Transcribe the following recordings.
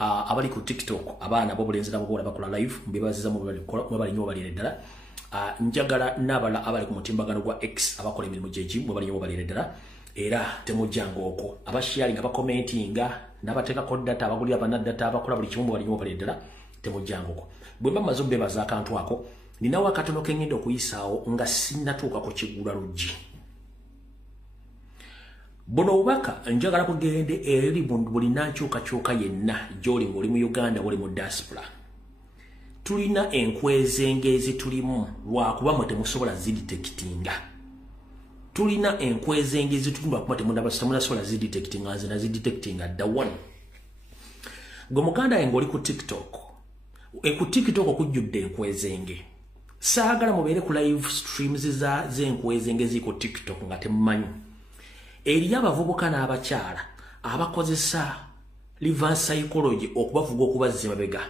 abali ku TikTok abana bobulenzi nabo bola bakola live mbebaziza mu bali nyo bali redala njagala nabala abali ku mutimbagano gwa X abakola emirimu jeji mu bali nyo bali redala era temujjango oko abasharing abakomentinga nabateka ko data abagulira bana data abakola buli kimu bali nyo bali redala temujjango oko bwe mama zombe baza akantu ako nina wakatono kengendo kuyisaawo nga sinnatuuka ku kigula luggi bono ubaka njagala kugende eri buli nankyukakyuka yenna gy'oli ng'oli mu Uganda oli mu diaspora tulina enkwezenge ezitulimu lwakuba mwe temusobola zidetectinga tulina enkwezenge ezitulimu lwakuba temunasobola zidetectinga nze nazidetectinga dda one gwe muganda ye ng'oli ku TikTok ku TikTok okujjudde enkwezenge saagala mubeere ku live streams z'enkwezenge ziri ku TikTok nga temumanyi eriyo abavubuka n'abakyala abakozesa reverse psychology okubavuga okubazza emabega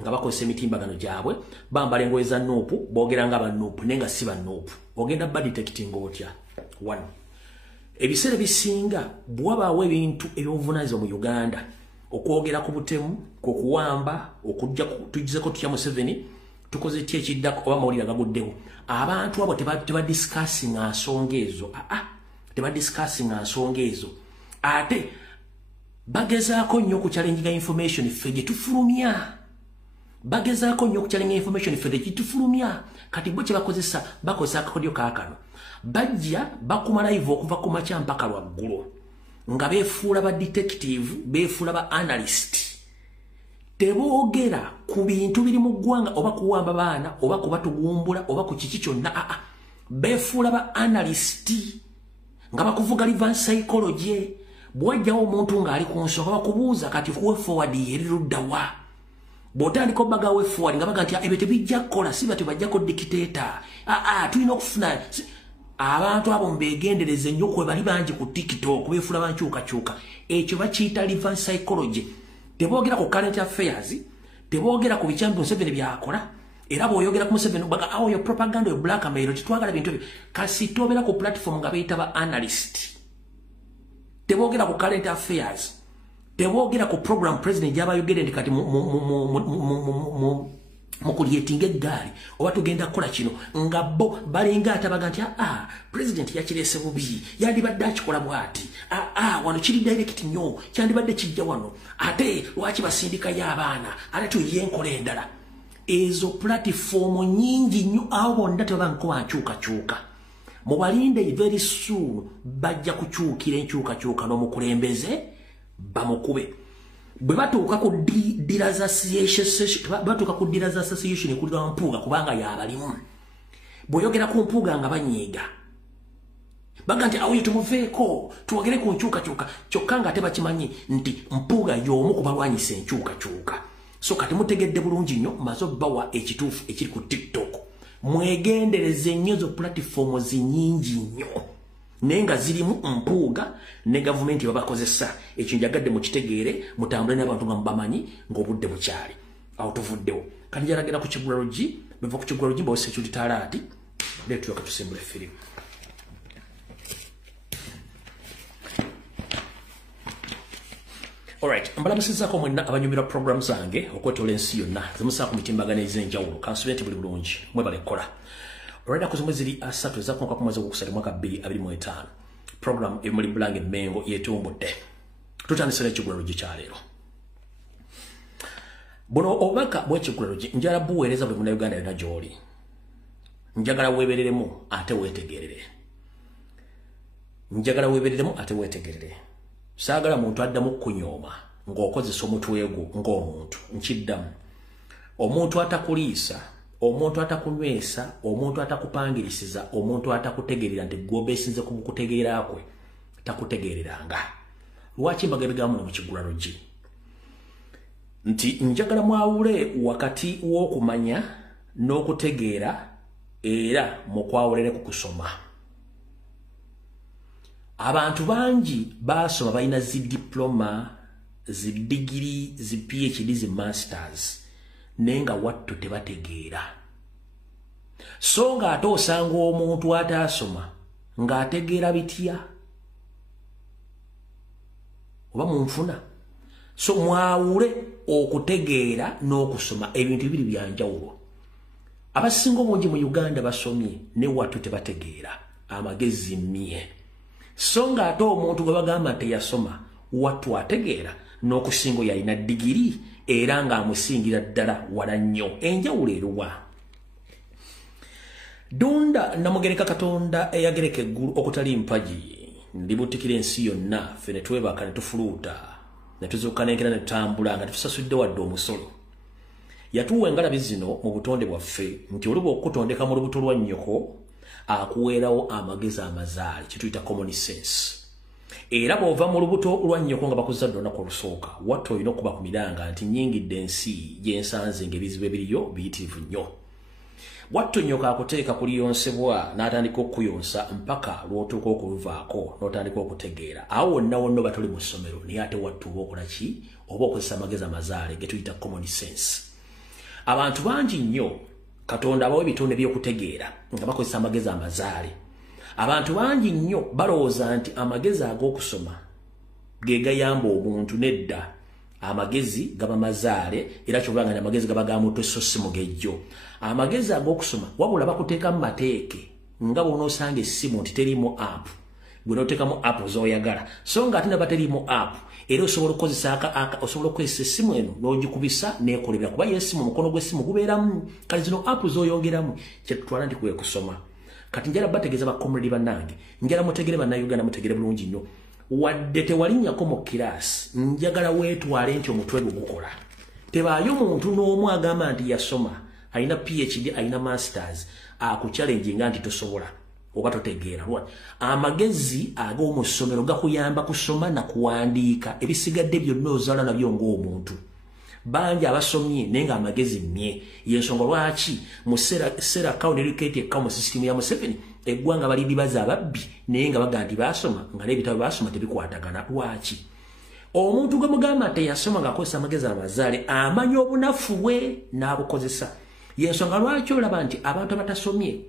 nga bakozesa emitimbagano gyabwe bambala engoye za nuupu boogera nga banuupu naye nga si banuupu ogenda badetecting otya one ebiseera bisinga bwabaawo ebintu ebyobuvunaanyizibwa mu Uganda okwogera ku butemu kukuwamba tujjizeko tutya Museveni tukoze ki ekiddako oba mawulire agaguddewo abantu abo tebadiscassinga nsonga ezo tebadiscassinga nsonga ezo ate bagezaako nnyo okuchallenginga information ffe gye tufulumya bagezaako nnyo okuchallenginga information ffe gye tufulumya kati bo kye bakozesa akakodyo kaakano bajja bakuma live okuva ku makya mpaka lwaggulu nga beefuula ba detective beefuula ba analyst teboogera ku bintu biri mu ggwanga oba kuwamba baana oba kubatugumbula oba ku kiki kyonna beefuula ba analyst nga bakuvuga reverse psychology bwajjawo omuntu ng'ali ku nsonga bakubuuza kati kuwe forward eri luddawa bw'otandika obbaga we forward nga baga nti ebyo tebijja kukola si bati bajjako dictator tulina okufuna abantu abo mbegendereze nnyo kwe bali bangi ku TikTok beefuula bankyukakyuka ekyo bakiyita reverse psychology teboogera ku current affairs teboogera ku bikyambi Museveni byakola era bw'oyogera ku Museveni baga yo propaganda yo blackmail titwagala bintu ebyo kasi tobeera ku platform nga beeyita ba analyst teboogera ku current affairs teboogera ku program president gy'abayogere ndi kati mu kulyetinga eggaali oba tugenda kukola kino nga bo balinga atabaga nti president yakireese bubi yandibadde akikola bw'ati wano kiri direct nnyo kyandibadde kijja wano ate lwaki basindikayo abaana ate tuyiye enkola endala ezo platform nyingi nnyo awo bonna tebabanko bankyukakyuka mubalinde very soon bajja kukyukira enkyukakyuka n'omukulembeze bamukube bwe batuuka ku dealers association ekulira mpuuga kubanga yabalimu bw'oyogera ku mpuuga nga banyiiga baga nti awo tumuveeko twogere ku nkyukakyuka kyokka nga tebakimanyi nti mpuuga y'omu ku balwanyisa enkyukakyuka so kati mutegedde bulungi nnyo maze obbawa ekituufu ekiri ku TikTok mwegendereze nnyo zo platform zinyingi nnyo naye nga zirimu mpuuga ne gavumenti babakozesa ekyo njagadde mukitegeere mutambule n'abantu nga mubamanyi ng'obudde bukyali awo tuvuddewo kati njalagera ku kigula luggi beva ku kigula luggi mbawose security alert letuyoka tusimbule firimu alright mbalamusizaako mwenna abanyumira program zange okwetoola ensi yonna zimusaako mitimbagano ez'enjawulo kansubire nti buli bulungi mwebale kukola olwedda ku zimwe ziri 3 ezakonka ku mwezi ogwokusatu mwaka 2025 program emuli Bulange Mengo yetumbudde tutandisira ekigula luggi kyaleero buno obubaka bw'ekigula luggi njala buweereza buli munnayuganda yonna gy'oli njagala weebereremu ate weetegerere saagala muntu addamu kunyooma ng'okozesa omutwe gwo ng'omuntu nkiddamu omuntu atakuliisa omuntu atakunywesa omuntu atakupangirisiza omuntu atakutegeerera nti gwobeesinze ku kutegeera kwe takutegeereranga lwaki mbaga ebigambo mu kigula luggi nti njagala mwawule wakati w'okumanya n'okutegeera era mukwawulere ku kusoma abantu bangi basoma balina zi diploma zi degree zi PhD zi masters nenga wattu tebategeera so nga ate osanga omuntu ataasoma ng'ategeera bitya oba munfuna So mwawule okutegeera n'okusoma ebintu bibiri byanjawulo. Abasinga obungi mu Uganda basomye ne watu tebategeera amagezi mie. So nga ate omuntu gwe bagamba teyasoma watu ategeera n'okusinga yalina digiri era nga amusingira ddala wala nnyo. Enjawulo eruwa. Dunda namugereka Katonda eyagereka eggulu okutali mpaji. Ndibutikira ensi yonna ffe ne twebaka ne tufuluuta ne tuzuuka n'enkera ne tutambula nga tusasudde wadde omusolo. Yatuwa engalabi zino mu butonde bwaffe nti oluba okutondeka mu lubuto lwa nnyoko akuweerawo amagezi amazaale kye tuyita common sense. Era bw'ova mu lubuto lwa nnyoko nga bakuzadde olunaku olusooka wattu olina okuba ku miranga nti nnyingidde ensi gye nsanze ng'ebizibu ebiriyo biyitirivu nnyo. Wattu nyoka akuteeka kuliyonsebwa n'atandika okuyonsa mpaka lw'otuuka okuvaako n'otandika okutegeera. Awo wonna wonna batuli mu ssomero naye ate wattu oba okola ki? Oba okozesa amagezi amazaale ge tuyita common sense. Abantu bangi nnyo Katonda abawa ebitonde by'okutegeera nga bakozesa amagezi amazaale. Abantu bangi nnyo balowooza nti amagezi ag'okusoma ge gayamba omuntu. Nedda. Amagezi gaba mazaale era kyobulanga amagezi gaba ga mutwe so si mugejjo. Amagezi ag'okusoma wabula bakuteeka mu mateeke nga bw'onoosanga essimu nti teriimu app gwe n'oteekamu app z'oyagala. So nga ate naba teriimu app era osobola okukozesa essimu eno n'ogikubisa n'ekolera kuba y'essimu omukono gw'essimu gubeeramu. Kale zino app z'oyongeramu kye tutwala nti kwe kusoma. Kati njala bategeeza bakomredi bannange njala mutegere bannayuganda mutegere bulungi nnyo. Wadde tewalinnyako mu kiraasi njagala weetwale nti omutwe gugukola. Tebaayo muntu n'omu agamba nti yasoma alina PhD alina masters akuchallenging nti tosobola oba totegeera. Amagezi ag'omu ssomero gakuyamba kusoma na kuwandiika ebisigadde byonna ozaala nabyo ng'omuntu. Bangi abasomye naye nga amagezi mmye. Y'ensonga lwaki mu Sarah County Educated Council system ya Museveni eggwanga bali libaza ababbi naye nga baga nti baasoma nga n'ebitabo baasoma tebikwatagana. Lwaki? Omuntu gwe mugamba teyasoma ng'akozesa amagezi amazaale amanya obunafu bwe n'abukozesa. Y'ensonga lwaki olaba nti abantu abatasomye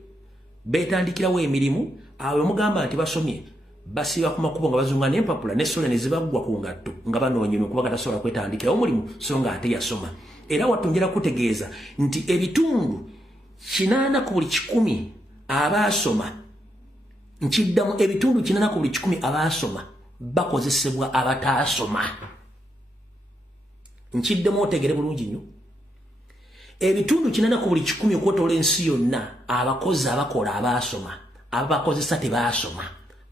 beetandikirawo emirimu awo mugamba nti basomye basiba ku makubo nga bazunga n'empapula n'essola ne zibaggwa ku ngatto nga banoonyemye kuba katasobola kwetandikirawo omulimu so nga ate yasoma. Era watunjira kutegeeza nti ebitundu 80 ku buli 100 abaasoma nkiddamu ebitundu 80 ku buli 100 abaasoma bakozesebwa abataasoma. Nkiddemu otegere bulungi nnyo. Ebitundu 80 ku buli 100 okwetola ensi yonna abakozi abakola abaasoma abakozesa tebaasoma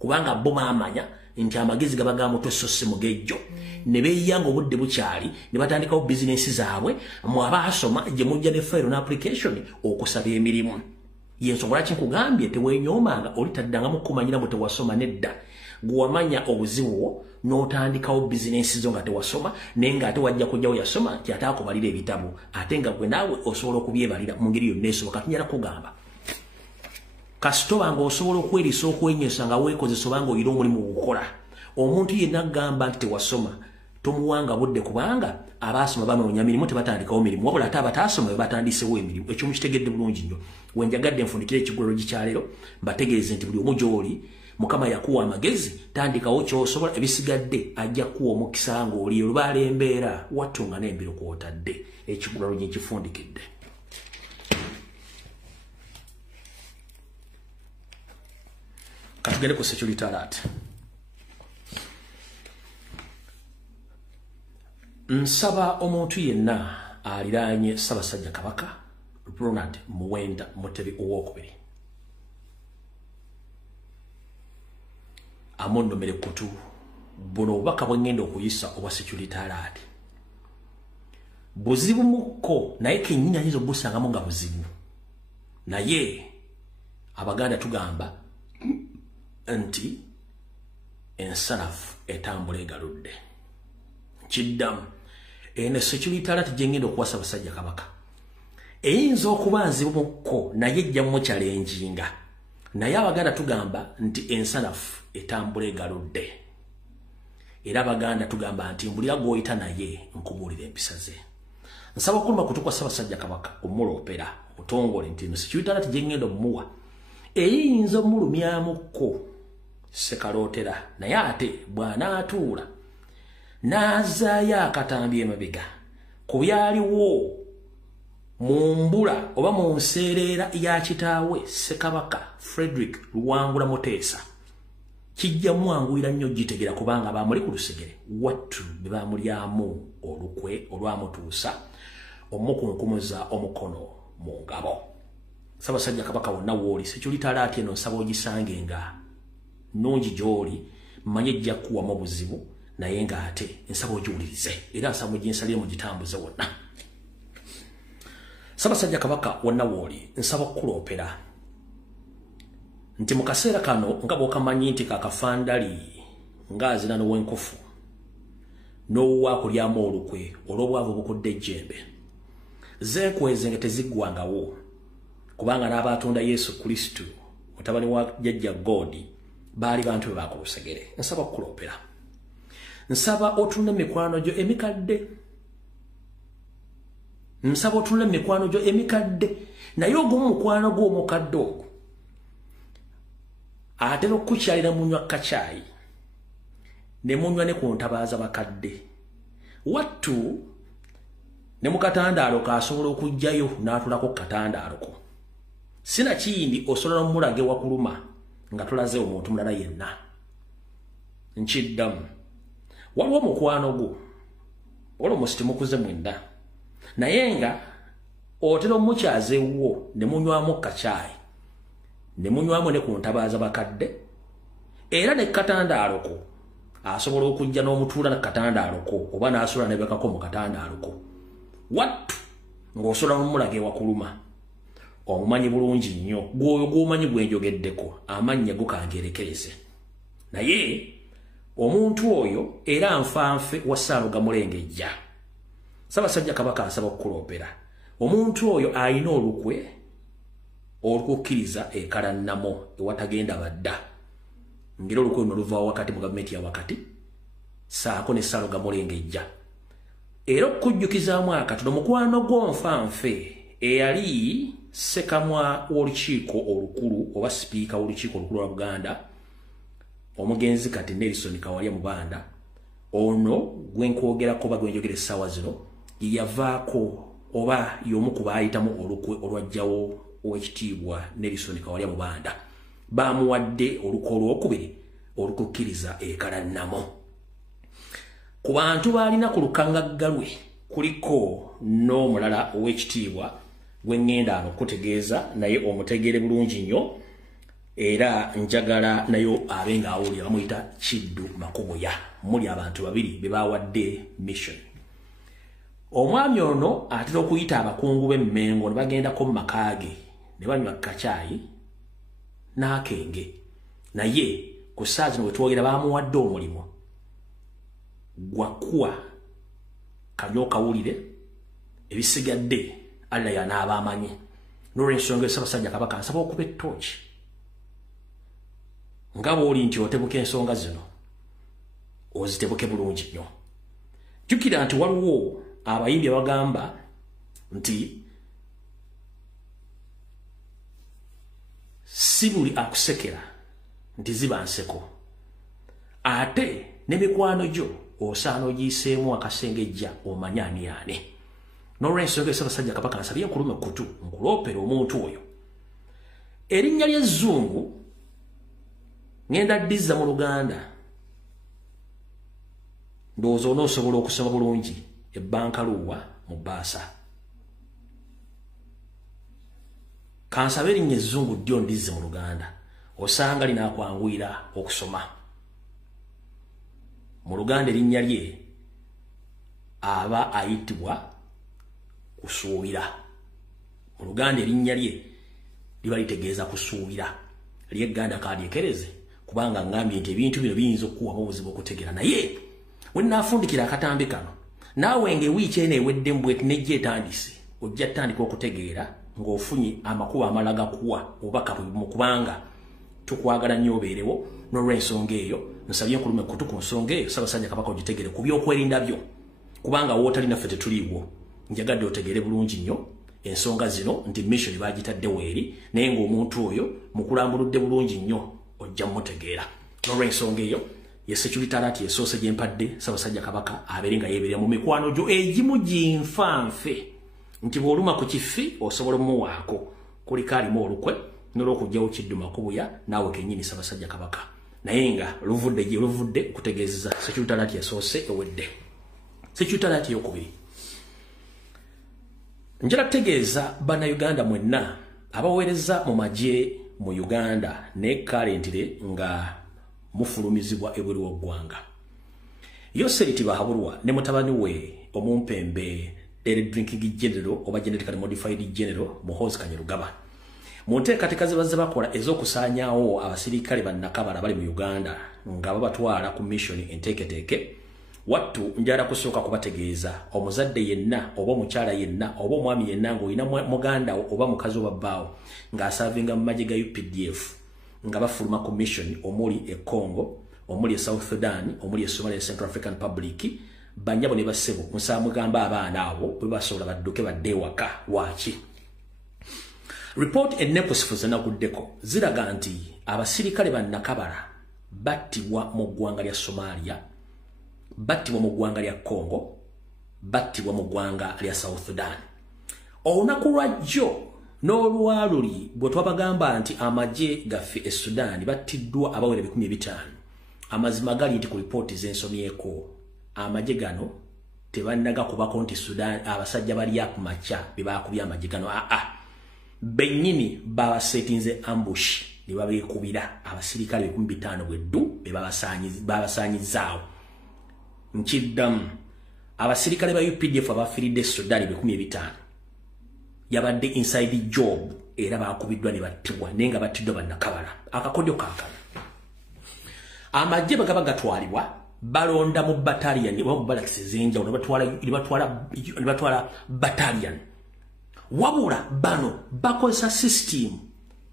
kubanga bo baamanya nti amagezi gaba ga mutwe so si mugejjo ne beeyanga obudde bukyali ne batandikawo bizinensi zaabwe mu abaasoma gye mujja ne file n'application okusaba emirimu. Y'ensonga lwaki nkugambye teweenyoomanga olitaddangamu kumanyira mu tewasoma. Nedda gwamanya obuzibu n'otandikawo bizinensi zo nga tewasoma naye nga ate wajja kujjawo yasoma nti ate akubalira ebitabo ate nga gwe naawe osobola okubyebalira mu ngeri yonna esoboka. Tunyala kugamba kasitoba nga osobola okwerisa okwenyesa nga weekozesa oba nga oyina omulimu gukola. Omuntu yenna agamba nti tewasoma tomuwanga budde kubanga abaasoma banoonya mirimu tebatandikawo mirimu wabula ate abataasoma be batandisewo emirimu. Ekyo mukitegedde bulungi nnyo. Wenjagadde nfundikira ekiguliro gikyaleero mbategeeze nti buli omu gy'oli Mukama yakuwa amagezi tandikawo ky'osobola ebisigadde ajja kuwa omukisa ng'oli olubaala embeera wattunga n'embiro kw'otadde. Ekiguliro gye nkifundikidde. Katugende ku security alert. Nsaba omuntu yenna aliraanye Ssaabasajja Kabaka Ronald Muwenda Mutebi owookubiri amunnomere kutu buno obubaka bwe ngenda okuyisa obwa security alert. Buzibu mukko naye kennyini ayinza obusangamu nga buzibu. Naye Abaganda tugamba nti ensanafu etambula egaludde. Kiddamu eno security alert gye ngenda okuwa Ssaabasajja Kabaka eyinza okuba nzibu mukko naye ejja mu challenginga. Naye Abaganda tugamba nti ensanafu etambula egaludde. Era Abaganda tugamba nti mbulira gw'oyita naye nkubuulira empisa ze. Nsaba okuluma kutukwa Ssaabasajja Kabaka omulopera mutongole nti eno security alert gye ngenda omuwa eyinza omulumyamukko sekalootera naye ate bw'anaatuula n'azaayo akatambi emabega ku byaliwo mu mbula oba mu nseerera ya kitaawe Ssekabaka Frederick Luwangula Muteesa. Kijja mwanguira nnyo gitegera kubanga baamuli ku lusegere wattu be baamulyamu olukwe olwamutuusa omukunkumuza omukono mu ngabo. Ssaabasajja Kabaka wonna wooli Sekyulitale ati eno nsaba ogisange nga nnungi gy'oli manye ejja kuwamu obuzibu naye ng'ate ensaba ogiwulirize era nsaba oginsalire mugitambuze wonna. Ssaabasajja Kabaka wonna wooli nsaba okukuloopera nti mu kaseera kano nga bw'okamanyi nti kakafandali ng'azina n'ow'enkofu n'owuwa kulyamu olukwe olw'obwavu bukudde ejjembe zeekweze nga teziggwangawo kubanga n'abatunda Yesu Kristo mutabani wa jjajja Godi baali bantu be bakulusegere. Nsaba okukuloopera, nsaba otunule emikwano gyo emikadde, nsaba otunule emikwano gyo emikadde naye ogumu mukwano gwo omukadde ogwo atera okukyalira munywa kacaayi ne munywa ne ku ntabaaza bakadde wattu ne mu katandaalo kaasobola okujjayo n'atulako ku katandaalo ko. Sina kindi osobola omulage wakuluma nga tulaze omuntu mulala yenna. Nkiddamu waliwo mukwano gwo olwomusi temukuze mwenda naye nga otera omukyaze ewuwo ne munywamu kacaayi ne munywamu ne ku ntabaaza bakadde era ne katandaalo ko asobola okujja n'omutuula na katandaalo ko oba n'asobola nebekako mu katandaalo ko wattu ng'osobola omulage wakuluma omumanyi bulungi nnyo gwoyo gw'omanyi gwenjogeddeko amannya gukangerekereze naye omuntu oyo era nfanfe wa Ssaalonga Mulengejja. Ssaabasajja Kabaka asaba okukuloopera omuntu oyo ayina olukwe olukukkiriza ekalannamo ewatagenda badda ngero olukwe luno luvaawo wakati mu gavumenti ya wakati saako ne Ssaalonga Mulengejja era okukujjukizaamu akatono mukwano gw'onfanfe eyali ssekamwa w'olukiiko olukulu oba sipiika w'olukiiko olukulu lwa Buganda omugenzi kati Nelson Kawalya Mubanda ono gwenkwogerako oba gwenjogera essaawa zino yavaako oba y'omu ku baayitamu olukwe olwajjawo ow'ekitiibwa Nelson Kawalya Mubanda baamuwadde olukwe olwokubiri olukukkiriza ekalannamo. Ku bantu baalina ku lukangagga lwe kuliko n'omulala ow'ekitiibwa gwe ŋŋenda okutegeeza naye omutegere bulungi nnyo era njagala nayo abe ng'awulira bamuyita Kiddu Makubuya. Muli abantu babiri be baawadde mission. Omwami ono atera okuyita abakungu b'emmengo ne bagendako mu maka ge ne banywa kacaayi n'akenge naye ku ssaawa zino bwe twogera baamuwadde omulimu gwakuwa kanyo kawulire ebisigadde Allah y'anaaba amanyi. N'olw'ensonga Ssaabasajja Kabaka nsaba okuba ettooki nga bw'oli nti otebuka ensonga zino ozitebuke bulungi nnyo. Jjukira nti waliwo abayimbi abagamba nti si buli akusekera nti ziba nseko ate n'emikwano gyo osaana ogiyiseemu akasengejja omanye ani ani. N'olw'ensonga Ssaabasajja Kabaka nsabye nkulume kutu nkuloopera omuntu oyo erinnya ly'ezzungu ngenda ddiza mu Luganda ndowooza onoosobola okusoma bulungi ebbankaluwa mu bbaasa. Kansabe erinnya ezzungu ddyo ndizze mu Luganda osanga linaakwanguyira okusoma. Mu Luganda erinnya lye aba ayitibwa kusuubira. Mu Luganda erinnya lye liba litegeeza kusuubira ly'egganda kalyekereze kubanga ngambye nti ebintu bino biyinza okukuwamu obuzibu okutegeera naye we nnaafundikira akatambi kano naawe ng'ewiiki eno ewedde mbweti nejja etandise ojja ttandika okutegeera ng'ofunye amakubo amala gakuwa obubaka bwe kubanga tukwagala nnyo obeerewo. N'olw'ensonga eyo nsabye nkulume kutu ku nsonga eyo Ssaabasajja Kabaka ogitegere ku by'okwerinda byo kubanga wootali naffe tetuliiwo. Njagadde otegeere bulungi nnyo ensonga zino nti mission baagitadde weeri naye ng'omuntu oyo mukulambuludde bulungi nnyo ojja mutegeera. N'olw'ensonga eyo ye security alert ye source jempadde Ssaabasajja Kabaka aberinga yeberya mu mikwano jo egimu jinfanfe nti boluma ku kifi osobola muwaako kuli kalimu olukwe n'olwokujjawo kidduma kubuya naawe kennyini Ssaabasajja Kabaka naye nga luvudde okutegeeza security alert ye source ewedde security alert eyokubiri njala kutegeeza bannayuganda mwenna abaweereza mu magye mu Uganda ne currently nga mufulumizibwa ebweru w'eggwanga Yoseriti Bahabulwa ne mutabani we omumpembe Drinking General oba Genetically Modified General Muhoozi Kanyarugaba mu nteekateeka ze bazze bakola ez'okusaanyaawo abasirikale bannakabala bali mu Uganda nga babatwala ku mission enteeketeeke wattu njala kusooka kubategeeza omuzadde yenna oba omukyala yenna oba omwami yenna ng'olina muganda oba mukazi oba bbaawo ng'asaavinga mu magye ga UPDF nga bafuluma ku mission omuli e Congo omuli e South Sudan omuli e Somalia e Central African Republic banyabo ne bassebo musaamugamba abaana abo bwe basobola badduke badde ewaka waaki report enneposifu zenaguddeko ziraga nti abasirikale bannakabala battibwa mu ggwanga lya Somalia battibwa mu ggwanga lya Congo battibwa mu ggwanga lya South Sudan olunaku lwajjo n'olwaluli bwe twabagamba nti amagye gaffe e Sudan battiddwa abawera 500 amazima gali nti ku ripooti z'ensomyeko amagye gano tebannaga kubako nti Sudan abasajja bali akumacha bebakubya amagye gano bennyini babasetinze ambush ne babeekubira abasirikale 500 bweddu bebabasaanyizaawo nkiddamu abasirikale ba UPDF abafiridde Sudan 500 yabadde inside job era bakubiddwa ne battibwa nenga battiddwa bannakabala akakodyo kaakano amagye bagaba gatwalibwa balonda mu battalion oba mu barracks zenjawulo batwala battalion wabula bano bakozesa system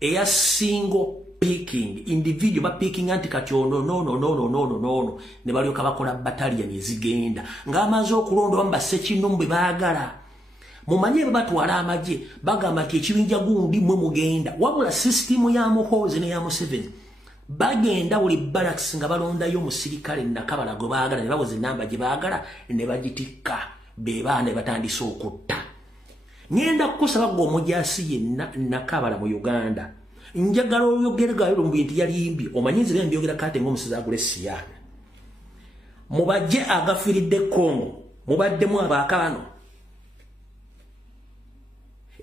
eya single picking individual ba picking anti kati no ne balyoka bakola battalion ezigenda ng'amaze okulonda bamba sekinumbe baagala mumanye batwala amagye bagamba nti ekibinja gundi mwe mugenda wabula system ya Muhoozi ne ya Museveni bagenda buli barracks nga balondayo omusirikale nakabala gwe baagala ne bawoza enamba gye baagala ne bagitikka bebaana batandise okutta ngenda kukusaba gwe omujasi yenna nakabala mu Uganda njagala oyogeragayo mu bintu yalimbi omanyizi bye mbyogera kate ng'omusizi agule siyana mubajje agafiridde Congo mubaddemu abaakabano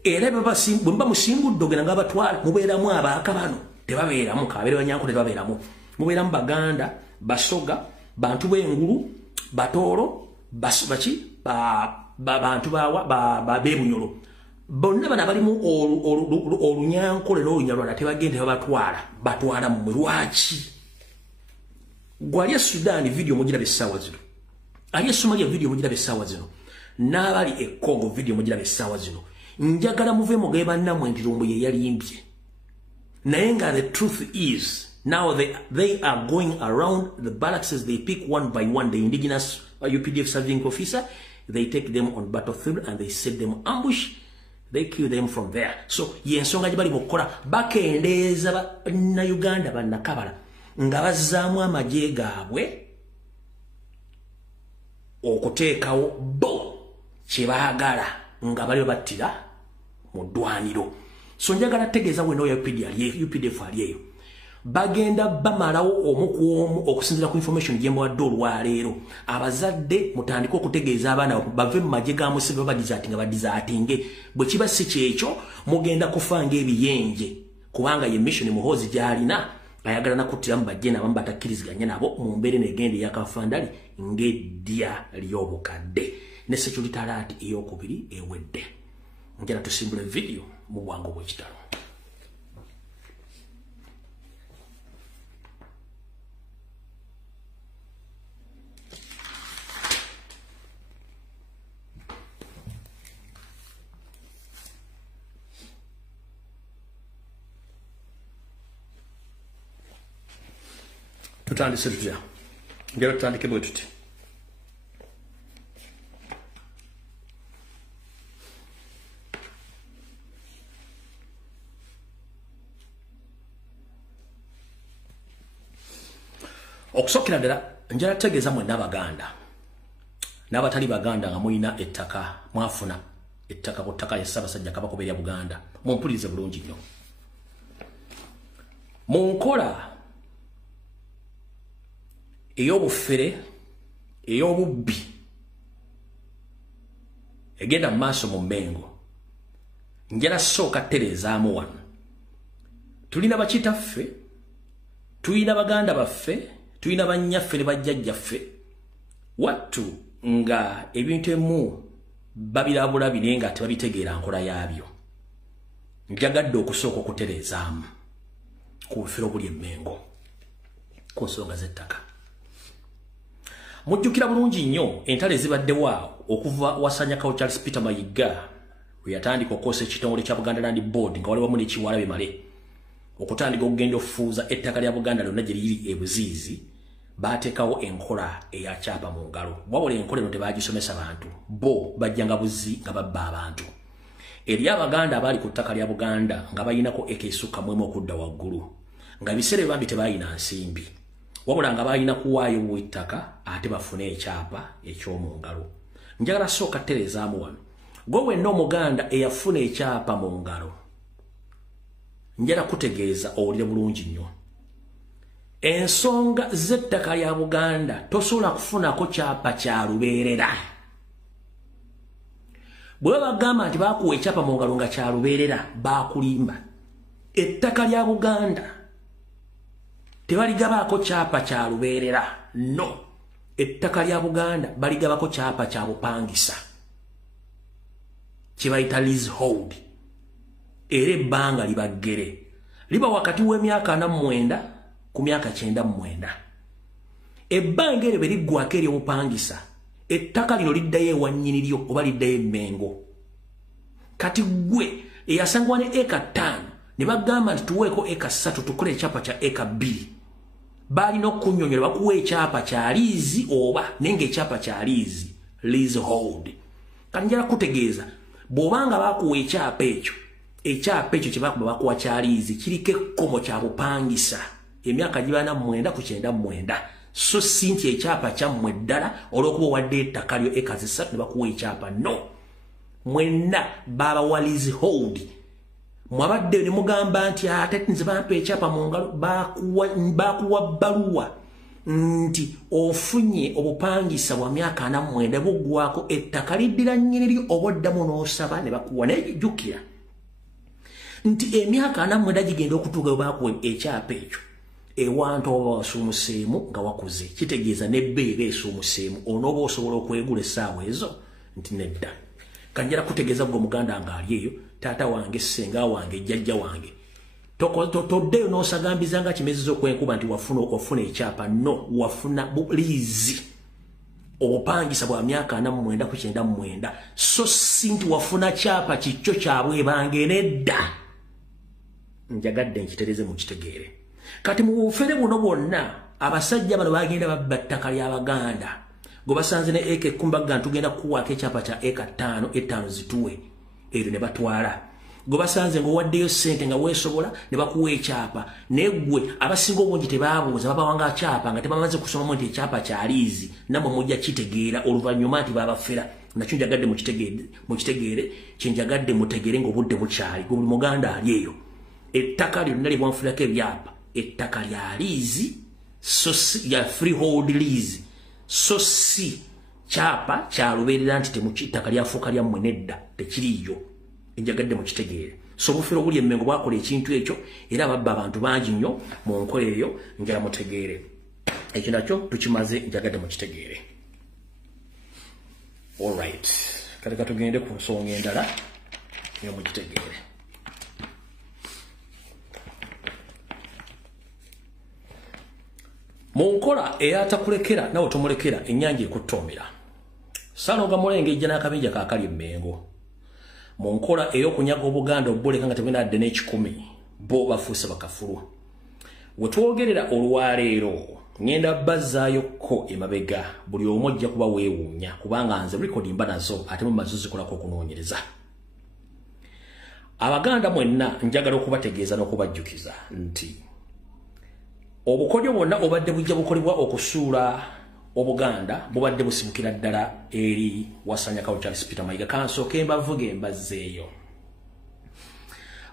era bwe musimbudde ogenda nga batwala mubeeramu abaakabano tebabeeramu kabeere banyankole tebabeeramu mubeeramu Baganda Basoga bantu b'engulu Batooro bantu beebunyolo bonna bana balimu olunyankole n'olunyalwala tebagenda batwala mu lwaki gwali e Sudan video mugiraba essaawa zino ali e Somalia video mugiraba essaawa zino n'abali e Congo video mugiraba essaawa zino njagala muve mugabe bannammwe nti lumbu ye yalimbye naye nga the truth is now they are going around the barracks, they pick one by one the indigenous UPDF serving officer, they take them on battlefield and they set them ambush, they kill them from there. So yensonga gye bali mukola bakendeeza na Uganda bannakabala nga bazzaamu amagye gaabwe okuteekawo bo kye baagala nga bali battira mu ddwaniro. So njagala tegeeza wena UPDF ali eyo bagenda bamalawo omu ku omu okusinziira ku information gye mbawadde olwaleero abazadde mutandika okutegeeza abaana bave mu magye ga Museveni badizaatinge bwe kiba si kyekyo mugenda kufa ng'ebiyenje kubanga ye mission Muhoozi gy'alina ayagala nakuttira mu bajje nabamu batakkiriziganya nabo mu mbeera negenda eyakafandali ng'eddya ly'obukadde ne security alert ey'okubiri ewedde. Njala tusimbule video mu bwangu bw'ekitalo. Tutandise tutya. Njala tutandike bwe tuti. Okusokera ddala njala tegeza mwe n'Abaganda n'abatali Baganda nga muyina ettaka mwafuna ettaka ku ttaka ya Ssaabasajja Kabaka erya Buganda mumpulirize bulungi nnyo mu nkola ey'obufere ey'obubbi egenda mu maaso mu Mmengo njala sooka ttereezaamu wano tulina bakitaffe tulina Baganda baffe tulina bannyaffe ne bajjajjaffe wattu nga ebintu emu babirabula bine nga tebabitegeera nkola yaabyo njagadde okusooka okutereezaamu ku bufere obuli Emmengo ku nsonga z'ettaka mujjukira bulungi nnyo entalo ezibaddewo okuva wasanya kawo Charles Peter Mayiga we yatandika okwosa ekitongole kya Buganda Land Board nga waliwo ne Kiwalabe Male okutandika okugenda okufuuza ettaka lya Buganda lyonna gye liri e Buziizi bateekawo enkola eya kyapa mu ngalo wabula enkola eno tebaagisomesa bantu bo bajjanga buzzi nga babba abantu eri Abaganda abaali ku ttaka lya Buganda nga bayinako ekesukka mwemu okudda waggulu nga ebiseera bambi tebayina nsimbi wabula nga bayina kuwaayo bw'ettaka ate bafune ekyapa eky'omu ngalo njagala sooka ttereezaamu wano gwe wenna Omuganda eyafuna ekyapa mu ngalo njala kutegeeza owulire bulungi nnyo ensonga z'ettaka lya Buganda tosobola kufunako kyapa kya lubeerera bwe bagamba nti baakuwa ekyapa mu ngalo nga kya lubeerera baakulimba ettaka lya Buganda tebaligabaako kyapa kya lubeerera no ettaka lya Buganda baligabako kyapa kya bupangisa kye bayita leasehold era ebbanga libaggere liba wakati w'emyaka 49 ku myaka 99 ebbanga eryo bwe liggwako ery'obupangisa ettaka lino liddayo ewa nnyiniryo oba liddayo Emmengo kati gwe eyasangwa ne eka 5 ne bagamba nti tuweeko eka 3 tukole ekyapa kya eka 2 balina okunnyonnyola bakuwa ekyapa kya liizi oba nenga ekyapa kya liizi leasehold kati njala kutegeeza bw'obanga bakuwa ekyapa ekyo kye bakuba bakuwa kya liizi kiriko ekkomo kya bupangisa emyaka gibana 9 ku 99 so si nti ekyapa kyammwe ddala olw'okuba wadde ettaka lyo eka 3 ne bakuwa ekyapa no mwenna babawa leasehold mwabadde ne mugamba nti ate nze bampa ekyapa mu ngalo bakuwa bbaluwa nti ofunye obupangisa bwa myaka 49 buggwako ettaka liddira nnyiniryo oboddamu n'osaba ne bakuwa naye jjukira nti emyaka 49 gigenda okutuuka bwe bakuwa ekyapa ekyo ewantu oba wasuumuseemu nga wakuze kitegeeza n'ebbeera esuumuseemu onooba osobola okwegula essaawa ezo nti nedda kanjala kutegeeza gwe Omuganda ng'ali eyo taata wange ssenga wange jjajja wange toddeyo n'osagambiza nga kimeziza okwenkuba nti wafuna ekyapa no wafuna liizi obupangisa bwa myaka 49 ku 99 so si nti wafuna kyapa kikyo kyabwebange nedda njagadde nkitereze mu kitegeere kati mu bufere buno bwonna abasajja bano bagenda babba ttaka ly'Abaganda gwe basanze ne eka 10 bagamba tugenda kuwaako ekyapa kya eka 5 zituwe eryo ne batwala gwe basanze ng'owaddeyo ssente nga weesobola ne bakuwa ekyapa naye ggwe abasinga obungi tebaabuuza babawanga kyapa nga tebamaze kusomamu nti ekyapa kya liizi nammwe mujja kitegeera oluvannyuma nti babafera nakyo njagadde mukitegeere kyenjagadde mutegeere ng'obudde bukyali gwe buli Muganda ali eyo ettaka lyonna lye bwanfulako ebyapa ettaka lya liizi so ya freehold lease so si kyapa kya lubeerera nti ettaka lyafuuka lyammwe nedda tekiriiyo enjagadde mukitegeere so obufere obuli Emmengo bwakola ekintu ekyo era babba abantu bangi nnyo mu nkola eyo njala mutegeere ekyo nakyo tukimaze njagadde mukitegeere alright kati katugende ku nsonga endala eyo mukitegeere mu nkola eyatakulekera nawe tomulekera ennyanja ekuttoomera Sanoga Mulenge ejja n'akabinja kaakali Emmengo mu nkola ey'okunyaga Obuganda obuleka nga tebinadde n'ekikumi bo bafuuse bakafulu we twogerera olwaleero ngenda bazzaayo emabega buli omu ojja kuba weewuunya kubanga nze rekodi mba nazo ate mu mazo zikolako okunoonyereza Abaganda mwenna njagala okubategeeza n'okubajjukiza nti obukodyo bwonna obadde bujja bukolebwa okusuula Obuganda bubadde busibukira ddala eri Wasanya Kaulu Charles Peter Mayiga kansooke mbavuge mbazzeeyo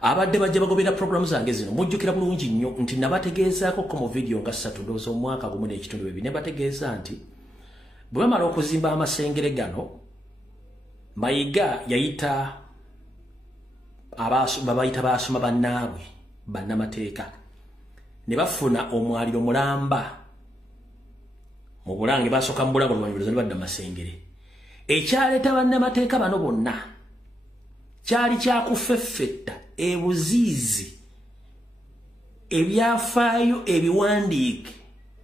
abadde bajja bagobera programu zange zino mujjukira bulungi nnyo nti nabategeezaako ko mu video nga 3 ndowooza omwaka gumu n'ekitundu bibiri ne bategeeza nti bwe bamala okuzimba amasengere gano Mayiga yayita babayita baasoma bannaabwe bannamateeka ne bafuna omwaliro mulamba mu Bulange basooka mu Bulange oluvanyuma ne badda masengere ekyaleeta bannamateeka bano bonna kyali kyakufeffetta ebuziizi ebyafaayo ebiwandiike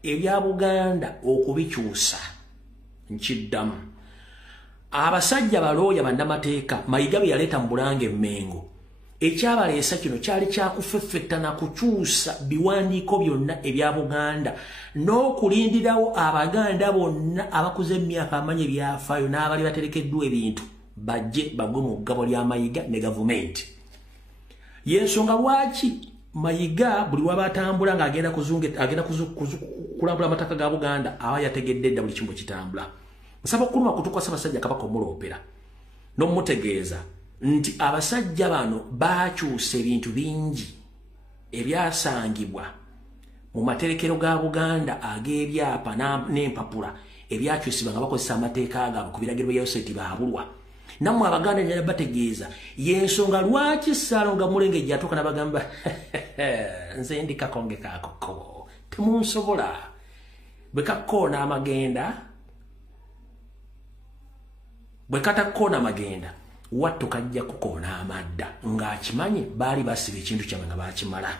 ebya Buganda okubikyusa nkiddamu abasajja balooya bannamateeka Mayiga bye yaleeta mu Bulange Emmengo ekyabaleesa kino kyali kyakufeffetta na kukyusa biwandiiko byonna ebya Buganda n'okulindirawo Abaganda bonna abakuze emyaka amanya ebyafaayo n'abali baterekeddwa ebintu bajje bagwe mu ggabo lya Mayiga ne gavumenti. Yensonga lwaki Mayiga buli wabatambula ng'agenda kulambula amataka ga Buganda aba yategedde dda buli kimu kitambula. Nsaba okuluma kutuuka Ssaabasajja Kabaka omuloopera n'omutegeeza nti abasajja bano baakyusa ebintu bingi ebyasangibwa mu materekero ga Buganda ag'ebyapa n'empapula ebyakyusibwa nga bakozesa amateeka gaabwe ku biragiro bya Yoseti baabulwa. Nammwe Abaganda nyala bategeeza yensonga lwaki Ssaalonga Mulenge gyatuuka n'abagamba nze ndi kakonge kakoko temunsobola bwe kakkoona amagenda bwe katakkoona amagenda wattu kajja kukoona amadda ng'akimanye baali basiba ekintu kyabwe nga baakimala.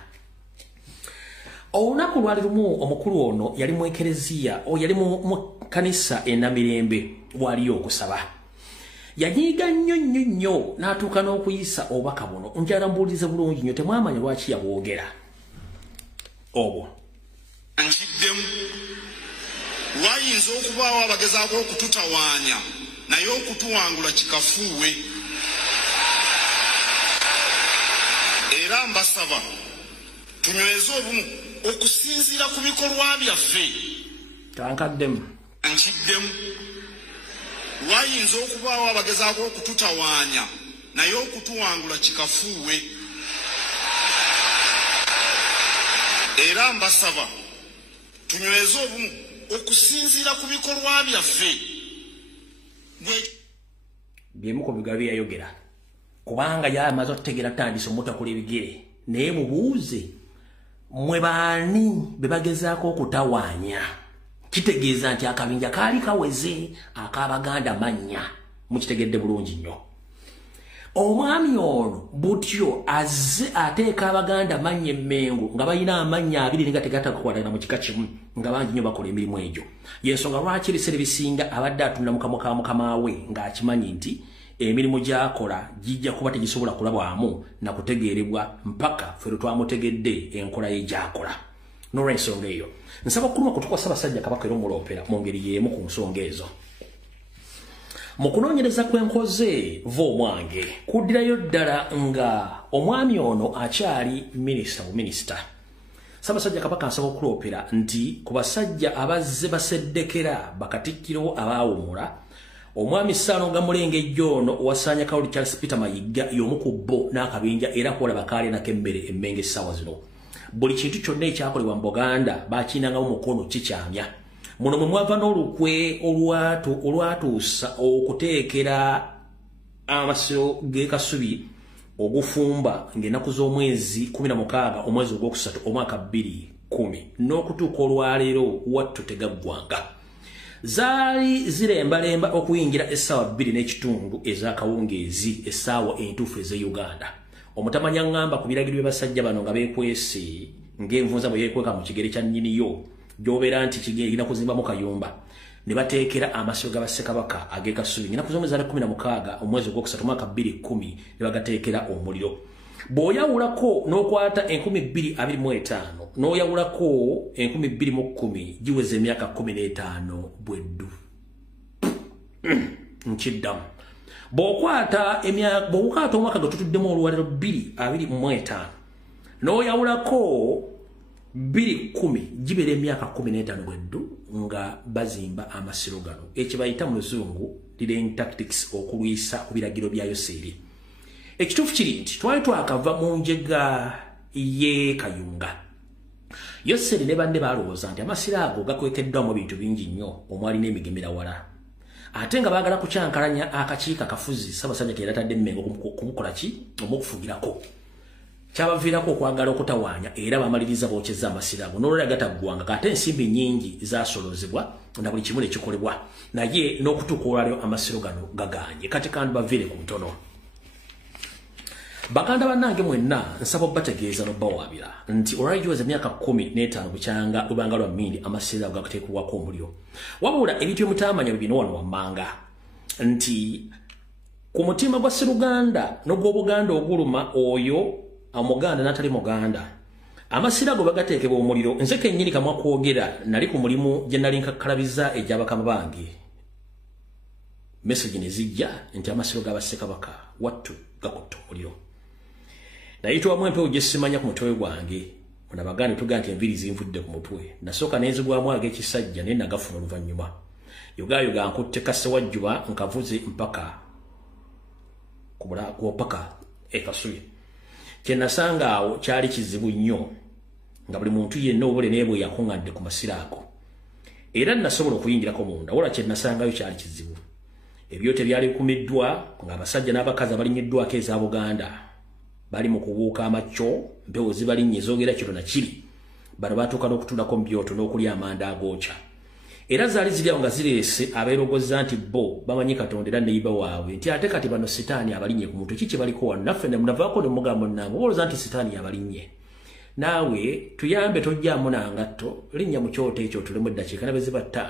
Olunaku lwali lumu omukulu ono yali mu ekereziya yali mu kanisa e Namirembe waliyo okusaba yanyiiga nnyo n'atuuka n'okuyisa obubaka buno njala mbuulize bulungi nnyo temwamanya lwaki yabwogera obwo nkiddemu wayinza okubaawo abagezaako okututawaanya naye okutuwangula kikafuuwe era mbasaba tunyweze obumu okusinziira ku bikolwa byaffe tankaddemu nkiddemu wayinza okubaawo abagezaako okututawaanya naye okutuwangula kikafuuwe era mbasaba tunyweze obumu okusinziira ku bikolwa byaffe byemu ku bigabo byayogera kubanga yamaze okutegeera tandisa omutakola ebigere naye mubuuze mwe baani be bagezaako okutawaanya kitegeeza nti akabinja kaali kaweze ak'Abaganda mannya mukitegedde bulungi nnyo. Omwami ono butyo azze ateeka Abaganda mannya Emmengo nga balina amannya abiri nga tegatakakwatagana mu kika kimu nga bangi nnyo bakola emirimu egyo. Yensonga lwaki ebiseera ebisinga abadde atunda mukama ka mukama we ng'akimanyi nti emirimu gy'akola gijja kuba tegisobola kulabwamu na kutegeerebwa mpaka ffe lwe twamutegedde enkola ye gy'akola. N'olw'ensonga eyo nsaba okuluma kutuuka Ssaabasajja Kabaka era omuloopera mu ngeri y'emu ku nsonga ezo. Mu kunoonyereza kwenkoze omwange kuddirayo ddala nga omwami ono akyali minisita mu minisita. Ssaabasajja Kabaka nsaba okuloopera nti ku basajja abazze baseddekera bakatikkiro abaawumula omwami Ssaalonga Mulenge ono Wasanya Kaulu Charles Peter Mayiga y'omu ku bo n'akabinja era kwolaba kaali nako emmere Emmengo essaawa zino. Buli kintu kyonna ekyakolebwa mu Buganda baakiinangamu mukono kikyamya. Muno mwe mwava n'olukwe olwatuusa okuteekera amasiro g'e Kasubi ogufumba ng'ennaku z'omwezi 16 omwezi ogwokusatu omwaka 2010 n'okutuuka olwaleero wattu tegaggwanga. Zaali zirembalemba okuyingira essaawa 2:30 ez'akawungeezi essaawa entuufu ez'e Uganda. Omutamanya ngamba ku biragiro by'abasajja bano nga beekwese ng'envunza bwe yeekweka mu kigere kya nnyiniyo gy'obeera nti kigenda kuzimbamu kayumba ne bateekera amasiro ga Bassekabaka ag'e Kasubi ennaku z'omwezi 16 omwezi ogwokusatu omwaka 2010 ne bagateekera omuliro. Bw'oyawulako n'okwata 2025 n'oyawulako 2010 giweza emyaka 15 bweddu. Nkiddamu bw'okwata omwaka gwe tutuddemu olwaliro 2025 n'oyawulako 2010 gibere emyaka 15 bweddu nga bazimba amasiro gano ekibayita mu luzungu delaying tactics okulwisa ku biragiro bya Yoseri. Ekituufu kiri nti twali twakava mu njega ye Kayunga. Yoseri ne banne balowooza nti amasiro ago gakwekeddwamu bintu bingi nnyo omwali n'emigemera wala. Ate nga baagala kucyankalanya akakiiko akafuzi Ssaabasajja teyalatadde Mmengo kumukola ki omukufugirako. Kyabaviirako okwagala okutawaanya era bamaliriza bookyeza amasiro ago n'olwera gataggwanga ate ensimbi nnyingi zaasolozebwa na buli kimu ne kikolebwa naye n'okutuuka olwaliro amasiro gano gaganye kati kandi baviire ku ntono. Baganda bannange mwenna nsaba bategeeza n'obbawaabira nti olwali giweze emyaka 15 bukyanga lubanga lwa mmindi amasiro ago gakuteekebwako omuliro. Wabula ebintu by'omutaamanya bino wano wammanga nti ku mutima gwa Sseruganda n'ogw'Obuganda oguluma oyo Omuganda n'atali Muganda amasiro ago bagateekebwa omuliro. Nze kennyini kamwa kwogera nali ku mulimu gye nali nkakkalabiza egy'abakama bange. Message ne zijja nti amasiro g'Abassekabaka wattu gakutte omuliro. Nayitwamu empewo gye simanya ku mutwe gwange. Ono Abaganda tugaa nti enviri zinvudde ku mutwe. Nasooka nenzigwamu ag'ekisajja naye nagafuna oluvannyuma. Yogayoga nkutte Kassewajjuba nkavuze mpaka paka Kasubi. Kye nasanga awo kyali kizibu nnyo nga buli muntu yenna obule neebwe yakuŋŋadde ku masiro ago. Era nasobola okuyingirako munda wala kye nasangayo kyali kizibu. Ebyote byali bikumiddwa ng'abasajja n'abakazi abalinnyiddwako eza Buganda bali mu kubuuka amacco mpewo zibalinnye zoogera kiro na kiri. Bano baatuuka n'okutulako mu byoto n'okulya amanda agookya. Era zaali ziryawo nga zireese abeerogozza nti bo bamanyi Katonda era neyiba waabwe nti ate kati bano sitaani abalinnye ku muntu kiki baliko wano naffe navaako ne mugambo nnange obalooza nti sitaani abalinnye. Naawe tuyambe tojjaamu nangatto linnya mu kyoto ekyo tulemu eddakiika nabe ziba 5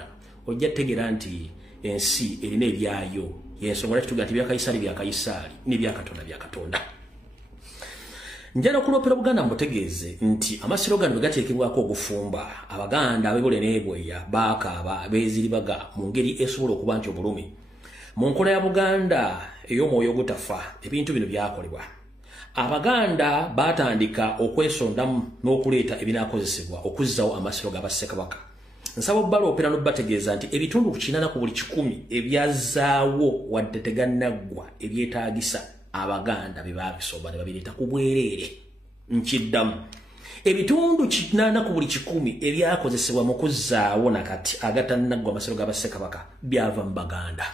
ojja tegeera nti ensi erina ebyayo y'ensonga lwaki tugaa nti bya Kayisaali bya Kayisaali n'ebya Katonda bya Katonda. Njala okuloopera Buganda mutegeeze nti amasiro gano bwe gateekebwako ogufumba Abaganda ab'ebule n'ebweya baakaaba beeziribaga mu ngeri esobola okuba nti obulumi. Mu nkola ya Buganda ey'omwoyo ogutafa ebintu bino byakolebwa. Abaganda baatandika okwesondamu n'okuleeta ebinaakozesebwa okuzzawo amasiro g'Abassekabaka. Nsaba obbaloopera n'obbategeeza nti ebitundu 80 ku buli 100 ebyazzaawo wadde tegannaggwa ebyetaagisa Abaganda be baabisomba ne babireeta ku bwereere. Nkiddamu ebitundu 80 ku buli 100 ebyakozesebwa mu kuzzaawo nakati agatannaggwa amasiro g'Abassekabaka byava mu Baganda.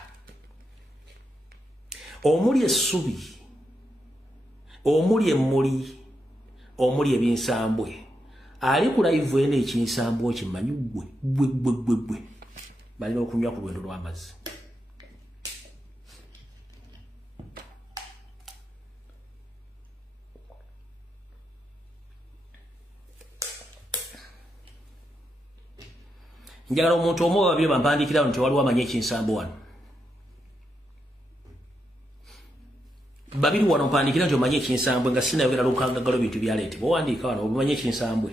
Omuli essubi, omuli emmuli, omuli ebinsambwe. Ali ku live eno ekinsambwe kimanyi gwe balina okunywa ku lwendo lw'amazzi. Njagala omuntu omu babiri bampandikira nti waliwo amanyi ekinsambwe wano. Babiri wano mpandikira nti omanyi ekinsambwe nga sinayogera lukangagalo bintu byaleetebwa. Owandiika wano omanyi ekinsambwe.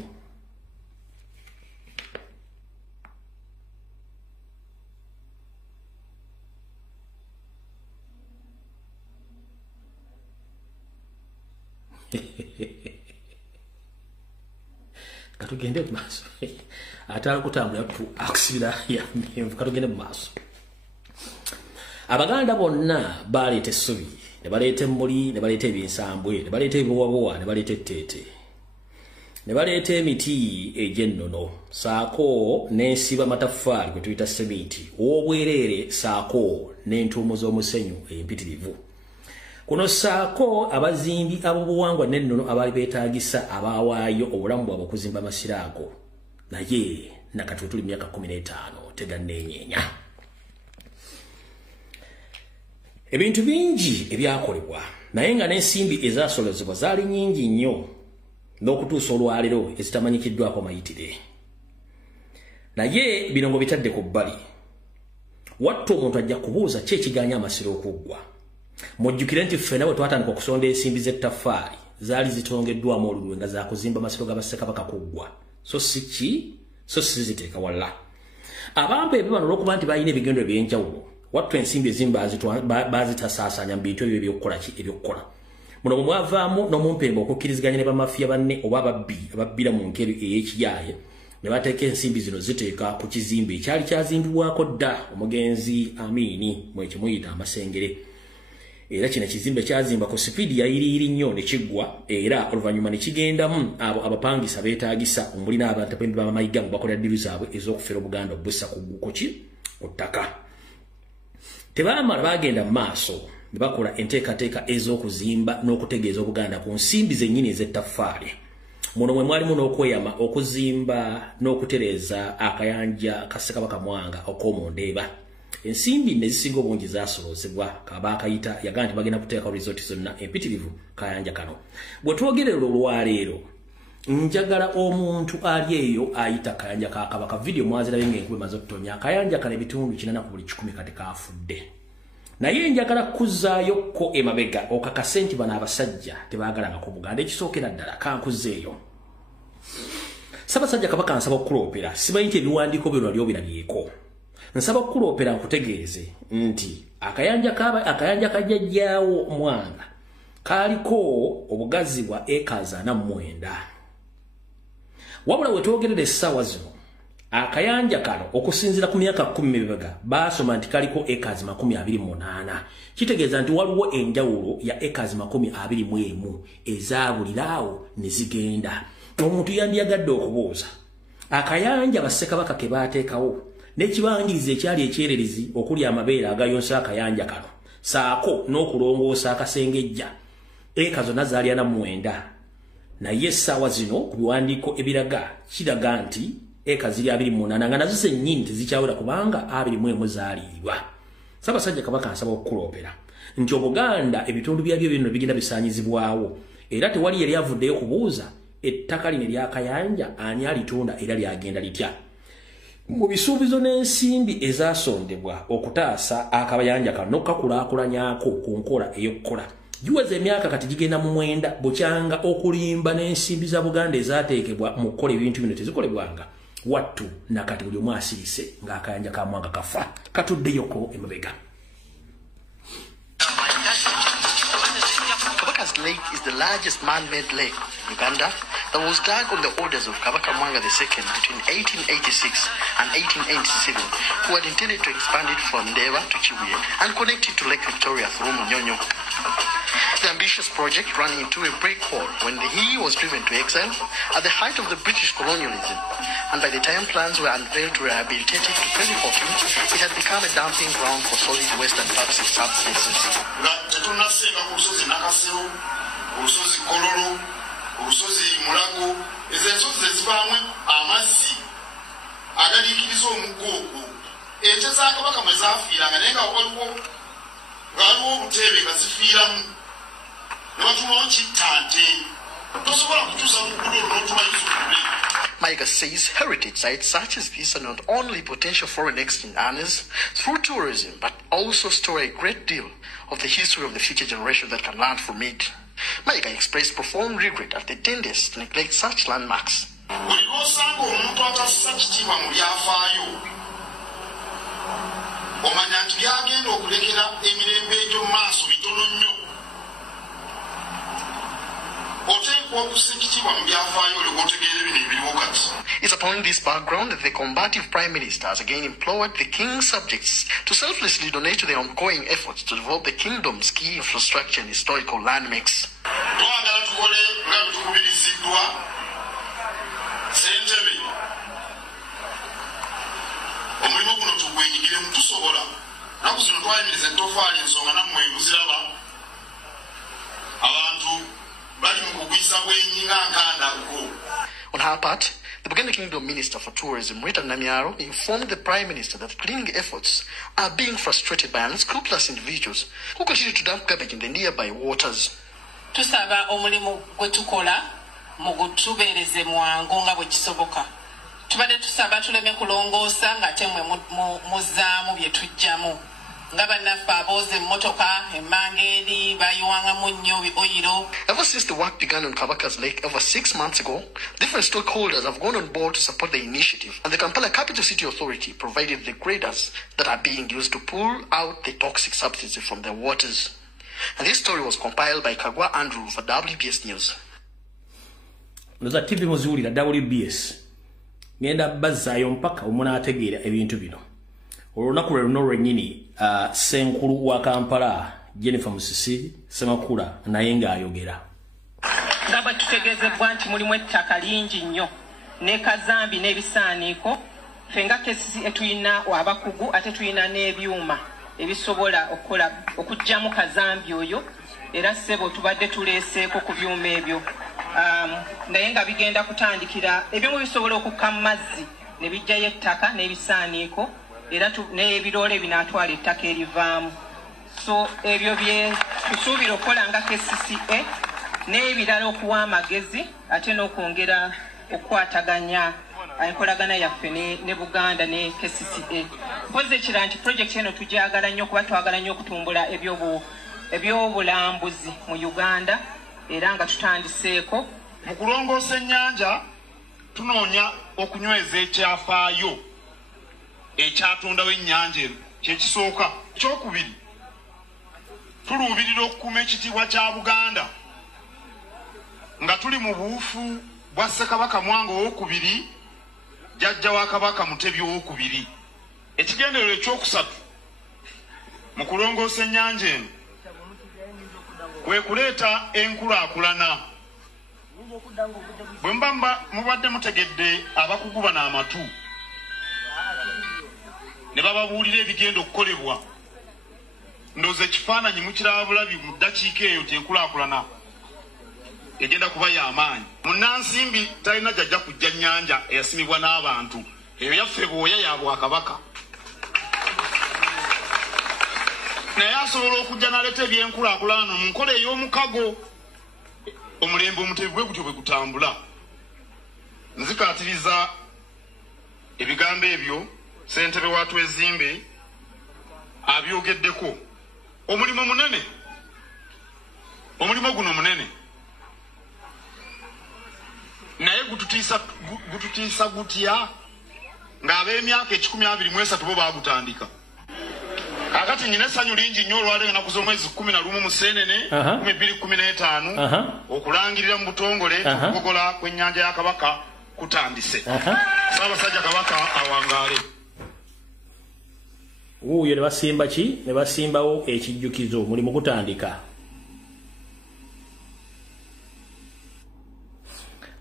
Katugende mu maaso. Atala kutambula tu akusibira ya menvu katugende mu maaso. Abaganda bonna baleeta essubi, ne baleeta emmuli, ne baleeta ebinsambwe, ne baleeta ebiwawawa, ne baleeta etteete, ne baleeta emiti egy'ennono, saako n'ensiba mataffaali gwe tuyita semiti, ow'obwereere saako n'entuumo z'omusenyu empitirivu. Kuno saako abazimbi ab'obuwangwa n'ennono abaali beetaagisa abaawaayo obulamu bwabwe okuzimba amasiro ago. Naye nakati tuli myaka 15 teganneenyeenya. Ebintu bingi ebyakolebwa naye nga n'ensimbi ezaasolozebwa zaali nnyingi nnyo n'okutuusa olwaliro ezitamanyikiddwako mayitire. Naye bino ngo bitadde ku bbali. Wattu omuntu ajja kubuuza ki ekiganya amasiro okuggwa. Mujjukire nti ffenna bwe twatandika okusonda ensimbi z'ettaffaali zaali zitongeddwamu olulwe nga zaakuzimba amasiro g'Abassekabaka kuggwa. So si ziteeka wala. Abantu ebibano olw'okuba nti balina ebigendo eby'enjawulo wattu ensimbi ezimu baazitasaasanya mu bintu ebyo ebyokukola. muno mwavaamu n'omumpembo okukkiriziganya ne bamafia banne oba ababbira mu nkeri ey'ekiyaaye ne bateeka ensimbi zino ziteeka ku kizimbe ekyali kyazimbibwako dda omugenzi Amini mwekimuyita Amasengere. Era kino ekizimbe kyazimba ku sipiidi yayiriiri nnyo ne kiggwa, era oluvannyuma ne kigendamu abo abapangisa beetaagisa omuli n'abantu bamayiga mu bakola ddiru zaabwe ez'okufera Obuganda obussa ku ttaka. Tebaamala bagenda mu maaso ne bakola enteekateeka ez'okuzimba n'okutegeeza Obuganda ku nsimbi zennyini ez'ettaffaali. Muno mwe mwalimu n'okweyama okuzimba n'okutereeza akayanja ka Ssekabaka Mwanga ok'omundeeba. Ensimbi ne zisinga obungi zasolozebwa Kabakayita yagamba nti bagenda kuteeka resort zonna empitirivu kayanja kano. Bwe twogerera olwaleero njagala omuntu ali eyo ayita kayanja ka Kabaka video mwazirabe ng'enkuba emaze okutonya akayanja kano ebitundu 4 ku buli 10 kati kaafudde. Naye njagala kuzzaayo emabega okakase nti bano abasajja tebaagalanga ku Buganda. Ekisookera ddala kankuzeeyo. Ssaabasajja Kabaka nsaba okuloopera, simanyi nti ebiwandiiko bino wali obirabyeko. Nsaba okuloopera nkutegeeze nti akayanja kajjajjaawo Mwanga kaaliko obugazi bwa acres 49. Wabula wetwogerera essaawa zino akayanja kano okusinziira ku myaka 10 baasoma nti kaliko acres 28. Kitegeeza nti waliwo enjawulo ya acres 21 ezaabuliraawo ne zigenda. Omuntu yandiyagadde okubuuza akayanja Bassekabaka ke baateekawo n'ekibangiriza ekyali ekyererezi okuli amabeere agayonsa akayanja kano saako n'okulongoosa akasengejja eka zonna zaali 49. Naye essaawa zino ku biwandiiko ebiraga kiraga nti eka ziri 28 nga nazo zennyini tezikyawera kubanga 21 zaaliibwa. Ssaabasajja Kabaka nsaba okuloopera nti Obuganda ebitundu byabyo bino bigenda bisaanyizibwawo, era tewali yali avuddeyo kubuuza ettaka lino eryakayanja ani alitunda era lyagenda litya. Mu bisuubizo n'ensimbi ezasondebwa okutaasa akabayanja kano n'okukakulaakulanyako ku nkola ey'okukola giweze emyaka kati gigenda mu 9 bukyanga okulimba n'ensimbi za Buganda ezaateekebwa mu kukola ebintu bino tezikolebwanga wattu nakati buli omu asirise ng'akayanja ka Mwanga kafa katuddeyoko emabega. Kabaka's Lake is the largest man-made lake in Uganda that was dug on the orders of Kabaka Mwanga II between 1886 and 1887, who had intended to expand it from Ndeba to Kibuye and connect it to Lake Victoria through Munyonyo. The ambitious project ran into a break wall when he was driven to exile at the height of the British colonialism, and by the time plans were unveiled to rehabilitate it to present Auckland, it had become a dumping ground for solid Western toxic substances. Olusozi Mulago ezensozi ezivaamu amazzi agaliikiriza omuggoogwo ekyo za Kabaka mwe zaafiiranga naye nga waliwo obuteebe nga zifiiramu ne batumawo kittante tosobola kutuusa mu ggulu olwo n'otumayizukube. Mayiga says heritage sites such as this are not only potential foreign exchange earners through tourism, but also store a great deal of the history of the future generation that can learn from it. Mayiga expressed profound regret at the tendency to neglect such landmarks. Buli lw'osanga omuntu atassa kitiibwa mu byafaayo omanya nti byagenda okulekera emirembe egy'omu maaso bitono nnyo. It's upon this background that the combative Prime Minister has again implored the King's subjects to selflessly donate to the ongoing efforts to develop the Kingdom's key infrastructure and historical landmarks. On her part, the Buganda Kingdom Minister for Tourism, Rita Namyaro, informed the Prime Minister that cleaning efforts are being frustrated by unscrupulous individuals who continue to dump garbage in the nearby waters. Tusaba omulimu gwe tukola mu gutubeereze mwangu nga bwe kisoboka. Tubadde tusaba tuleme kulongoosa ng'ate mwe muzzaamu bye tujjamu. Ever since the work began on Kabaka's Lake over 6 months ago, different stakeholders have gone on board to support the initiative, and the Kampala Capital City Authority provided the graders that are being used to pull out the toxic substances from the waters. And this story was compiled by Kagwa Andrew for WBS News. Noza TV muzuri la WBS. Ngenda bazayo mpaka umuna ategeera ebintu bino. Olunaku luno lwennyini Senkulu wa Kampala Jennifer Musisi Semakula naye ng'ayogera. Ngaba tutegeezebwa nti mulimu ettaka lingi nnyo ne kazambi n'ebisaaniiko fenga kesi etuyina abakugu ate tuyina n'ebyuma ebisobola okujjamu kazambi oyo era ssebo tubadde tuleeseeko ku byuma ebyo naye nga bigenda kutandikira ebimu bisobola okukka mu mazzi ne bijjayo ettaka n'ebisaaniiko era n'ebiroole binaatwala ettaka erivaamu so ebyo bye tusuubira okukola nga KCCA n'ebirala okuwa amagezi ate n'okwongera okukwataganya enkolagana yaffe ne Buganda ne KCCA. Mpozi ekira nti project eno tujagala nnyo kuba twagala nnyo okutumbula ebyobulambuzi mu Uganda era nga tutandiseeko. Mu kulongoosa ennyanja tunoonya okunyweza ekyafaayo ekyatondawo ennyanja eno kyekisooka. Ekyokubiri tuluubirira okukuuma ekitiibwa kya Buganda nga tuli mu buufu bwa Ssekabaka Mwanga II jjajja wa Kabaka Mutebi II. Ekigendererwa ekyokusatu mu kulongoosa ennyanja eno kwe kuleeta enkulaakulana. Bwe mba mubadde mutegedde abakugu bano amatu ne bababuulira ebigenda okukolebwa, ndowooza ekifaananyi mukiraba bulabi mu ddakiika eyo ti enkulaakulana egenda kuba y'amaanyi. Munnansimbi talina jjajja kujja nnyanja eyasimibwa n'abantu, eyo yaffe bwoya ya Bwakabaka. Naye asobola okujja n'aleeta ebyenkulaakulana mu nkola ey'omukago. Omulembe Omutebi bwe gutyo bwe gutambula. Nzikaatiriza ebigambo ebyo ssentebe wa Twezimbe abyogeddeko. Omulimu munene, omulimu guno munene, naye gututiisa gutya ng'ab'emyaka 23 bo baagutandika. Kakati nyina essanyu lingi nnyo olwaleero ennaku z'omwezi 11 Museenene 2015 okulangirira mu butongole okugogola kw'ennyanja ya Kabaka kutandise. Ssaabasajja Kabaka awangaale. Wuuyo ne basimba ki? Ne basimbawo ekijjukizo mulimu gutandika.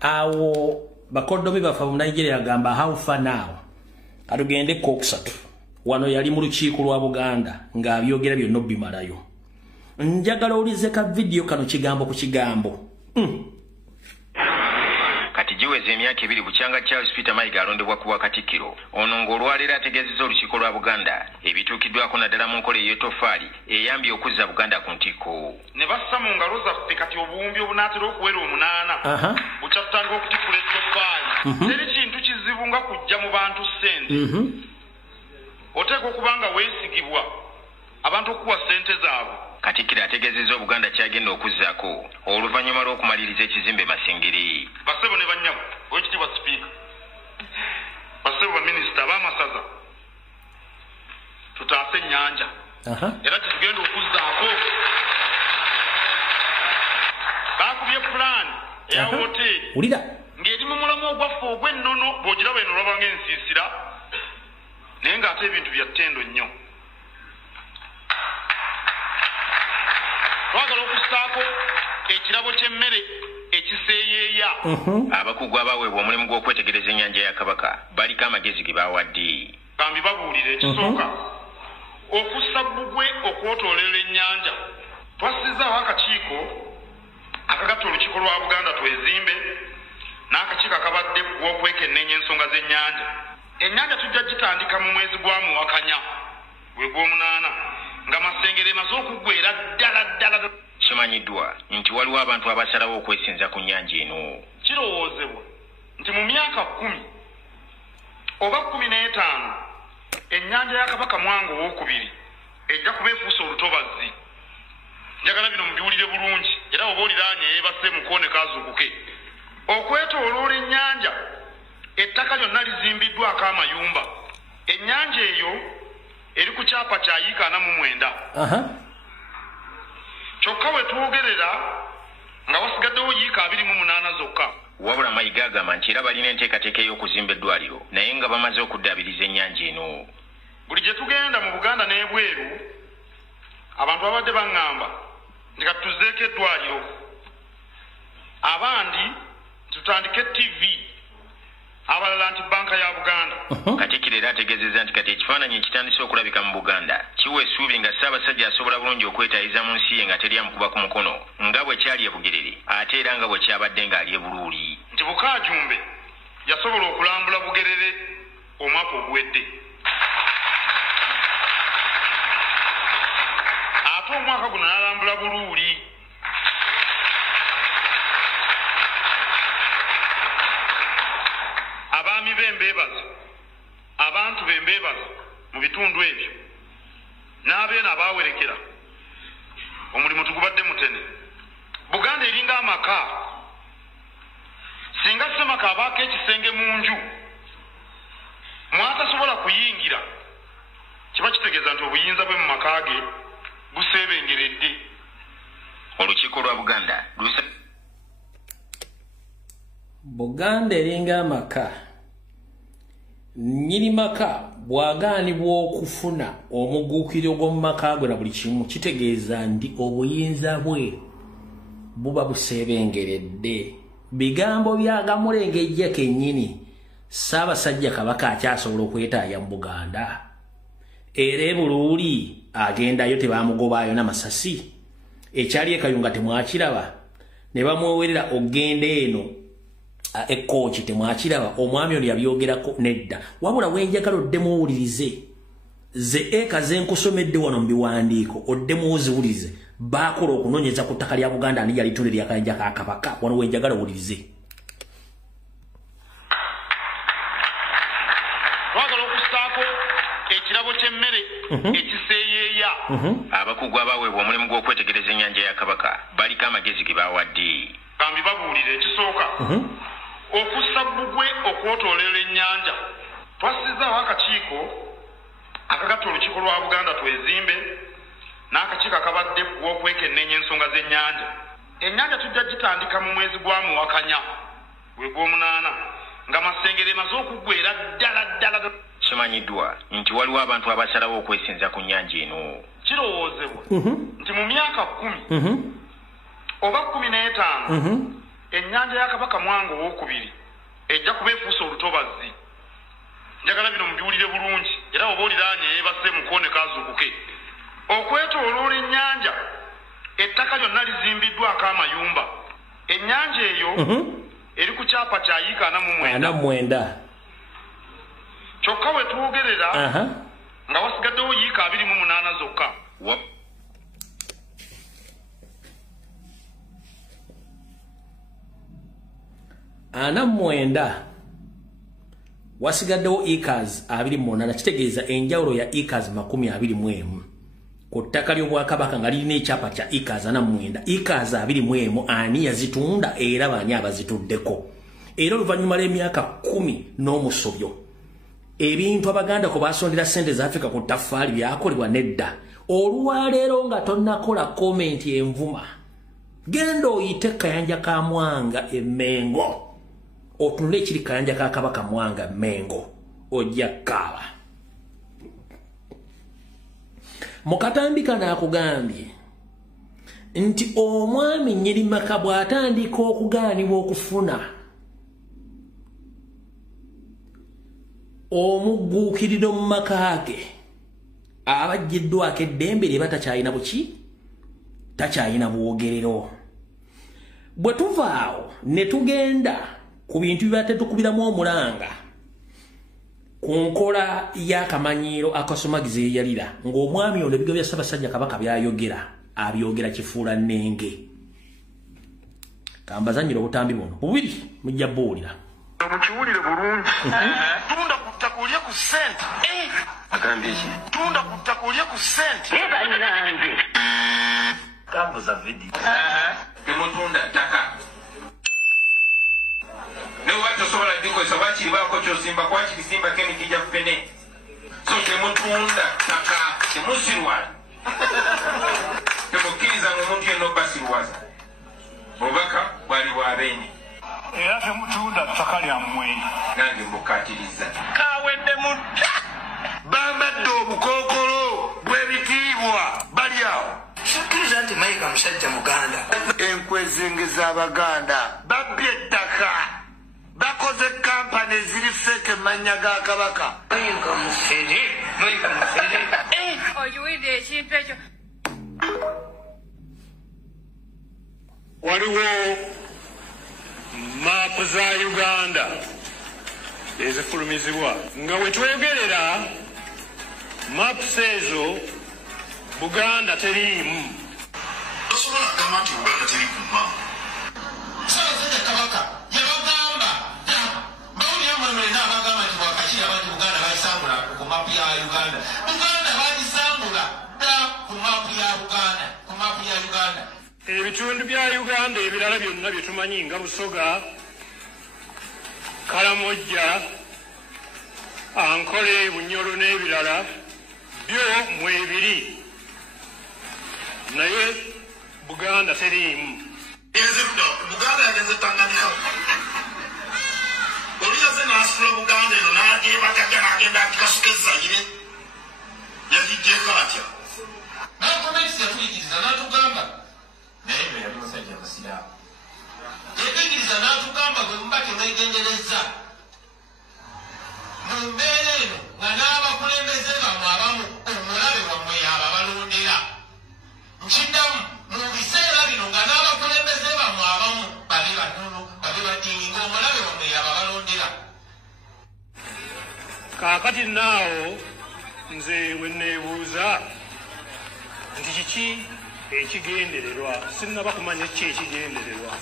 Awo bakoddomi bafa mu Nigeria agamba how far now? Atugende kokusatu. Wano yali mu lukiiko lwa Buganda ng'abyogera byonna bimalayo. Njagala olize ka video kano kigambo ku kigambo. Kati jiweze emyaka 2 Bukyanga Charles Peter Mayiga alondebwa kuwa Katikkiro. Ono ng'olwalira ategeezezza olukiiko lwa Buganda ebituukiddwako naddala mu nkola ey'etoffaali eyambye okuzza Buganda ku ntikko. Ne bassa mu ngalo zaffe kati obuwumbi obunaatera okuwera 8 bukyatutandika okutikkula ettoffaali. Teri kintu kizibu nga kujja mu bantu ssente. Oteeka okuba nga weesigibwa abantu okuwa ssente zaabwe. Katikkiro ategeezezza Buganda kyagenda okuzzaako oluvannyuma lw'okumaliriza ekizimbe Masengere. Bassebo ne bannyabo, Oweekitiibwa Sipiika, bassebo baminisita ab'amasaza, tutaase ennyanja era tetugenda okuzzaako. Baakubye pulaani eya woteeri ng'eri mu mulamu ogwaffe ogw'ennono bw'ogiraba eno olaba ng'ensiisira naye ng'ate ebintu bya ttendo nnyo. Twagala okussaako ekirabo ky'emmere ekiseeyeeya. Abakugu abaweebwa omulimu gw'okwetegereza ennyanja ya Kabaka baliko amagezi ge baawadde. Kambi babuulira ekisooka okussa bbugwe okwotolera ennyanja. Twassizaawo akakiiko akagatta olukiiko lwa Buganda Twezimbe n'akakiiko akabadde gw'okwekenneenya ensonga z'ennyanja. Ennyanja tujja gitandika mu mwezi gwa Muwakanya gwe gw'omunaana nga Masengere emaze okuggwera ddala. Kimanyiddwa nti waliwo abantu abasalawo okwesinza ku nnyanja eno. Kirowoozebwa nti mu myaka 10 oba 15 ennyanja ya Kabaka Mwanga II ejja kuba efuuse olutobazi. Njagala bino mubiwulire bulungi era oba oliraanye yeebase mukoone kaazuukuke. Okwetooloola ennyanja ettaka lyonna lizimbiddwako amayumba. Ennyanja eyo eri ku kyapa kya 49. wetuwogerera nga wasigaddewo yiika 28 zokka. Wabula Mayiga agamba nti era balina enteekateeka y'okuzimba eddwaliro naye nga bamaze okuddaabiriza ennyanja eno. Buli gye tugenda mu Buganda n'ebweru abantu babadde baŋŋamba nti kati tuzzeeko eddwaliro, abandi tutandike TV, abalala nti banka ya Buganda. Katikkiro era ategeezezza nti kati ekifaananyi ekitandise okulabika mu Buganda kiwa essuubi nga Ssaabasajja asobola bulungi okwetaayiza mu nsi ye nga teri amukuba ku mukono nga bwe kyali e Bugerere ate era nga bwe kyabadde ng'ali e Buluuli. Nti Bukaajumbe yasobola okulambula Bugerere omwaka oguwedde. Ate omwaka guno n'alambula Buluuli. Abaami b'embeebazi, abantu b'embeebazi mu bitundu ebyo n'abeena abaawerekera omulimu tugubadde mutene. Buganda eringa amaka. Singa Ssemaka abaako ekisenge mu nju mwatasobola kuyingira, kiba kitegeeza nti obuyinza bwe mu maka ge buseebengeredde. Olukiiko lwa Buganda Buganda eringa amaka. Nnyini maka bw'agaanibwa okufuna omuguukiro gw'omu maka gwe na buli kimu kitegeeza nti obuyinza bwe buba buseebengeredde. Bigambo byagamulengejja kennyini Ssaabasajja Kabaka akyasobola okwetaaya mu Buganda. Era e Buluuli agendayo tebamugobaayo n'amasasi. Ekyali e Kayunga temwakiraba ne bamwewerera ogenda eno ekkoki temwakiraba. Omwami ono yabyogerako nedda. Wabula wenjagala oddemu owulirize ze eka zenkusomedde wano mu biwandiiko oddemu oziwulirize. Baakola okunoonyeza ku ttaka lya Buganda ani yali ttule ly'akayanja ka Kabaka. Wano wenjagala owulirize. Twagala okussaako ekirabo ky'emmere ekiseeyeeya. abakugu abaweebwa omulimu gw'okwetegereza ennyanja ya Kabaka baliko amagezi ge baawadde. Kambi babuulira ekisooka. Okussa bbugwe okwotolera ennyanja. Twasizaawo akakiiko akagatta olukiiko lwa Buganda twezimbe n'akakiiko akabadde w'okwekenneenya ensonga z'ennyanja. Ennyanja tujja gitandika mu mwezi gwa Muwakanya gwe gw'omunaana nga Masengere emaze okuggwera ddala. Kimanyiddwa nti waliwo abantu abasalawo okwesinza ku nnyanja eno. Kirowoozebwa nti mu myaka 10 oba 15 ennyanja ya Kabaka Mwanga II ejja kuba efuuse olutobazi. Njagala bino mubiwulire bulungi era oba oliraanye yeebase mukoone kaazuukuke. Okwetooloola ennyanja ettaka lyonna lizimbiddwako amayumba. Ennyanja eyo eri ku kyapa kya yiika 49. Kyokka we twogerera nga wasigaddewo yiika 28 zokka. Ana mwenda wasigaddewo acres 28 kitegeeza enjawulo ya acres 21 ku ttaka ly'Obwakabaka nga lirina ekyapa kya acres 49. Acres 21 ani yazitunda era baani abazituddeko. Era oluvannyuma lw'emyaka 10 n'omusobyo ebintu Abaganda ko basondera ssente za Afrika ku ttaffaali byakolebwa nedda. Olwaleero nga tonnakola komenti envuma genda oyite Kayanja ka Mwanga e Mengo. Otunule ekiri Kayanja ka Kabaka Mwanga Mengo ojja kaaba. Mukatambika n'akugambye nti omwami Nyirimaka bw'atandika okugaanibwa okufuna omugguukiriro mu maka ge abaggiddwako eddembe lye batakyalina buki takyalina bwogerero. Bwe tuvaawo ne tugenda ku bintu bibadde tukubiramu omulanga ku nkola y'akamanyiiro akasomagiza eyalira ng'omwami ono ebigo bya Ssaabasajja Kabaka byayogera abyogera kifuula nnenge. Kambazanyira obutambi buno bubiri mujja buwulira. Mukiwulire bulungi. Tunda ku ttaka olye ku ssente. Agambye ki? Tunda ku ttaka olye ku ssente. Bannange. Kambuza video. Temutunda ttaka. Ne watu sobola dikosa wakiri bako kyosimba kwakiri simba keni kijja kupene. So temutunda ttaka. Temusirwa. Temukiriza ng'omuntu yenna obbasirwa. abene era temutunda ttaka lyammwe nange mbukatiriza kawedde mutta bambadde obukookolo bw'ebitiibwa bali awo sikkiriza nti mayiga musajja muganda enkwezengeza abaganda babbye ettaka bakoze kampani eziri feke mannya ga kabaka mayiga mufere okiwulidde ekintu ekyo waliwo maapu za Uganda ezifulumizibwa nga we twegerera maapusi ezo Buganda teriimu tosobola kugamba nti Uganda teri ku maapu Ssaabasajja Kabaka yabagamba bawulira mwemule n'abagamba nti wakakiri abantu Uganda bagisangula ku maapu ya Uganda Uganda bagisangula ku maapu ya Uganda ebitundu bya Uganda ebirala byonna bye tumanyi nga Busoga Kalamojja Ankole Bunyoro n'ebirala byo mwebiri naye Buganda teriimu Buganda yagenze Tanganyika oliyaze n'asula Buganda eno n'agyebagajja n'agenda akikasuka Zaire yagigyeko atya nakomesi yatuyigiriza n'atugamba naye bwe yali musajja musiraamu yatuyigiriza n'atugamba bwe muba temwegendereza mu mbeera eno nga n'abakulembeze bammwe abamu omulabe wammwe yaba balondera nkiddamu mu biseera bino nga n'abakulembeze bammwe abamu babe batono babe badingi ng'omulabe wammwe yaba balondera kaakati naawo nze we neebuuza nti kiki ekigendererwa sinnaba kumanya ki ekigendererwa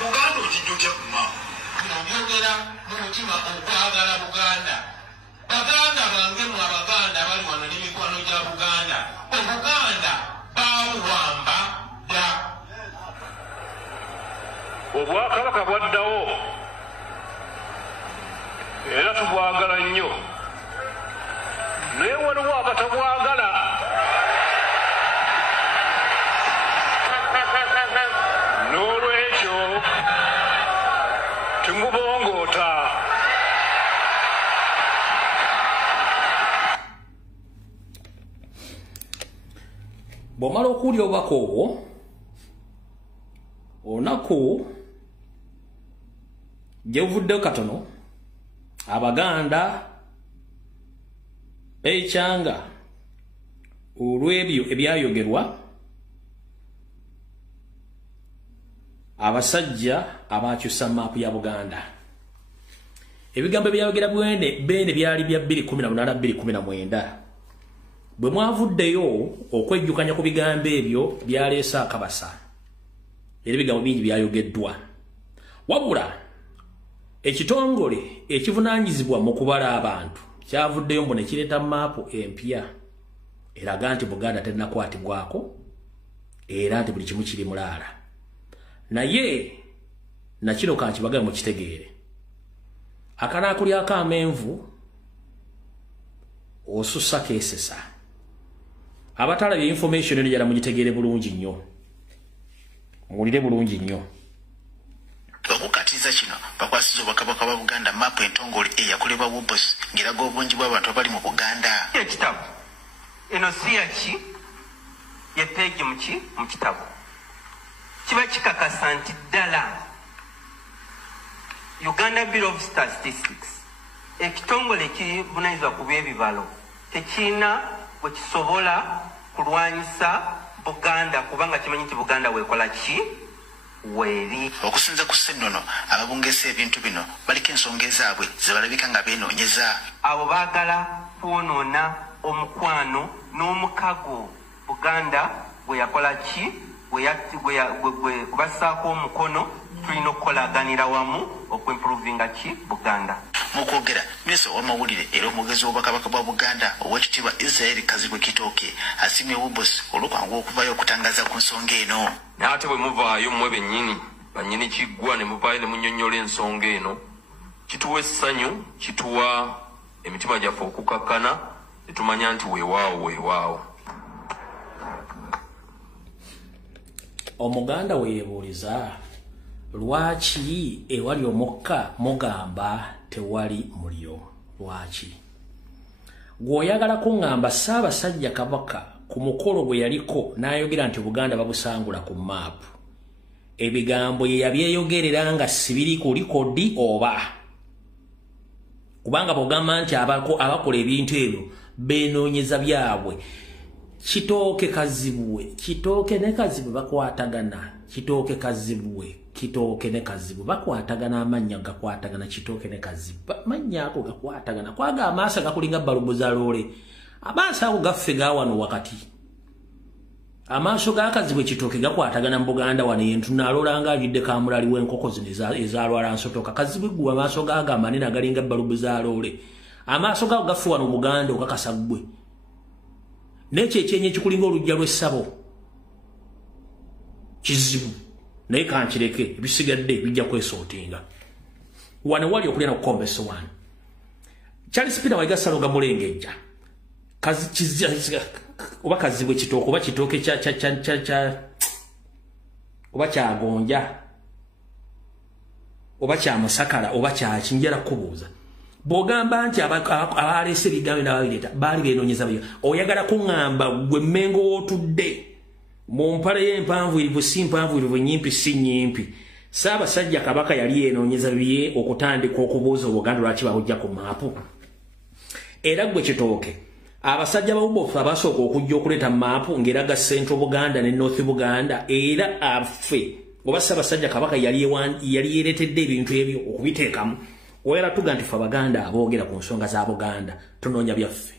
Buganda okijjukya ku maapu byogera mu mutima okwagala Buganda baganda bange mu abaganda bali wano n'emikwano gya Buganda obuganda babuwamba dda obwakabaka bwaddawo era tubwagala nnyo naye waliwo abatabwagala n'olwekyo timubongoota bw'omala okuwulya obubaka obwo olunaku gye buvuddeyo katono abaganda beekyanga olw'ebyo ebyayogerwa abasajja abakyusa maapu ya Buganda ebigambo byayogera bene byali bya 2018-2019 bwe mwavuddeyo okwejjukanya ku bigambo ebyo byaleese akabasa era ebigambo bingi byayogeddwa wabula ekitongole ekivunaanyizibwa mu kubala abantu kyavuddeyo mbu ne kireeta maapu empya eraga nti Buganda terinakwatibwako era nti buli kimu kiri mulaala naye nakino kankibagabe mu kitegeere akanaakulyako amenvu osussa keesesa abatalabye information eno jala mugitegeere bulungi nnyo muwulire bulungi nnyo okukatiza kino bakwasiza obwakabaka bwa Buganda maapu entongole eyakolebwa Wobos ng'eraga obungi bw'abantu abali mu Buganda ekitabo eno si yaki ye peegi mu kitabo kiba kikakasa nti ddala Uganda Bureau of Statistics ekitongole ekibunanyizibwa ku by'ebibalo tekirina bwe kisobola kulwanyisa Buganda kubanga kimanyi nti Buganda weekola ki weeri okusinza ku ssennono ababungesa ebintu bino baliko ensonga ezaabwe ze balabika nga beenoonyeza abo baagala kwonoona omukwano n'omukago Buganda bwe yakola ki kubassaako omukono tulina okukolaganira wamu okwimprovinga ki Buganda mu kwogera minisita w'amawulire era omwogezi w'obwakabaka bwa Buganda owekitiibwa Israel Kazibwe Kitooke asiimye Wobos olw'okwanguwa okuvayo okutangaza ku nsonga eno n'ate bwe muvaayo mmwe bennyini bannyini kiggwa ne muvaayo ne munnyonnyola ensonga eno kituwa essanyu kituwa emitima gyaffe okukakkana ne tumanya nti weewaawo omuganda weyebuuliza lwaki ewali omukka mugamba tewali muliro lwaki gwoyagala kuŋŋamba Ssaabasajja Kabaka ku mukolo gwe yaliko n'ayogera nti Buganda babusangula ku maapu ebigambo ye yabyeyogerera nga sibiri ku likodi oba kubanga bw'ogamba nti abakola ebintu ebyo beenoonyeza byabwe kitooke ne kazibwe bakwatagana kitooke ne kazibwe bakwatagana amannya gakwatagana kitooke ne kazibwe mannya ako gakwatagana kwaga amaaso gakulinga balubu za loole amaaso ago gaffe gawano wakati amaaso ga kazibwe kitooke gakwatagana mu Buganda wano yentunalola nga alidde kamulali w'enkoko zino ezalwala nsotoka kazibwe gwe amaaso gaga amanene agalinga balubu za loole amaaso gago gaffe wano mu Buganda okakasa ggwe n'ekyo ekyenyi ekikulinga olujja lw'essabo kizibu naye kankireke ebisigadde bijja kwesootinga wano wali okulya n'okukomba essowaani Charles Peter Wayiga Salonga mulengejja oba kazibwe kitooke oba kitooke oba kyagonja oba kya musakala oba kyaki njala kubuuza bw'ogamba nti abaleese ebigambo n'ababireeta baali beenoonyeza byo oyagala kuŋŋamba gwe Mmengo w'otudde mu mpale y'empanvuyirivu si mpanvuyirivu nyimpi si nyimpi Ssaabasajja Kabaka yali yeenoonyeza bye okutandika okubuuza Obuganda lwaki babujja ku maapu era gwe kitooke abasajja bawubofu abasooka okujja okuleeta maapu ng'eraga Central Buganda ne North Buganda era affe oba Ssaabasajja Kabaka yali yereetedde ebintu ebyo okubiteekamu oyala tuga nti ffe Abaganda aboogera ku nsonga za Buganda tunoonya byaffe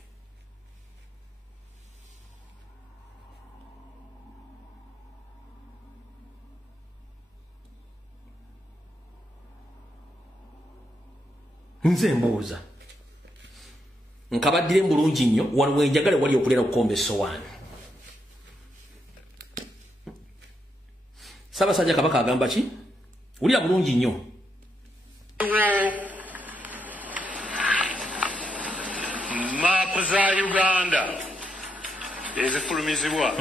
nze mbuuza nkabaddire bulungi nnyo wano mwenjagale wali okulera okukomba essowaani Ssaabasajja Kabaka agamba ki wulira bulungi nnyo maapu za Uganda ezifulumizibwa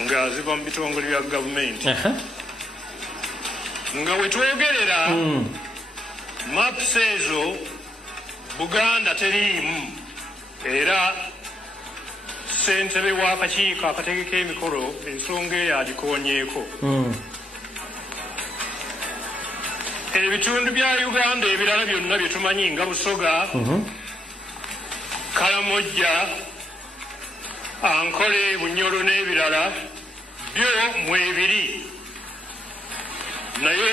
nga ziva mu bitongole bya gavumenti nga wetwogerera maps ezo Buganda teriimu era ssentebe w'akakiiko akategeka emikolo ensonga eyo agikoonyeeko ebitundu bya Uganda ebirala byonna bye tumanyi nga Busoga Kalamojja Ankole Bunyoro n'ebirala byo mwebiri naye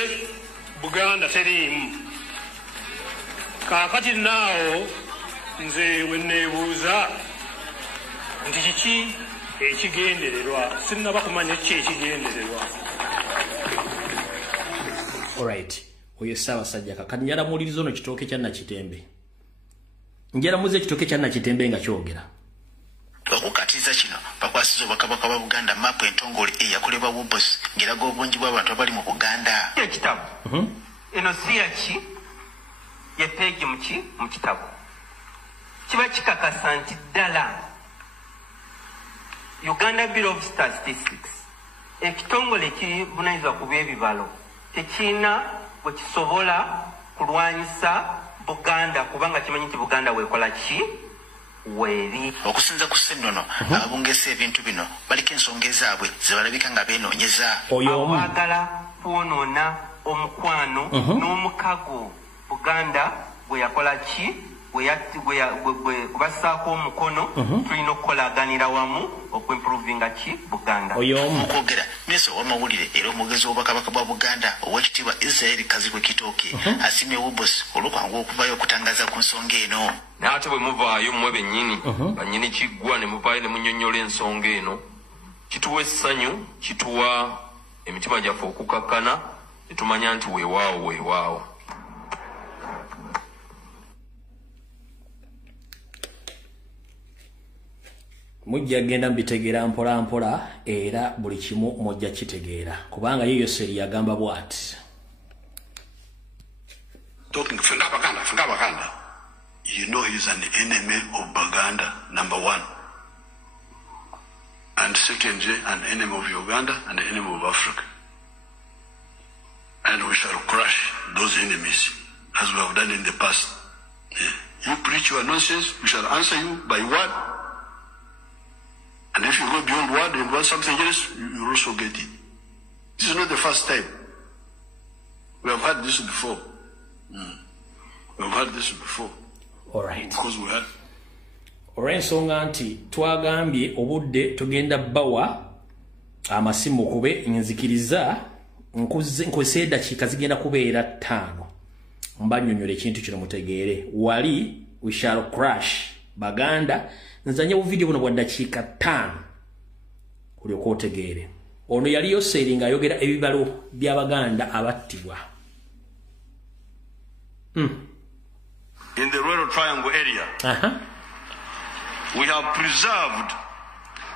Buganda teriimu kaakati naawo nze wenneebuuza nti kiki ekigendererwa sinnaba kumanya ki ekigendererwa alright oyo Ssaabasajja kati njala muwuliriza ono kitooke kya Nakitembe njala muze ekitooke kya Nakitembe nga kyogera okukatiza kino bakwasiza Obwakabaka bwa Buganda maapu entongole eyakolebwa Wobosi ng'eraga obungi bw'abantu abali mu Buganda ekitabo eno si yaki ye peegi mu kitabo kiba kikakasa nti ddala Uganda Bureau of Statistics ekitongole ekibunanyizibwa ku by'ebibalo tekirina bwe kisobola kulwanyisa Buganda kubanga kimanyi nti Buganda weekola ki weeri okusinza ku ssennono ababungesa ebintu bino baliko ensonga ezaabwe ze balabika nga beenoonyeza abagala kwonoona omukwano n'omukago Buganda bwe yakola ki bassaako omukono tulina okukolaganira wamu okwimprovinga ki Buganda okwogera minisita w'amawulire era omwogezi w'Obwakabaka bwa Buganda Oweekitiibwa Israel Kazibwe Kitooke asimye Wobosi olw'okwangu okuvayo okutangaza ku nsonga eno n'ate bwe muvaayo mmwe bennyini bannyini kiggwa ne muvaayo ne munnyonnyola ensonga eno kituwa essanyu kituwa emitima gyaffe okukakkana ne tumanya nti weewaawo mujja genda mbitegeera mpola mpola era buli kimu mujja kitegeera kubanga ye Yoseri yagamba bw'ati talking for Baganda, you know he's an enemy of Baganda, number one. And secondly, an enemy of Uganda and an enemy of Africa. and we shall crush those enemies as we have done in the past. You preach your nonsense, we shall answer you by word. And if you go beyond word and want something else, you also get it. This is not the first time. We have had this before. We have had this before. All right. Because we had. Olw'ensonga nti twagambye obudde tugenda bawa amasimu kube nzikiriza nkozesa eddakiika zigenda kubeera 5 mbanyonyola ekintu kino mutegeere wali we shall crash baganda nzanya bu video buno bwa dakiika 5 kulyoka otegeere ono yali Yoseri ng'ayogera ebibalo by'abaganda abattibwa. In the Royal Triangle area, we have preserved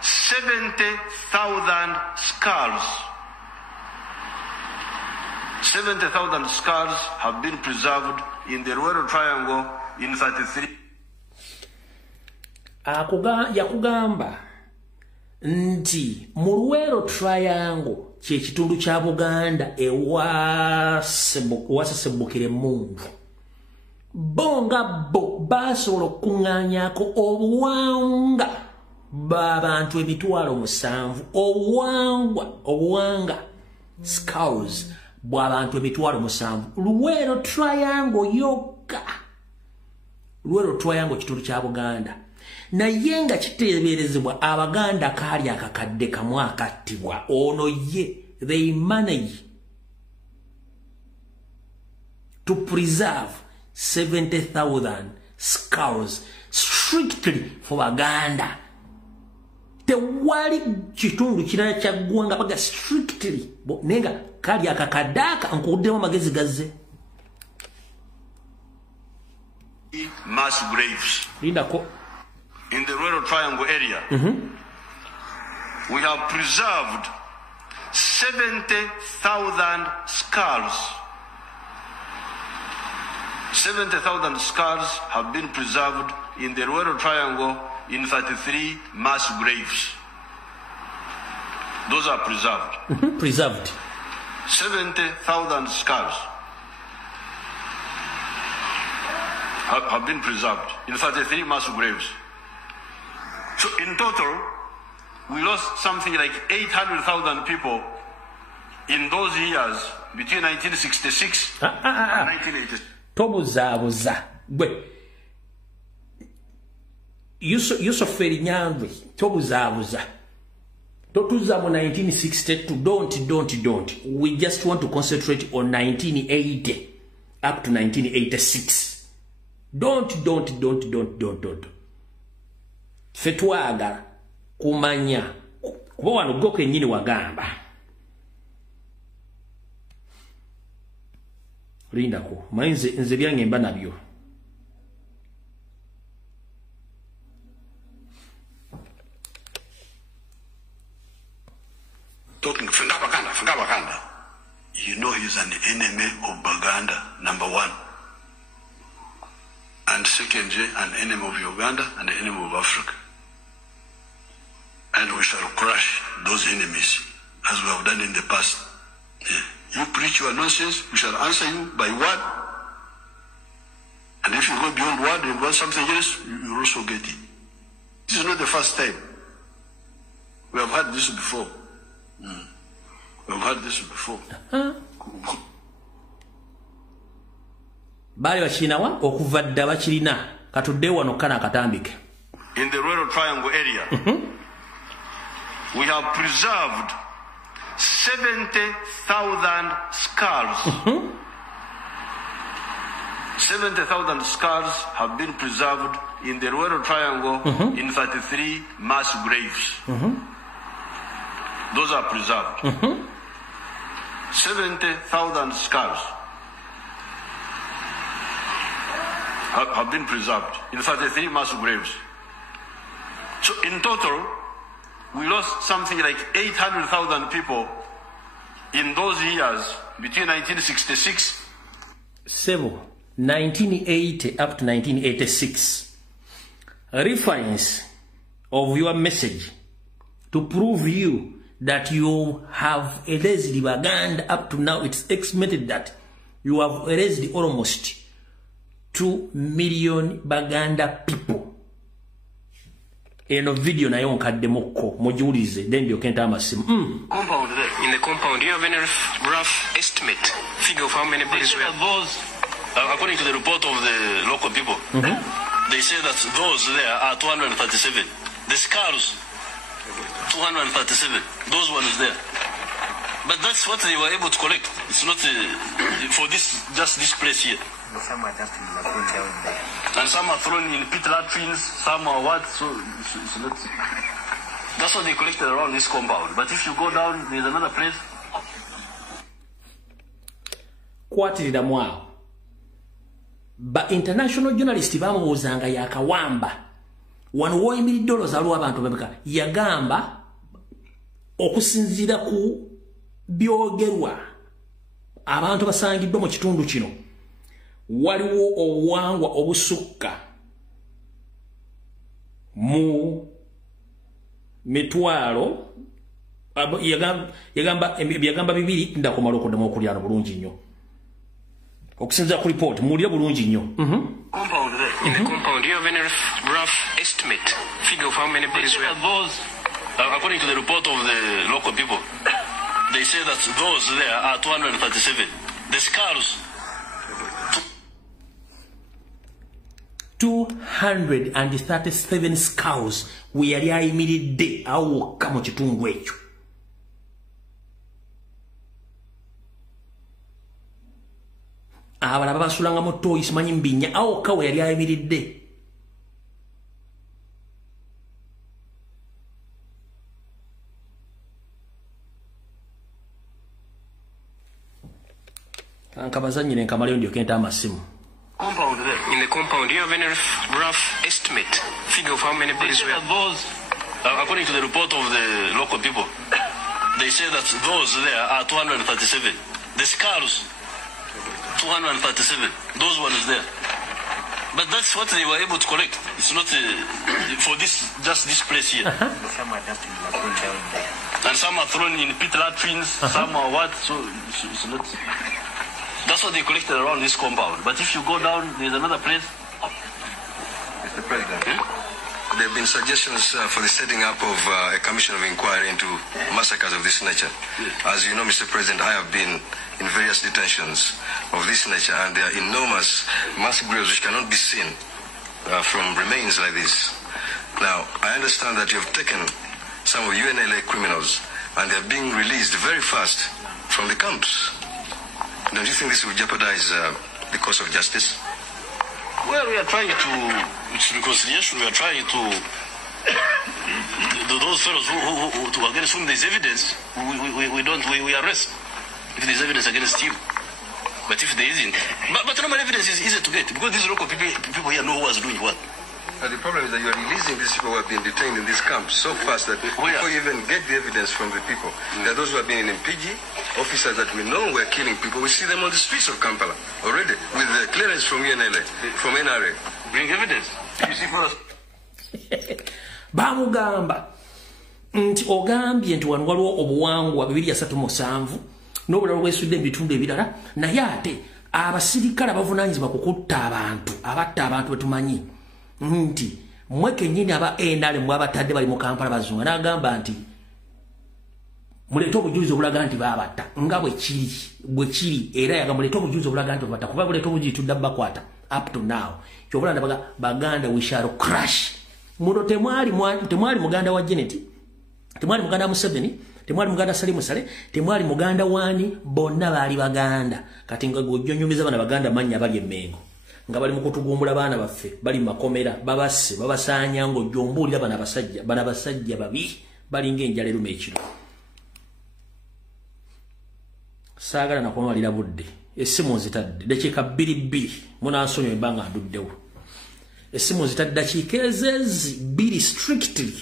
70,000 skulls. 70,000 skulls have been preserved in the Royal Triangle in 33. Yakugamba nti mu Luweero Triangle kye kitundu kya Buganda ewasesebukire mundu bonga bo basobola okuŋŋaanyaako obuwanga b'abantu emitwalo 7 obuwanga skulls bw'abantu emitwalo 7 Luweero Triangle yokka. Luweero Triangle kitundu kya Buganda naye nga kiteeberezebwa abaganda kaali akakadde kamu akattibwa ono ye they manage to preserve 70,000 skulls strictly for Baganda. Tewali kitundu kirala kya ggwanga baga strictly nenga kaali akakadde aka nkuddemu amagezi gazze. Mass graves. Lindako. In the Royal Triangle area, we have preserved 70,000 skulls. 70,000 skulls have been preserved in the Royal Triangle in 33 mass graves. Those are preserved. Preserved. 70,000 skulls have been preserved in 33 mass graves. So in total, we lost something like 800,000 people in those years between 1966 and 1986. Tobuzabuza. Gwe. Yusuferi Nyandwi. Tobuzabuza. Totuza mu 1962. Don't. We just want to concentrate on 1980 up to 1986. Don't. Fetwaga kumanya kuba wano goko ennyini wagamba lindako mayinze nze byange mba nabyo talking Baganda. You know he's an enemy of Baganda, number 1. And secondly, an enemy of Uganda and an enemy of Africa. And we shall crush those enemies as we have done in the past. You preach your nonsense, we shall answer you by word. And if you go beyond word and want something else, you also get it. This is not the first time. We have had this before. We have had this before. Bali bachinawa okuva dda bakirina katudde wano kana katambike. In the Royal Triangle area, we have preserved 70,000 skulls. 70,000 skulls have been preserved in the Royal Triangle in 33 mass graves. Those are preserved. 70,000 skulls have been preserved in 33 mass graves. So in total, we lost something like 800,000 people in those years between 1966. 1980 up to 1986. Reference of your message to prove you that you have erased Baganda up to now. It's estimated that you have erased almost 2 million Baganda people. In a video na yon kademoko mojulize then you can't amasim. Compound there. In the compound, do you have any rough estimate figure of how many bodies were? Those, according to the report of the local people, they say that those there are 237. The skulls, 237. Those ones there. But that's what they were able to collect. It's not for just this place here. Some are just in the and some are thrown in pit latrines, some are what, so it's not. That's what they collected around this compound. But if you go down, there's another place. Kwatirira mwao. Ba international journalist bamubuuzanga yakawamba. Wano $1 aliwo abantu bemeka. Yagamba okusinzira ku byogerwa abantu basangiddwa mu kitundu kino. Waliwo obuwangwa obusukka mu mitwalo yagamba 2 ndakomala okuddemu okulyano bulungi nnyo okusinza ku report mulya bulungi nnyo. Compound there. In the compound, do you have any rough estimate figure of how many bodies were? Those, according to the report of the local people, they say that those there are 237. The skulls, 237 skulls we yali ayimiridde awokka mu kitundu ekyo. Abalaba basulanga mu toyi simanyi mbinya awokka we yali ayimiridde. Ankabazanyire nkamaleyo ndyoke nta amasimu. Compound there. In the compound, do you have any rough estimate figure of how many bodies were? Those, according to the report of the local people, they say that those there are 237. The skulls, 237. Those ones there. But that's what they were able to collect. It's not for just this place here. Some are just in the and some are thrown in pit latrines, some are what, so it's not. That's what they collected around this compound. But if you go down, there's another place. Mr. President, there have been suggestions for the setting up of a commission of inquiry into massacres of this nature. As you know, Mr. President, I have been in various detentions of this nature, and there are enormous mass graves which cannot be seen from remains like this. Now, I understand that you have taken some of UNLA criminals, and they are being released very fast from the camps. Don't you think this will jeopardize the cause of justice? Well, we are trying to, it's reconciliation, we are trying to, those fellows who against whom there's evidence, we arrest if there's evidence against you. But if there isn't, but normal evidence is easy to get, because these local people here know who was doing what. The problem is that you are releasing these people who have been detained in these camps so fast that before you even get the evidence from the people, there are those who have been in MPG, officers that we know were killing people. We see them on the streets of Kampala already with the clearance from UNLA, from NRA. Bring evidence. You see for us. Bamugamba nti ogambye nti wano waliwo obuwangwa 237 n'obulala bwesudde mu bitundu ebirala naye ate abasirikale abavunaanyizibwa kukutta abantu abatta abantu betumanyi nti mwe kennyini aba NRA mwe abatadde bali mu Kampala bazunga n'agamba nti muleete obujulizi obulaga nti baabatta nga bwe kiri era yagamba muleete obujulizi obulaga nti baabatta kuba buleete obujulizi tudda bakwata up to now kyobula ndabaga Baganda we shall crash muno temwali muganda wa Janet temwali muganda Museveni temwali muganda Salimu Sale temwali muganda wani bonna baali Baganda kati nga gojjonyumiza bana Baganda manya bali emengo nga bali mukutugumbula baana baffe bali makomera babasse babasanya ngo jombulira bana basajja babi bali ngenjala erume ekiro saagala nakumalira budde essimu nzitadde dakiika 2 munansonyo embanga nduddewo essimu nzitadde dakiika ezezi 2 strictly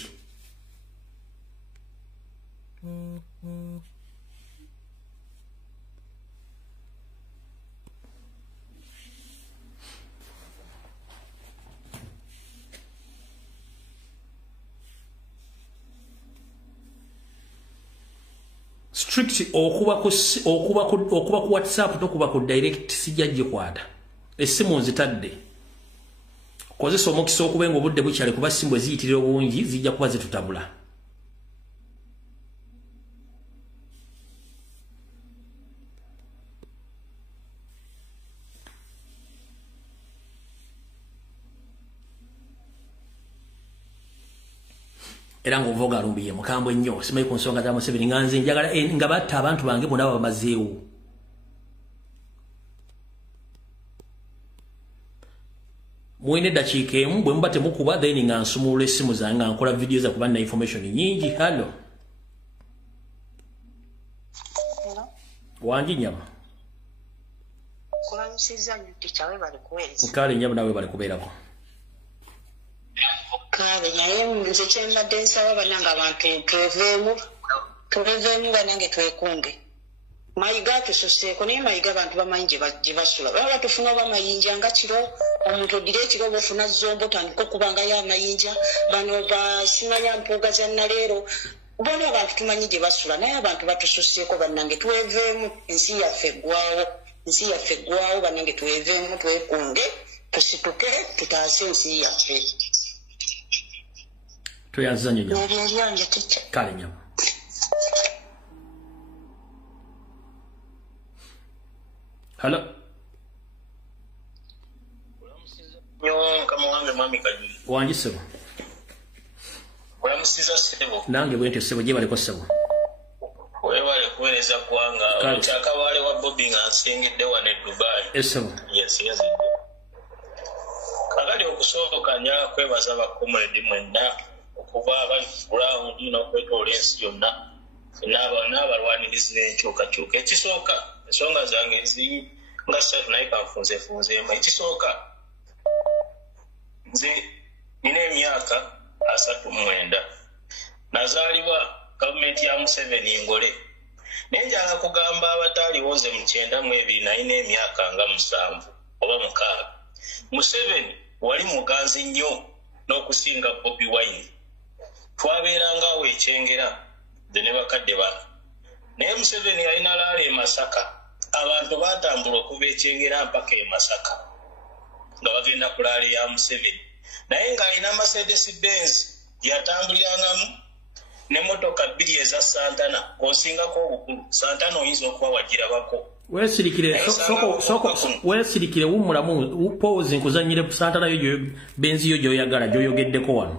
strict okuba ku WhatsApp tokuba ku direct sijajje kwata essimu nzitadde kozesa omukisa okubenga obudde bukyale kuba ssimu eziyitirira obungi zijja kuba zitutabula era ng'ovuga alumbiye mukambwe nnyo simanyi ku nsonga za Museveni nga nze njagala nga batta abantu bange bonna bamazeewo mwine eddakiika emu bwe muba temukuba then nga nsumulula essimu zange nga nkola vidiyo za kuba na information nyingi. Hallo wangi nyama mukale nyama nawe bali kubeerako Kabe naye nze kyembadde nsaba bananga abantu tuveemu banange twekunge mayiga tususeeko naye mayiga abantu bamanyi gye basula baba tufuna oba amayinja nga kiro omuntu odire ekiro bofuna zombo tandika okubangayo amayinja bano basimanya mpuuga za naleero bona abantu tumanyi gye basula naye abantu batususeeko bannange tweveemu ensi yaffe eggwawo bannange tweveemu twekunge tusituke tutaase ensi yaffe tuyanzanye nyama kale nyama Hello wangi sebo nange bwente sebo gye baliko sebo webale kuweereza kubanga okyakabaale wa Bobi nga nsengedde wano e Dubai esebo yes kakali okusooka nja kwebaza bakomredi mwenna okuva abali ground n'okwetoola ensi yonna n'abalwanirizi n'enkyukakyuka ekisooka ensonga zange nga ssatu naye kanfunzeemu ekisooka nze nina emyaka 39 nazaalibwa gavumenti ya Museveni ngole naye njala kugamba abataaliwo nze mu 92 nalina emyaka nga 7 oba 6 Museveni wali muganzi nnyo n'okusinga Bobi Wine twabeeranga awo ekyengera nze ne bakadde bano naye Museveni yalina laala e Masaka abantu baatambula okuva ekyengera mpaka e Masaka nga bagenda ku laala ya Museveni naye ng'alina Mercedes Benz yatambulirangamu n'emmotoka 2 eza Santana ng'osingako obukulu Santana oyinza okuba wagirabako weesirikire wumulamu pose nkuzanyire Santana yo Benzi yo gyoyagala gyoyogeddeko wano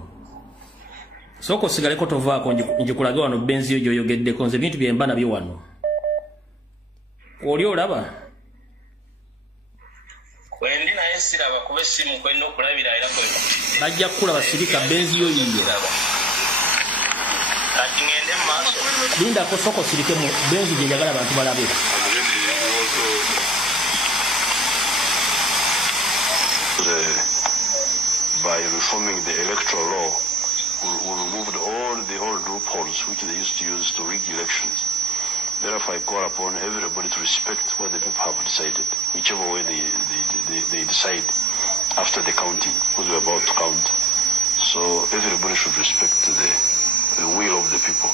soko sigaleko tovaako njikulage wano Benzi yo gyoyogeddeko nze bintu byemba nabyo wano oli olaba kwendi naye siraba kuba essimu kwenda okulabira era bajja kukulaba sirika Benzi yo yiye kati ngende mu maaso lindako soko sirike mu Benzi gye njagala abantu balabe by reforming the electoral law will remove all the old loopholes which they used to use to rig elections. Therefore, I call upon everybody to respect what the people have decided, whichever way they decide after the counting, because we're about to count. So everybody should respect the will of the people.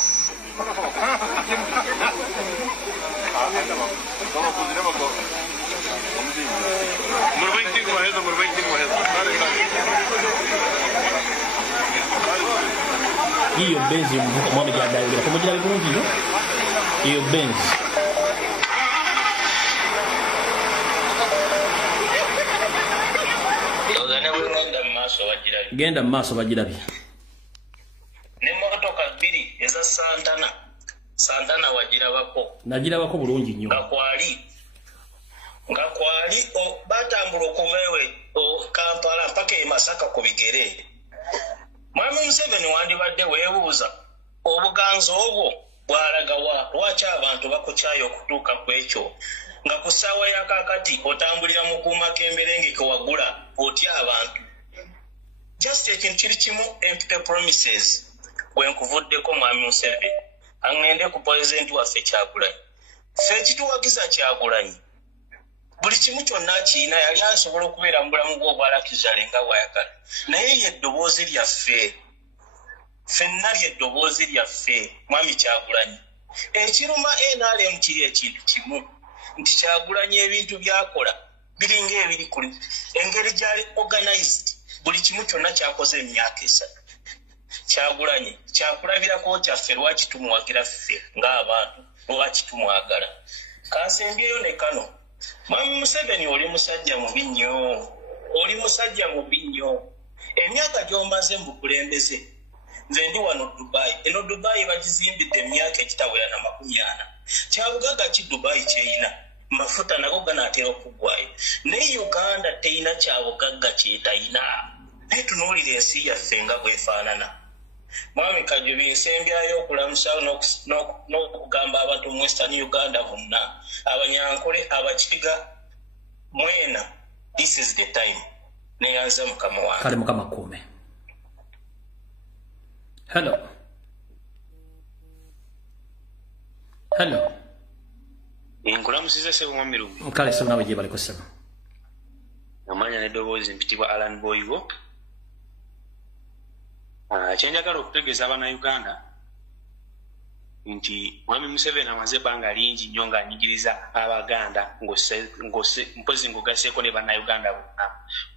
Hiyo Benzi mmoja jadaiwa kwa moja alikuwa hiyo Benzi genda maaso bagirabi n'emmotoka 2 eza Santana wagirabako nagirabako bulungi nnyo nga kwali batambula okuveewe Kampala mpaka e Masaka ku bigere Mwami Museveni wandibadde weebuuza obuganzo obwo bwalagawa lwaki abantu bakukyayo okutuuka ku ekyo nga ku ssaawa ya kaakati otambulira mu kuumakemberenge ke wagula otya abantu just ekintu kiri kimu empty promises bwenkuvuddeko Mwami Museveni aŋŋende ku pulezidenti waffe Kyagulanyi ffe ekituwagiza Kyagulanyi buli kimu kyonna kiina yali asobola okubeera mu bulamu bwe obwalakizale nga bwayagala naye yeddoboozi lyaffe ffenna lyeddoboozi lyaffe Mwami Kyagulanyi ekiruma NRM kiri ekintu kimu nti Kyagulanyi ebintu byakola biringa ebiri kuli engeri gyali organized buli kimu kyonna kyakoze emyaka 3 Kyagulanyi kyakulabirako kyaffe lwaki tumuwagira ffe ng'abantu lwaki tumwagala kansembyeyo ne kano Mwami Museveni oli musajja mubi nnyo emyaka gy'omaze mu bukulembeze nze ndi wano Dubai eno Dubai bagizimbidde emyaka egitawera na 40 kyabugagga ki Dubai kyeyina mafuta nago ganaatera okuggwayo ne Uganda teyina kyabugagga kyetayina naye tunuulira ensi yaffe nga bwefaanana Mwami Kajubi nsembyayo okulamusa n'okugamba abantu mu Western Uganda bonna Abanyankole Abakiga mwena this is the time neyanza mukama wange kale mukama kuume hello nkulamusiza sebo Mwamirumu kale sebo nawe gye bali kusema amanya n'eddoboozi mpitibwa Alan Boygo kyenjagala okutegeeza Abannayuganda nti Mwami Museveni amaze ebbanga lingi nnyo ng'anyigiriza Abaganda mpozi ng'ogaseeko ne Bannayuganda bonna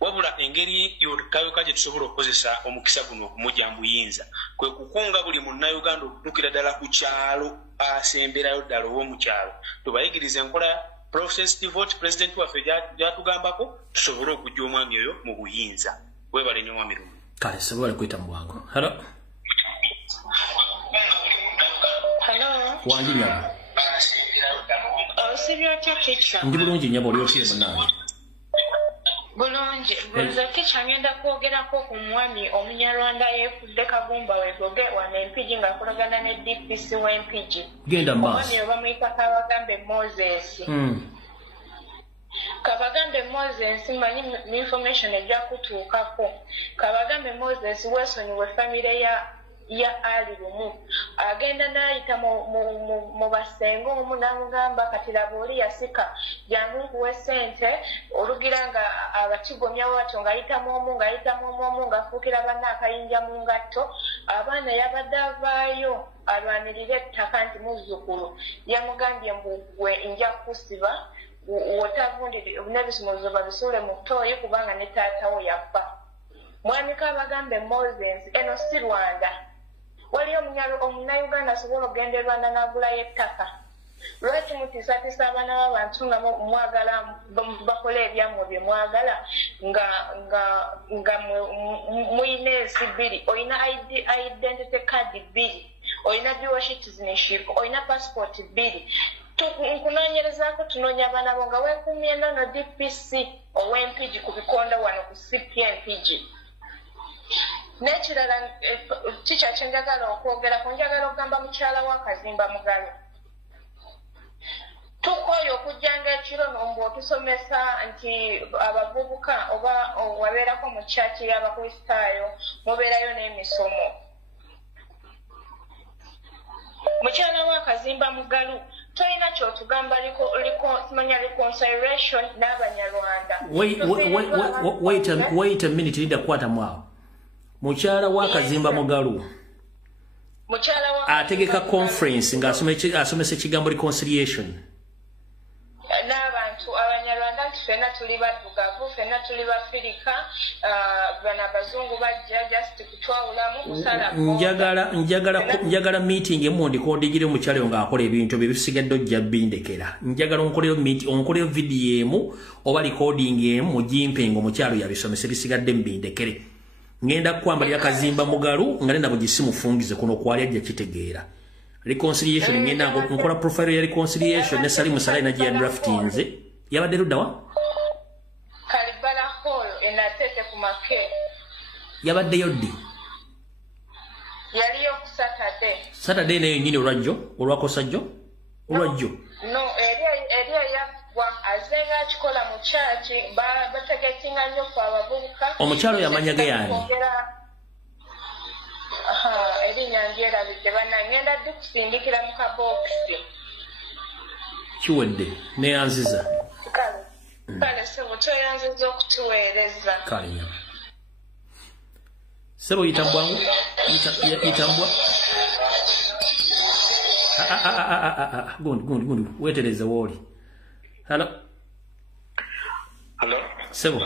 wabula engeri yokayuka gye tusobola okukozesa omukisa guno okumujja mu buyinza kwe kukunga buli munnayuganda okutuukira ddala ku kyalo asemberayo ddala ow'omu kyalo tubayigiriza enkola process vote president waffe gyatugambako tusobole okujja omwami oyo mu buyinza webale nnyo Mwamirumu kale sebo bali kuyita mu bwangu hello wangi nyabo ndi bulungi nyabo oli okiye munawe bulungi bulizoke kyangenda kwogerako ku mwami Omunyarwanda yeefudde Kagumba wegoge wano Empigi ng'akolagana ne DPC w'Empigi genda maaso omwami oba muyita Kabagambe Moses Kabagambe Moses manyi information ejja kutuukako Kabagambe Moses weesonyiwe famire ya Ali Lumu agenda n'ayita mu basengo omu n'amugamba kati laba oli yasika jangu nkuwe ssente olugira nga abakigomya watyo ng'ayitamu omu ng'afuukira banne akayinja mu ngatto abaana yabadde avaayo alwanirira ettaka nti muzzukulu yamugambye mbu gwe nja kusiba wotavundire n'ebisumuluzo babisuule mu ttooyi kubanga ne taatawo yafa mwami Kabagambe Moses eno si Rwanda wali omunnayuganda asobola okugenda e Rwanda n'agulayo ettaka lwaki mutiisatiisa abaana b'abantu nga mwagala bakola ebyammwe bye mwagala nga muyina ensi bbiri olina identity card bbiri olina dual citizenship olina passport bbiri nkunoonyerezaako tunoonya abaana bo nga weekuumye nono DPC ow'Empigi ku bikondo wano ku CP Empigi n'ekirala kikyakyo njagala okwogerako njagala okugamba mukyala wa Kazimba Mugalu tukooye okujjanga ekiro nombu otusomesa nti abavubuka oba wabeerako mu kyaki y'abakristaayo mubeerayo n'emisomo mukyala wa Kazimba Mugalu toyina kyotugamba simanya reconciliation n'Abanyarwanda wait a minute linda kwata mwawo mukyala wa Kazimba Mugalu ategeka conference ng'asomesa ekigambo reconciliation n'abantu Abanyarwanda nti ffenna tuli baddugavu ffenna tuli Bafirika bano abazungu bajja just kutwawulamu kusala njagala meeting emu ndikondigire omukyala oyo ng'akola ebintu bye bisigadde ojja bindekera njagala onkoleyo video emu oba recording emu mugimpenga omukyala oyo abisomese bisigadde mbindekere ngenda kwambalira Kazimba Mugalu nga nenda bugisimufungize kuno kwali ajja kitegeera reconciliation ngenda nkola profile ya reconciliation ne Salimu Salaina gye draftinze yabadde luddawa Kalibala Hall enatete ku make yabadde yoddi yaliyo ku Saturday nayo nyine olwakosajjo olwajjo no eri yagwa azenga akikola mu church bategekinga nnyo kwa abavubuka omukyalo yamanyaga yani erinyanjera bidde banangenda dikusindikira mu kabokisi kiwedde neyanziza kale sebo toyanziza okutuweereza kale nyama sebo yitambwangu yitambwa Gundi. Wetereze woli. Hello. Hello. Sebo.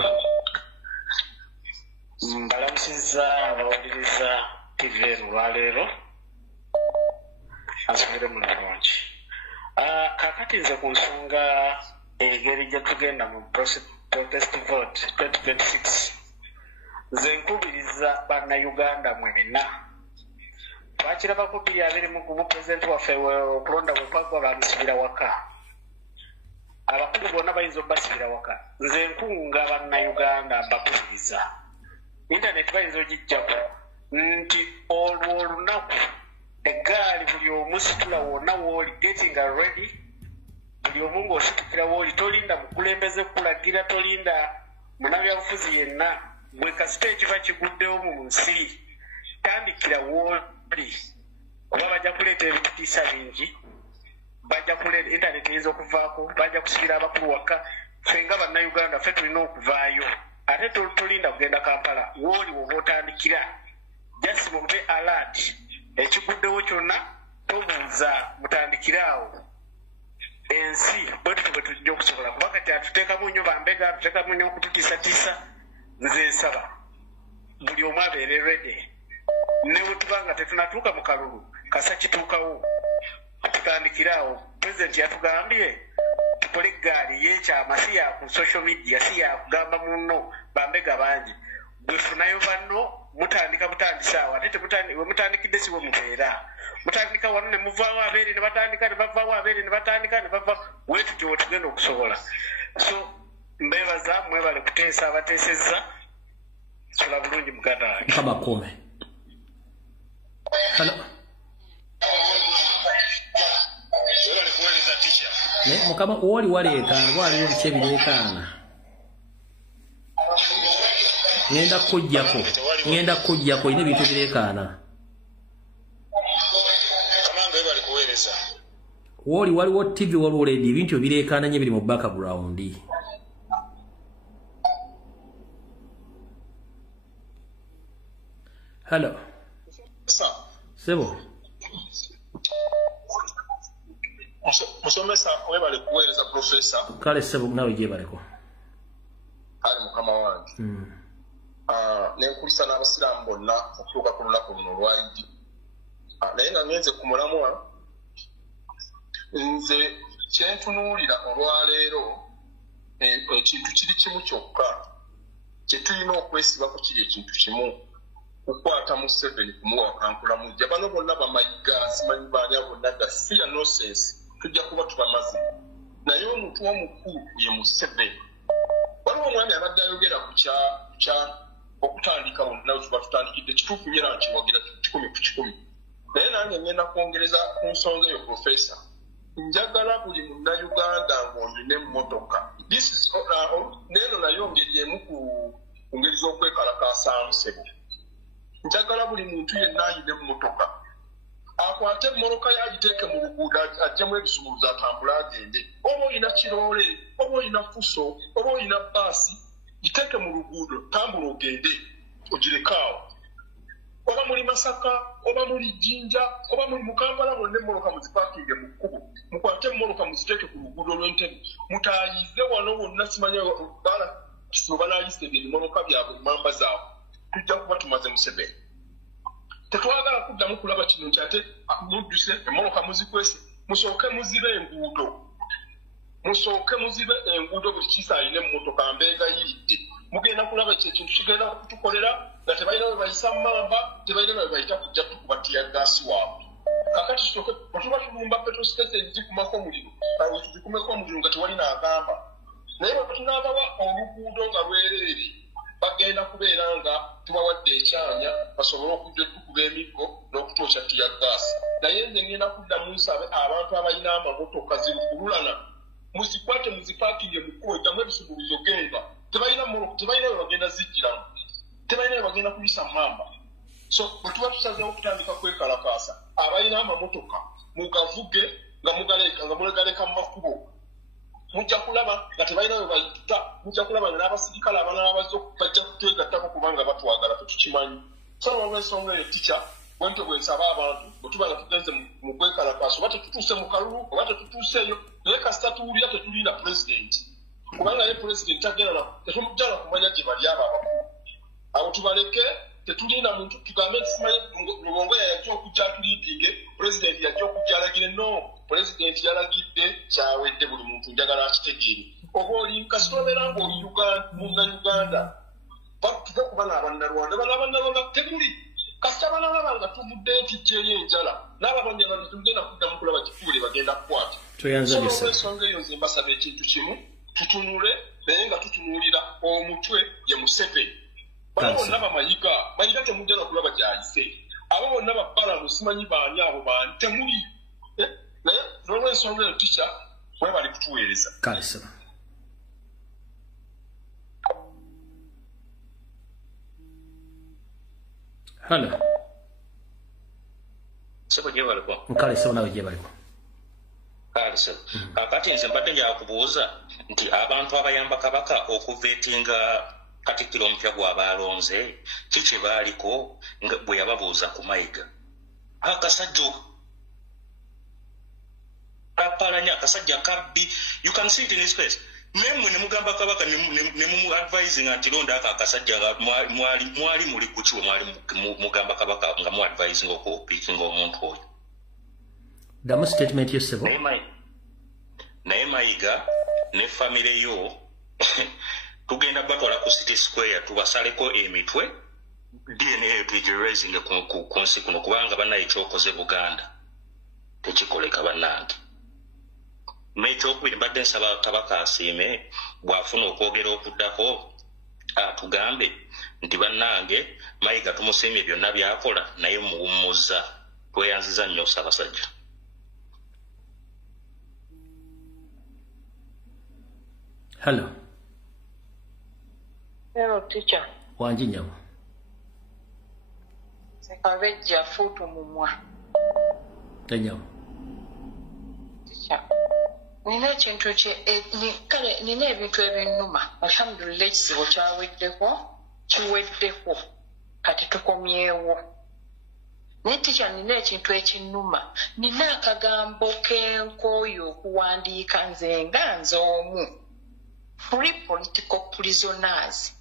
Mbalamusiza abawuliriza TV lwaleero. Asubire mulungi. Kakati nze ku nsonga engeri gye tugenda mu protest vote 2026. Nze nkubiriza bannayuganda mwenna. Twakirabako 2020 pulezidenti waffe okulonda bwepagwa bamusibira waka. Abakulu bonna bayinza obbasibira waka. Nze nkunga bannayuganda mbakubiriza. Internet bayinza ogijjako nti olwo olunaku egaali buli omu situla wonna wooli getting ready, buli omu ng'ositukira wooli, tolinda mukulembeze kulagira, tolinda munabyabufuzi yenna. Bwe kasita ekiba kiguddewo mu nsi, tandikira wooli, kuba bajja kuleeta ebitiisa bingi, bajja kuleeta internet eyinza okuvaako, bajja kusibira abakulu waka. Ffe nga bannayuganda ffe tulina okuvaayo, ate tolinda kugenda Kampala, wooli woba otandikira. Just mube alert, ekiguddewo kyonna tobuuza, mutandikiraawo. Ensi bwetutu bwe tujja okusobola, kuba kati atuteekamu nnyo bambega, atuteekamu nnyo okututiisatiisa. Nze nsaba buli omu abeere ready. Ne bwe tuba nga tetunatuuka mu kalulu, kasa kituukawo, tutandikiraawo. Pulezidenti yatugambye tukole eggaali y'ekyama, si ya ku social media, si ya kugamba munno bambega bangi. Bwefunayo banno mutandika butandisaawo, ate we mutandikidde si we mubeera. Mutandika wano ne muvaawo abeeri ne batandika, ne bavaawo abeeri ne batandika, ne bava weetutyo we tugenda okusobola. So mbeebaza mwebale kuteesa abateesezza. Sula bulungi muganda wange. Kama kome. Hello. Mukama wali waleekaana, waliwo biki ebireekaana. Ngenda kujjako ine bintu bireekaana. Waliwo TV waliwo radio, ebintu bireekaana nnyo biri mu background. Hello. Sebo. Musomesa webale kuweereza profesa. Kale sebo nawe gye baleko. Ali mukama wange. Nenkulisa n'abasiraamu bonna okutuuka ku lunaku luno olwayidi. Naye nga ngenze ku mulamwa, nze kyentunuulira olwaleero ekintu kiri kimu kyokka kye tulina okwesibako kiri ekintu kimu. Kukwata Museveni kumuwa Kampala mujja. Bano bonna bamayiga, simanyi baani bonna ga fear no sense. Tujja kuba tubamaze. Naye omuntu omukulu ye Museveni. Waliwo omwami abadde ayogera ku kya okutandika bonna tuba tutandikidde kituufu nyera nkiwagira 10 ku 10. Naye nange ngenda kwongereza ku nsonga eyo profesa. Njagala buli munnayuganda ng'olina emmotoka. This is neeno nayo ngeri emu ku ngeri z'okwekalakaasa Museveni. Njagala buli muntu yenna ayina emmotoka akwate emmoloka yagiteeke mu luguudo ajjemu ebisumuluzo atambula agende. Oba olina kiroole, oba olina fuso, oba olina baasi, giteeke mu luguudo, tambula ogende, ogirekaawo. Oba muli Masaka, oba muli Jinja, oba muli Kampala, bonna emmoloka muzipaakinge mu kkubo. Mukwate emmoloka muziteeke ku luguudo lw'Entebbe. Mutaayize wano wonna simanyi baala kisibo banaayise ebimoloka byabwe mamba zaabwe. Tujja kuba tumaze Museveni. Tetwagala kuddamu kulaba kino nti ate mujjuse emmoloka muzikwese. Musooke muzibe enguudo. Buli kiisa alina emmotoka mbeega yiridde. Mugenda kulaba ekintu kigenda kutukolera nga tebalina we bayisa mamba, tebalina we bayita kujja tukuba tiyagaasi waabwe. Kakati tusooke bwetuba tulumba petrol station zikumako omuliro, zikumeko omuliro nga tewali n'agamba. Naye bwe tunaabawa oluguudo nga lwereere, bagenda kubeera nga tubawadde ekyanya basobole okujja tukuba emiggo n'okutookya tiyagaasi. Naye nze ngenda kuddamu nsabe abantu abalina amamotoka zirukululana, muzikwate muzipaakinge mu kkubo eddamu ebisumuluzo genda. Tebalina we bagenda zijjiramu, tebalina we bagenda kuyisa mamba. So bwe tuba tusazeewo okutandika kwekalakaasa, abalina amamotoka mugavuge nga mulegaleka mu makubo. Mujja kulaba nga tebalina we bayita, mujja kulaba nga n'abasirikale abalala bajja kutwegattako kubanga batwagala tetukimanyi. So olw'ensonga eyo tica bwentyo bwe nsaba abantu bwe tuba nga tugenze mu kwekalakaasa bypass oba tetutuse mu kalulu oba tetutuseeyo naye kasita tuwulira tetulina pulezidenti kubanga ye pulezidenti tetumujjala kumanya gye bali abo abakulu abo tubaleke tetulina muntu tugambe nti Lubongoya yajja okujja atuliitinge pulezidenti yajja okujja alagire no pulezidenti yalagidde kyawedde buli muntu njagala akitegeere oba oli kasita obeera ng'oli munnayuganda batuva kuba n'abannalwanda bannalwanda tebuli kasita banalaba nga tuvudde tijjeeyo enjala n'ababanyalwanda tugenda kuddamu kulaba kifuule bagenda kukwata ensonga eyo nze mbasaba ekintu kimu tutunule naye nga tutunuulira omutwe ye Museveni bano bonna bamayiga temujja nakulaba gyayise abo bonna babbalamu simanyi baani abo baani temuli naye olw'ensonga eyo tica bwe bali kutuweereza Hello. Sebo je baliko. Nkale sebo nawe je baliko. Kale sebo. Kakati nze mbadde nja kubuuza nti abantu abayamba kabaka okuvetinga Katikkiro omupya gw'abalonze kiki baaliko nga bwe yababuuza ku Mayiga. Akasajja kapalanya akasajja kabbi you can see it in his face. Nemwe ne mugamba kabaka ne mu advising anti londa akasajja mwali muli kukiwo mwali mugamba kabaka nga mu advising okupicking omuntu oyo. Damu statement yosebo. Naye Mayiga ne family yo tugenda batwala ku City Square tubasaleko emitwe DNA tugirazing ku nsi kuno kubanga banaye ekyokoze Buganda tekikoleka bannange. Mekyokubiri mbadde nsaba kabaka asiime bw'afuna okwogera okuddako tugambe nti bannange Mayiga tumusiimye byonna byakola naye muwummuza tweyanziza nnyo Ssaabasajja. Hello. Hello, teacher. Wanji nyawo. Sekabejja futu mumwa. Tenyawo. Teacher. Nina ekintu kale nina ebintu ebinnuma alhamdulillah ekisibo kiweddeko kati tukomyewo naye teacher nina ekintu ekinnuma nina akagambo k'enkooyo okuwandiika nze omu free political prisoners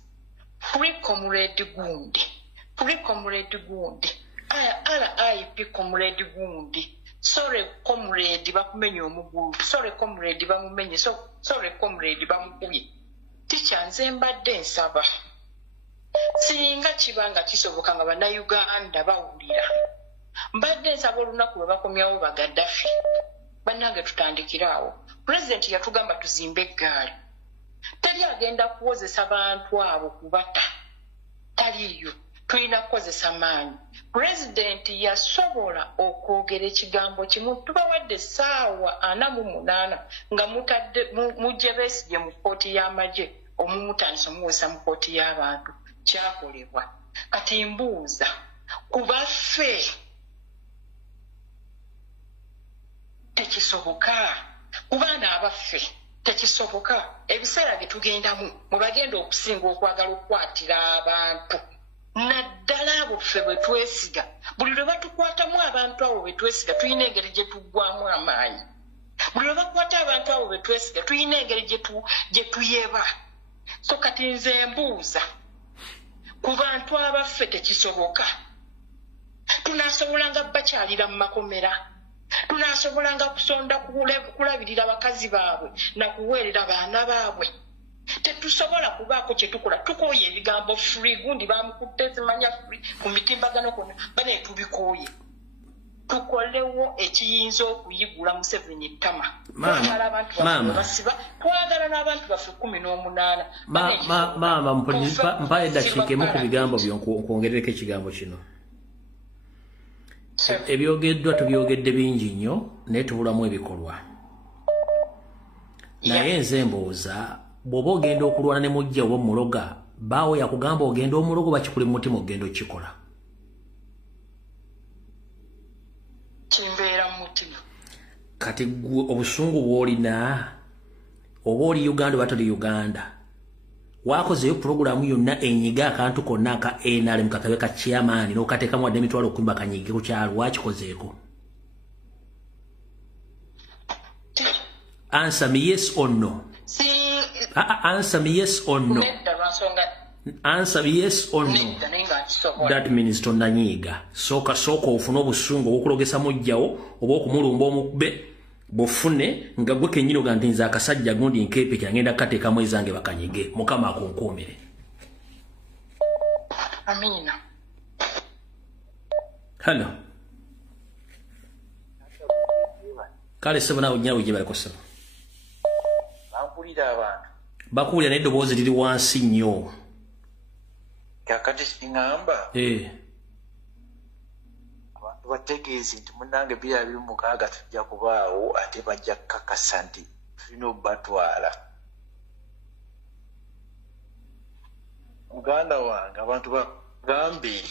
free comrade Gundi RIP comrade Gundi. Sorry comrade bakumenya omugulu. Sorry comrade bamumenye. Sorry comrade bamukubye. Teacher nze mbadde nsaba. Singa kibanga kisoboka nga bannayuganda bawulira. Mbadde nsaba olunaku lwe bakomyawo ba Gaddafi. Bannange tutandikiraawo. President yatugamba tuzimbe eggaali. Tali agenda kuwozesa bantu abo kubata. Taliyo. Tulina kukozesa maanyi. President yasobola okwogera ekigambo kimu tubawadde essaawa 48 nga mutadde mujje Besigye mu kkooti y'amagye omumutandisa omuwesa mu kkooti y'abantu kyakolebwa. Kati mbuuza ku baffe tekisoboka ku baana abaffe tekisoboka ebiseera bye tugendamu mwe bagenda okusinga okwagala okukwatira abantu naddala abo ffe bwe twesiga buli lwe batukwatamu abantu abo bwe twesiga tulina engeri gye tuggwamu amaanyi buli lwe bakwata abantu abo bwe twesiga tulina engeri gye tuyeba so kati nze mbuuza ku bantu abaffe tekisoboka tunaasobolanga bakyalira mu makomera tunaasobolanga kusonda kulabirira bakazi baabwe na kuweerera baana baabwe tetusobola kubaako kye tukola tukooye ebigambo free Gundi bamukutte zimanya free ku mitimbagano konna bane tubikooye tukolewo ekiyinza okuyigula Museveni ettama twagala n'abantu baffe 18 maama mpaye eddakiika emu ku bigambo nkwongerereko ekigambo kino ebyogeddwa tubyogedde bingi nnyo naye tubulamu ebikolwa naye nze mbooza bw'oba ogenda okulwana ne mujja oba omuloga baawo yakugamba ogenda omulogo bakikuli mu mutima ogenda okikola kimbeera mu mutima kati gwe obusungu bw'olina oba oli Uganda oba toli Uganda wakozeyo puroguramu yonna enyiga akantu konna aka NRM kakabe ka chairman n'okateekamu wadde emitwalo 10 kanyige ku kyalo wakikozeeko Answer me yes or no. Answer me yes or no. Answer me yes or no. That means tonanyiga. Soka ofuna obusungu okulogesa mujjawo oba okumulumba omukube bofune nga gwe kenyino gantinza akasajja gundi nkepe kyangenda kateeka mwezange bakanyige mukama akunkuumire. Amina. Hello. Kale sebo nawe nyawe gye bali kusaba. Bampulira abantu. Bakuwulira n'eddoboozi liri wansi nnyo. Kakati kingamba. Abantu bategeezi nti munnange 2026 tujja kubaawo ate bajja kukakasa nti tulina obbatwala. Muganda wange abantu bagambe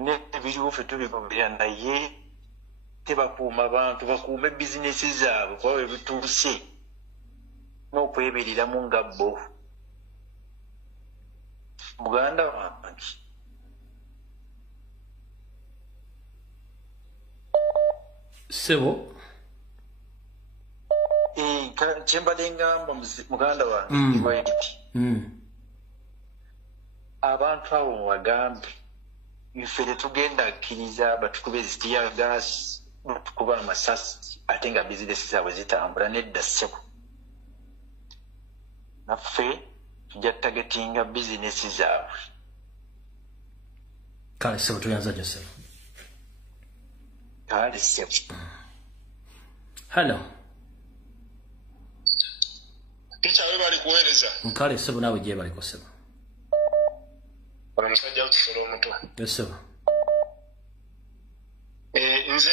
nebiriwo ffe tubigoberera naye tebakuuma abantu bakuume bizinesi zaabwe kuba bwe bituuse n'okwebereramu nga bo. Muganda wange sebo kyembadde ngamba muganda wange abantu abo mubagambe ife tetugenda kkiriza batukube zitiya gaasi batukuba amasasi ate nga bizinesi zaabwe zitambula nedda ssebo. Naffe tujja tagetinga bizinesi zaabwe. Kale sebo tuyanza Joseph. Kale sebo. Hello. Kicha we bali kuweereza. Kale sebo nawe gye bali kuseba. Omusajja otusolo omuto. Yesebo. Nze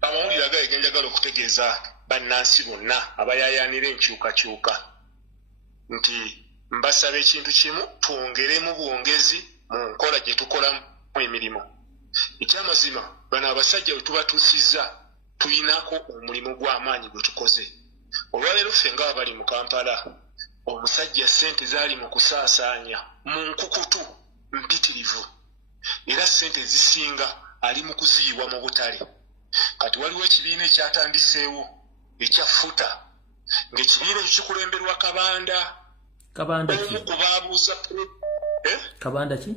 amawulire agaye njagala okutegeeza bannansi bonna abayaayaanira enkyukakyuka nti mbasaba ekintu kimu twongeremu bwongezi mu nkola gye tukolamu emirimu. Ekyamazima bano abasajja we tubatuusizza tuyinako omulimu gw'amaanyi gwe tukoze. Olwaleero ffe nga bali mu Kampala omusajja ssente zaali mu kusaasaanya mu nkukutu mpitirivu era ssente ezisinga ali mu kuziyiwa mu butale. Kati waliwo ekibiina ekyatandiseewo ekya futa ng'ekibiina ekyo kikulemberwa Kabanda ki? Kubaabuuza Kabanda ki?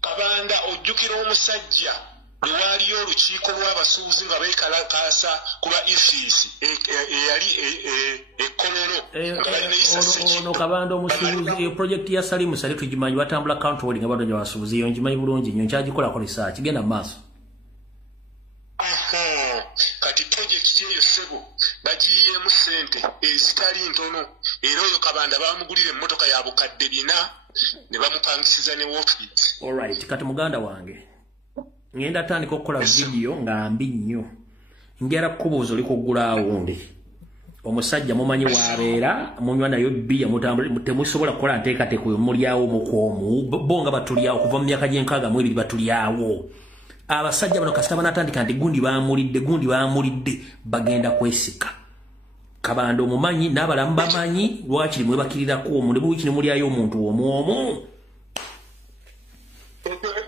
Kabanda ojjukira omusajja lwe waaliyo olukiiko lw'abasuubuzi nga beekalakaasa kuba ifisi eyali ekkololo nga balina isasi ono Kabanda omusuubuzi projekiti ya Salimu Sale tugimanyi batambula county nga bano gy'abasuubuzi iyo ngimanyi bulungi nnyo nkyagikolako research genda mu maaso. Kati projekiti eyo ssebo bagiyiyeemu ssente ezitali ntono era oyo Kabanda bamugulira emmotoka ya bukadde 4 ne bamupangisiza ne Walkit. Alright, kati muganda wange ngenda tandika okukola video nga mbi nnyo ngera kubuuza oli kugula awundi omusajja mumanyi wabeera munywa nayo bbiya temusobola kukola nteekateeka oyo mulyawo mukwomu bonga batulyawo kuva mu myaka gy'enkaaga mu ebiri batulyawo. Abasajja bano kasita banatandika nti gundi baamulidde bagenda kwesika. Kabanda omumanyi n'abalamu bamanyi lwakiri mwebakirirako omu ne buwiki ne mulyayo omuntu omwomu.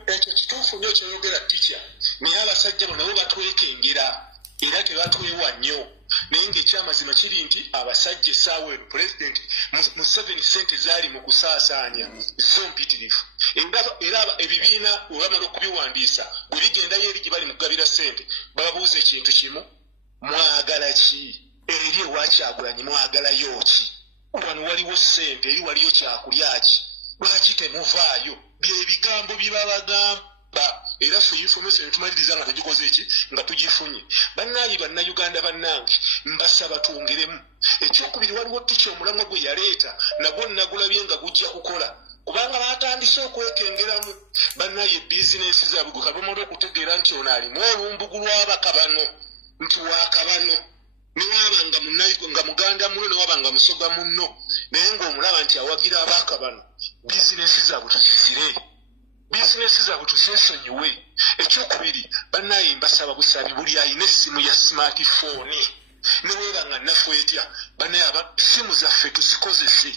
Ekyo kituufu nnyo kyoyogera ticca naye abasajja bano nabo batwekengera era tebatwewa nnyo naye ng'ekyamazima kiri nti abasajja essaawa pulezidenti Museveni ssente zaali mu kusaasaanya zo mpitirivu era ebibiina we bamala okubiwandiisa bwe bigendayo eri gye bali mu kugabira ssente bababuuza ekintu kimu mwagala ki eri ewakyagulanyi mwagalayo ki wano waliwo ssente eri waliyo kyakulya ki lwaki temuvaayo byebigambo bibabagamba era ffe information tumaliriza nga tugikoze eki nga tugifunye. Bannaayi bannayuganda bannange mbasaba twongeremu. Ekyokubiri waliwo ticca omulamwa gwe yaleeta nagwo nagulabye nga gujja kukola kubanga batandise okwekengeramu bannaayi bizinesi zaabwe gwe kabamala okutegeera nti ono alimu olumbugu lw'abakabano nti waakabano newabanga munnayigo nga muganda muno newabanga musoga munno naye ng'omulaba nti awagira abaakabano bizinesi zaabwe tuzizire bizinesi zaabwe tuzeesonyiwe. Ekyokubiri bannaayi mbasaba busabi buli alina essimu ya smartphone neweera nga naffe etya bannaayi essimu zaffe tuzikozese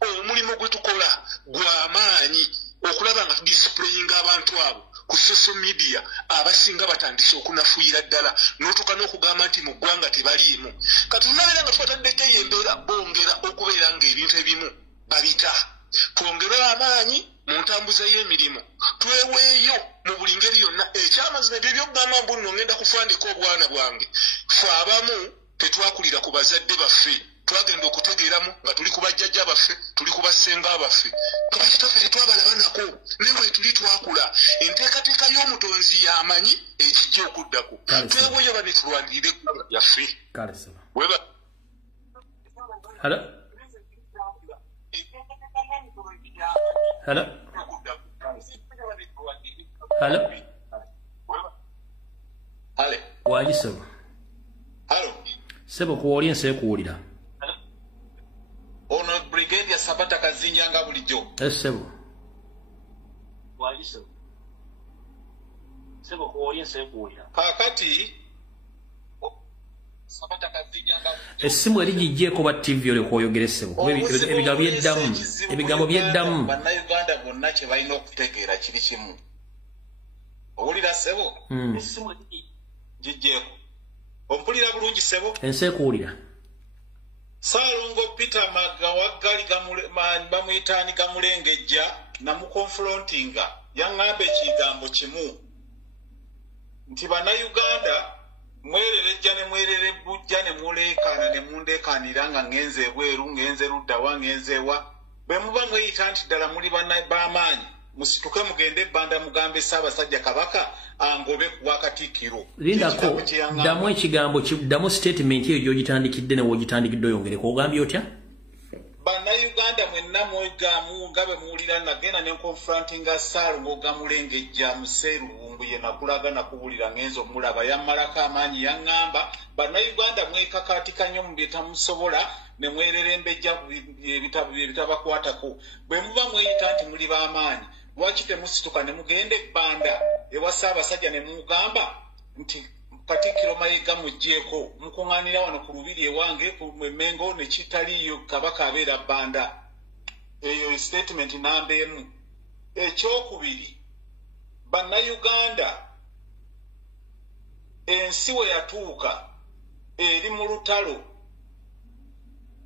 omulimu gwe tukola gw'amaanyi okulaba nga tudisplayinga abantu abo ku social media abasinga batandise okunafuira ddala n'otuuka n'okugamba nti mu ggwanga tebaliimu kati tunabeera nga twataddeko embeera bongera okubeera ng'ebintu ebimu babita twongere amaanyi mu ntambuza y'emirimu tweweeyo mu buli ngeri yonna ekyamazima ebyo byokugamba mbu nno ngenda kufandika obwana bwange fe abamu tetwakulira ku bazadde baffe twagenda okutegeeramu nga tuli ku bajjajja baffe tuli ku bassenga baffe nga bakitaffe tetwabalaba nako ne bwe tuli twakula enteekateeka y'omutonzi y'amanyi ekijja okuddako tweweeyo babe tulwanirire eggwanga lyaffe Hello. Waji sebo. Sebo kuwoli ense kuwulira. Ono Brigadier Sabata Kazinja nga bulijjo. Sebo. Waji sebo. Sebo kuwoli ense kuwulira. Kakati Sabata Kazinja nga Essimu erigijjeeko ba TV ole kwoyogera essebo. Ebigambo byeddamu. Bannayuganda bonna kye balina okutegeera kiri kimu. Owulira ssebo? Essimu gijjeeko. Ompulira bulungi ssebo? Ensi ekuwulira. Saalongo Peter Magawaggali bamuyitaani Gamulengejja namukonfrontinga yaŋŋamba ekigambo kimu nti bannayuganda mwererejja ne mwerere bujja ne muleekaana ne mundeekaanira nga ŋŋenze ebweru ŋŋenze luddawa ŋŋenze ewa bwe muba mweyita nti ddala muli b'amaanyi musituke mugende ebbanda mugambe Ssaabasajja Kabaka angobe kuwa Katikkiro. Lindako ddamu ekigambo ddamu statement eyo gy'ogitandikidde ne woogitandikidde oyongereko ogambye otya? Bannayuganda mwenna mwegamu nga bwe muwulira nagenda ne nkonfrontinga Saalongo Gamulengejja Museerubumbu ye nakulaga nakuwulira ŋŋenza omulaba yammalako amaanyi yaŋŋamba bannayuganda mwekakaatika nnyo mu bye tamusobola ne mwererembejja ebitabakwatako bwe muba mweyita nti muli b'amaanyi lwaki temusituka ne mugenda ebbanda ewa Ssaabasajja ne mugamba nti Katikkiro Mayiga mugjeeko mukuŋŋaanira wano ku lubiri ewange ku Mmengo ne kitaliiyo Kabaka abeera bbanda eyo statement namba emu. Ekyokubiri bannayuganda ensi we yatuuka eri mu lutalo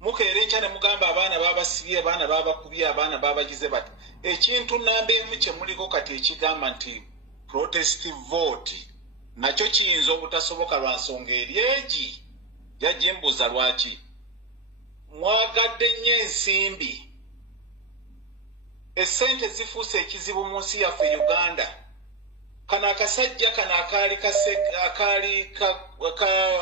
mukeera enkya ne mugamba abaana babasibye abaana babakubye abaana babagize bati ekintu namba emu kye muliko kati ekigamba nti protest vote nakyo kiyinza obutasoboka lwa nsonga eri egi yajimbuza lwaki mwagadde nnyo ensimbi essente zifuuse ekizibu mu nsi yaffe Uganda kano akasajja kano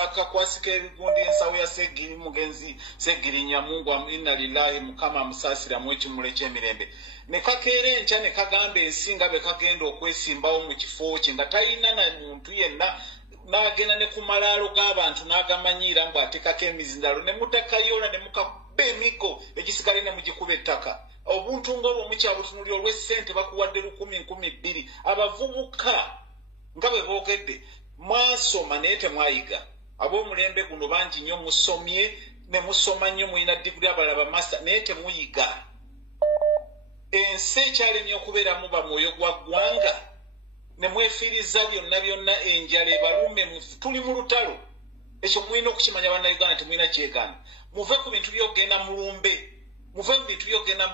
akakwasika ebigundi ensawo ya Seggiri mugenzi Seggiri Nyamungu inna lillahi Mukama amusaasiramu ekimule ky'emirembe ne kakeera enkya ne kagamba ensi nga be kagenda okwesimbawo mu kifo kye nga talina na muntu yenna n'agenda ne ku malaalo g'abantu n'agamanyiira mbu ateekako emizindalo ne mutakayoola ne mukakuba emigo egisigale ne mugikuba ettaka obuntu ng'obwo mukyabutunuli olw'essente bakuwadde 1,200 abavubuka nga bwe boogedde mwasoma naye temwayiga ab'omulembe guno bangi nnyo musomye ne musoma nnyo mulina diguli abalaba master naye temuyiga ensi ekyalemye okubeeramu bamwoyo gwa ggwanga ne mwefiiriza byonna byonna enjala ebalume tuli mu lutalo ekyo mulina okukimanya bannayuganda temulina kyegaana muve ku bintu byogenda mulumbe muve mu bintu byogenda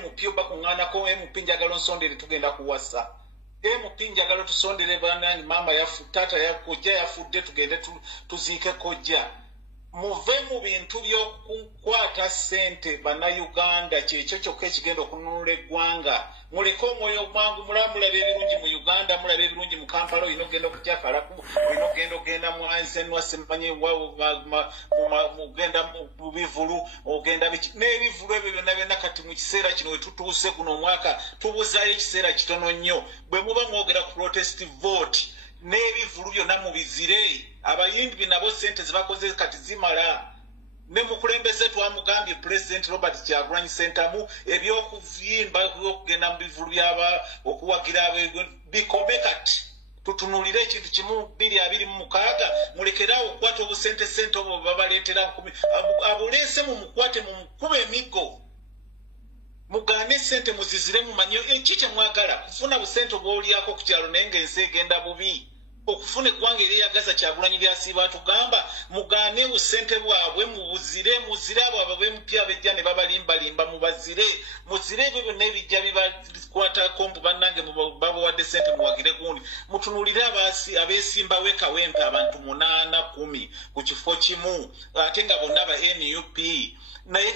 MP bakuŋŋaanako MP njagala nsondere tugenda kuwasa MP njagala tusondere banange maama taata yakojja yafudde tugende tuziike kojja muve mu bintu by'okukwata ssente bannayuganda kyekyo kyokka ekigenda okununula eggwanga muleke omwoyo mwangu mulaba ebirungi mu Uganda mulaba ebirungi mu Kampala olina ogenda okujakalaku olina ogenda ogenda mu ansenwa semmanyi mugenda mu bivulu ogenda biki n'ebivulu ebyo byonna byonna kati mu kiseera kino we tutuuse guno omwaka tubuzaayo ekiseera kitono nnyo bwe muba mwogera ku protest vote n'ebivulu byonna mubizire abayimbi nabo ssente zibakoze kati zimala ne mukulembeze twamugambye President Robert Kyagulanyi Ssentamu ebyokuyimba okugenda mu bivulu byaba okuwagira bikome kati tutunulire ekintu kimu 226 mulekeraawo okukwata obusente obwo babaleetera abulese mu mukwate mu mukube emigo mugane sente muzizire mumanyo ekiche mwagala kufuna busente obwolyako ku kyalo naye ng'ensi egenda bubi okufuna eggwanga eryeyagaza Kyagulanyi lyasiiba atugamba mugane busente bwabwe muzire abo ab'empya bejja ne babalimbalimba mubazire muzire ebyo byonna ebijja bibakwatako mbu bannange babawadde sente muwagire gundi mutunuulire abeesimbawo ekawempe abantu 8-10 ku kifo kimu ate nga bonna ba NUP naye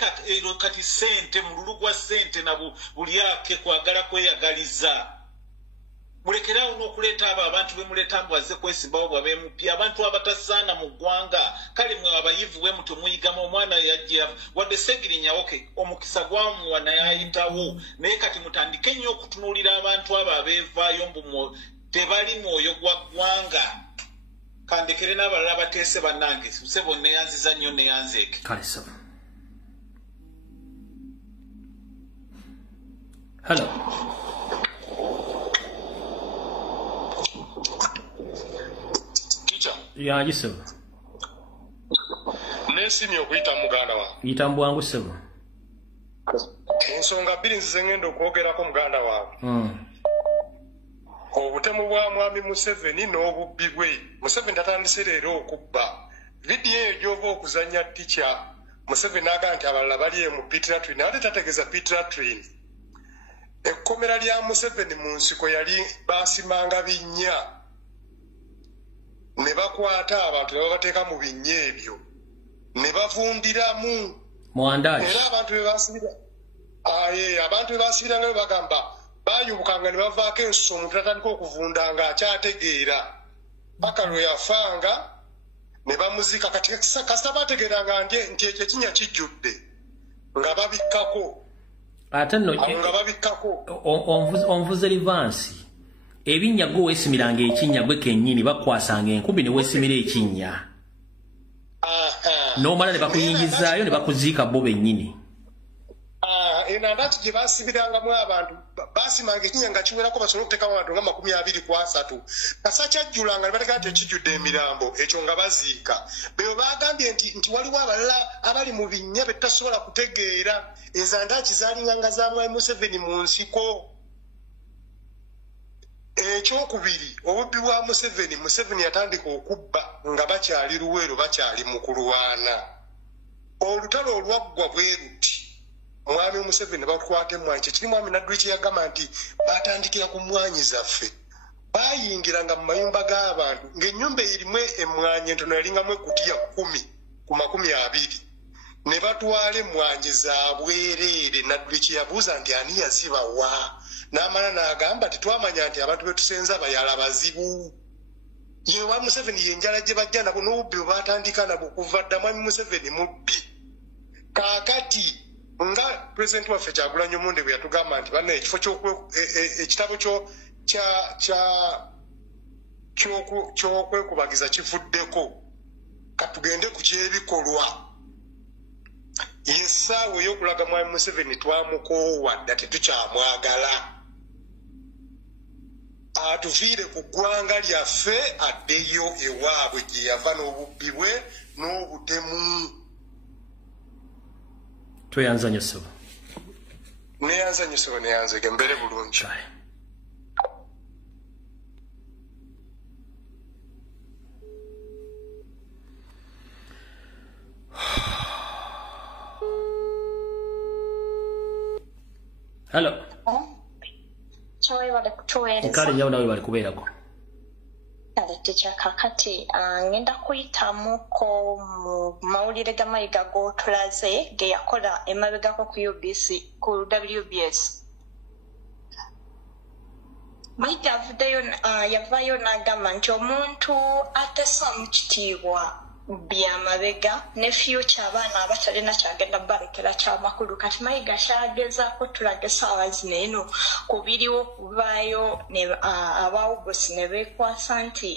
kati sente mululu gwa sente na bulyake kwagala kweyagaliza mulekerawo n'okuleeta abo abantu bemuleeta mbu bazze kwesimbawo bwabemupya abantu abatasaana mu ggwanga kale mwe abayivu bwe muto muyigamu omwana yajja wadde Segirinyawoke omukisa gwamuwa naye ayitawo naye kati mutandike nnyo okutunuulira abantu abo abeevaayo mbu tebali mwoyo gwa ggwanga kandekere n'abalala bateese bannange sebo neyanziza nnyo neyanzeeke kale sebo hello ya jisebo nesimye okuyita muganda wa yitambwangu sebo ensonga bbiri nzize ngenda okwogerako muganda wawe obutemu bwa mwami Museveni n'obubbi bwe Museveni tatandise leero okubba vidiyo eyo gy'ova okuzanya tica Museveni aga nti abalala bali mu Peter Train ate tategeeza Peter Train ekkomera lya Museveni mu nsiko yali baasimanga binnya ne bakwata abantu babateeka mu binnya ebyo ne bavundiramu mwandaji era abantu be baasibiranga be bagamba bayubukanga ne bavaako ensuso omuntu atandika okuvunda nga akyategeera paka lwe yafanga ne bamuzika kati kasita bategeeranga nti ekyo ekinya kijjudde nga babikkako ate nno nga babikkako onvuze livansi ebinnya gwe weesimiranga ekinnya gwe kennyini bakwasanga enkubi ne weesimira ekinnya n'omala ne bakuyingizaayo ne bakuziika bo bennyini enandati gye baasibirangamu abantu baasimanga ekinnya nga kiwerako basobole okuteekamu abantu nga 23 kasa kyajjulanga ne bateeka nti ekijjudde emirambo ekyo nga baziika beyo baagambye nti waliwo abalala abali mu binnya be tutasobola kutegeera ezandaki zaalinganga za mwami Museveni mu nsiko ekyokubiri obubbi bwa Museveni yatandika okubba nga bakyali Luweero bakyali mu kulwana olutalo olwaggwa bwe ruti mwami Museveni bakwate mmwanyi kyekiri mwami Nadduli kye yagamba nti batandikira ku mmwanyi zaffe bayingiranga mu mayumba g'abantu ng'ennyumba erimu emmwanyi entono yalingamu ekutiya 10 ku 20 ne batwala emmwanyi za bwereere Nadduli kye yabuuza nti ani yazibawa n'amala n'agamba tetwamanya nti abantu betusenza bayala bazibu ye wa Museveni yenjala gye bajja nabo n'obubbi bwe batandika nabo kuva dda mwami Museveni mubbi kaakati nga pulezidenti waffe Kyagulanyi Omonde bwe yatugamba nti banna ekifo ekitabo ky'okwekubagiza kivuddeko katugende ku kyebikolwa yessaawa ey'okulaga mwami Museveni twamukoowa dda tetukyamwagala atuviire ku ggwanga lyaffe addeyo ewaabwe gye yava n'obubbi bwe n'obutemu tweyanzanya sebo neyanzanya sebo neyanzege mbere bulungi hello kale nyawo nawe bali kubeerako techa kakati ngenda kuyitamuko mu mawulire ga Mayiga g'otulaze ge yakola emabegako ku UBC ku WBS Mayiga yavaayo n'agamba nti omuntu atessa mu kitiibwa byamabega ne future abaana abatalina kyagenda balekera kyamakulu kati Mayiga kyagezaako tulaga essaawa zino eno kubiriwo okuvaayo abawubusi ne beekwasa nti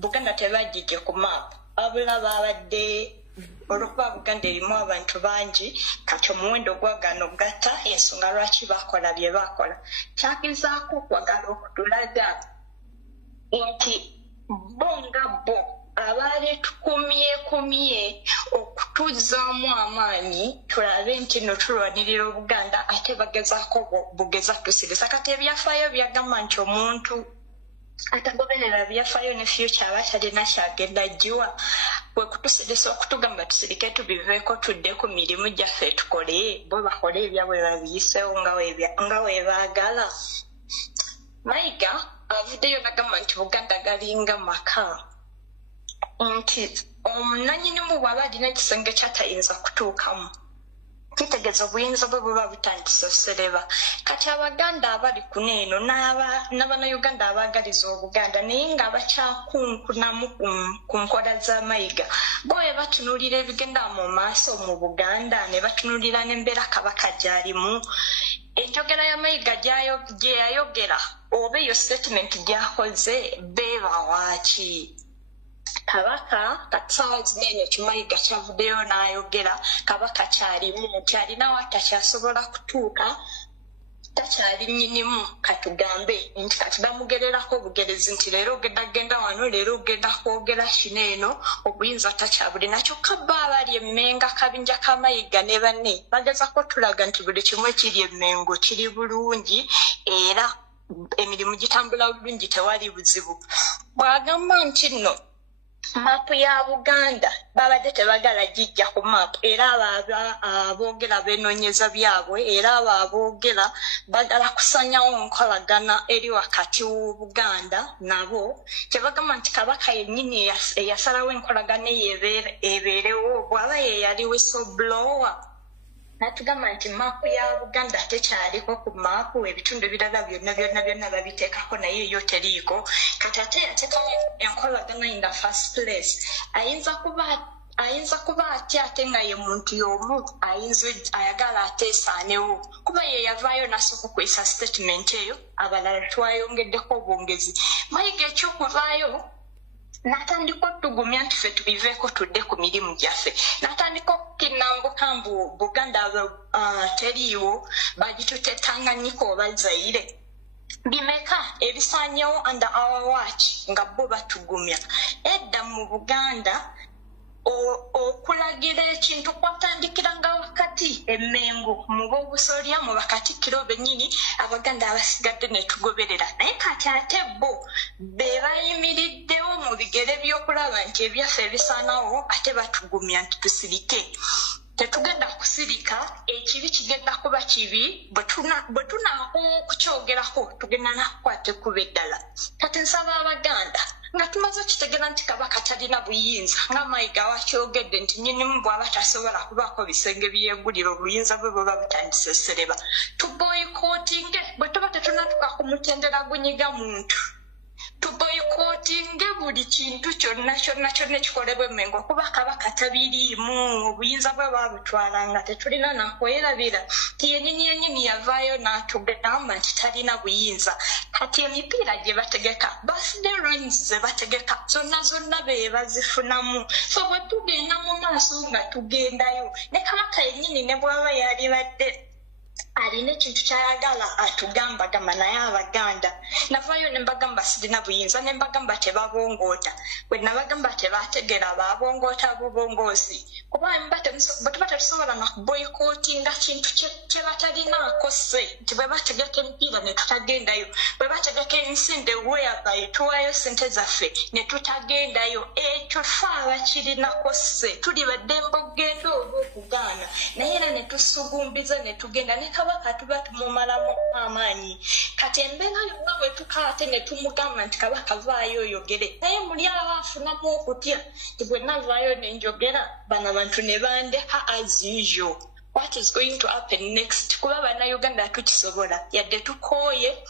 Buganda tebagijje ku map abula babadde olwokuba Buganda erimu abantu bangi kati omuwendo gwagano gatta ensonga lwaki bakola bye bakola kyagezaako okwagala okutulaga nti bonga bo abaali tukumye okutuzaamu amaanyi tulabe nti no tulwanirira Obuganda ate bagezaako bugeza tusirisa. Kati ebyafaayo byagamba nti omuntu atagoberera byafaayo ne future aba talina kyagenda jjiwa bwe kutusirisa okutugamba tusirike tubiveeko tudde ku mirimu gyaffe tukole bo bakole ebyabwe babiyiseewo nga weebaagala. Mayiga avuddeyo nagamba nti Buganda galinga maka nti omunanyinimu bw'aba alina ekisenge ky'atayinza kutuukamu kitegeeza obuyinza bwe buba butandise osereba. Kati Abaganda abali kuno eno n'Abannayuganda abaagaliza Obuganda naye nga bakyakunkunamu ku nkola za Mayiga bo bwe batunuulira ebigenda mu maaso mu Buganda ne batunuulira n'embeera Kabaka gy'alimu, enjogera ya Mayiga gye yayogera oba eyo statement gy'akoze beebawaaki. Kabaka katsaawa zino eno Mayiga kyavuddeyo n'ayogera Kabaka kyalimu nti alinawo atakyasobola kutuuka takyali nnyinimu katugambe nti kati bamugererako obugerezi nti leero ogenda genda wano leero ogenda kwogera kino eno obuyinza takyabulina. Kyokka bo abali emmenga kabinja ka Mayiga ne banne bagezako tulaga nti buli kimu ekiri emmengo kiri bulungi era emirimu gitambula bulungi tewali buzibu. Bw'agamba nti nno maapu ya Buganda babadde tebagala gijja ku maapu era aboogera beenoonyeza byabwe era abo aboogera bagala kusanyawo nkolagana eri wakati w'Obuganda nabo kyebagamba nti Kabaka yennyini eyasalawo enkolagana eyo ebeerewo bw'aba ye yali whistleblower. Natugamba nti maapu ya Buganda tekyaliko ku maapu ebitundu ebirala byonna babiteekako naye yo teriiko. Kati ate yateekamu enkolagana in the first place ayinza kuba atya ate nga ye muntu y'omu ayagala ate esaanewo kuba ye yavaayo n'asooka okwesa statement eyo abalala twayongeddeko obwongezi. Mayiga ekyokuvaayo n'atandika otugumya nti ffe tubiveeko tudde ku mirimu gyaffe n'atandika okukinambuka mbu Buganda teriiwo bagitutetanga nnyiko oba Zaire bimeka ebisaanyewo under our watch nga bo batugumya. Edda mu Buganda okulagira ekintu kwatandikiranga wakati emmengo mu b'obusolya mu bakatikkiro bennyini Abaganda abasigadde ne tugoberera naye kati ate bo be bayimiriddewo mu bigere by'okulaba nti ebyaffe ebisaanawo ate batugumya nti tusirike. Tetugenda kusirika ekibi kigenda kuba kibi bwe tunakukyogerako tugenda nakukwata ekkuba eddala. Kati nsaba Abaganda nga tumaze okutegeera nti Kabaka talina buyinza nga Mayiga wakyogedde nti nnyinimu bw'aba tasobola kubaako bisenge byegulira obuyinza bwe buba butandise osereba tuboyikootinge bwe tuba tetunatuka ku mutendera gunyiga muntu tuboyikootinge buli kintu kyonna ekikolebwa emmengo kuba Kabaka tabiriimu obuyinza bwe babutwala nga tetulina nakwerabira ti yennyini yavaayo n'atugamba nti talina buyinza. Kati emipiira gye bategeka birthday runs ze bategeka zonna be bazifunamu so bwe tugenda mu maaso nga tugendayo ne Kabaka yennyini ne bw'aba yali badde alina ekintu kyayagala atugamba gamba naye Abaganda navaayo ne mbagamba sirina buyinza ne mbagamba tebabongoota bwe nabagamba tebategeera babongoota bubongoozi kuba bwe tuba tetusobola na kuboyikootinga kintu kye batalinaako se nti bwe bategeka emipiira ne tutagendayo bwe bategeka emisinde whereby tuwaayo ssente zaffe ne tutagendayo ekyo fe abakirinako se tuli baddembe okugenda oba okugaana naye era ne tusugumbiza ne tugenda ne Kabaka tuba tumumalamu amaanyi. Kati embeera yonna bwe tukaate ne tumugamba nti Kabaka vaayo oyogere naye muli abafunamu okutya nti bwe navaayo ne njogera bano abantu ne bandeka as usual. What is going to happen next? Kuba Bannayuganda tukisobola yadde tukooye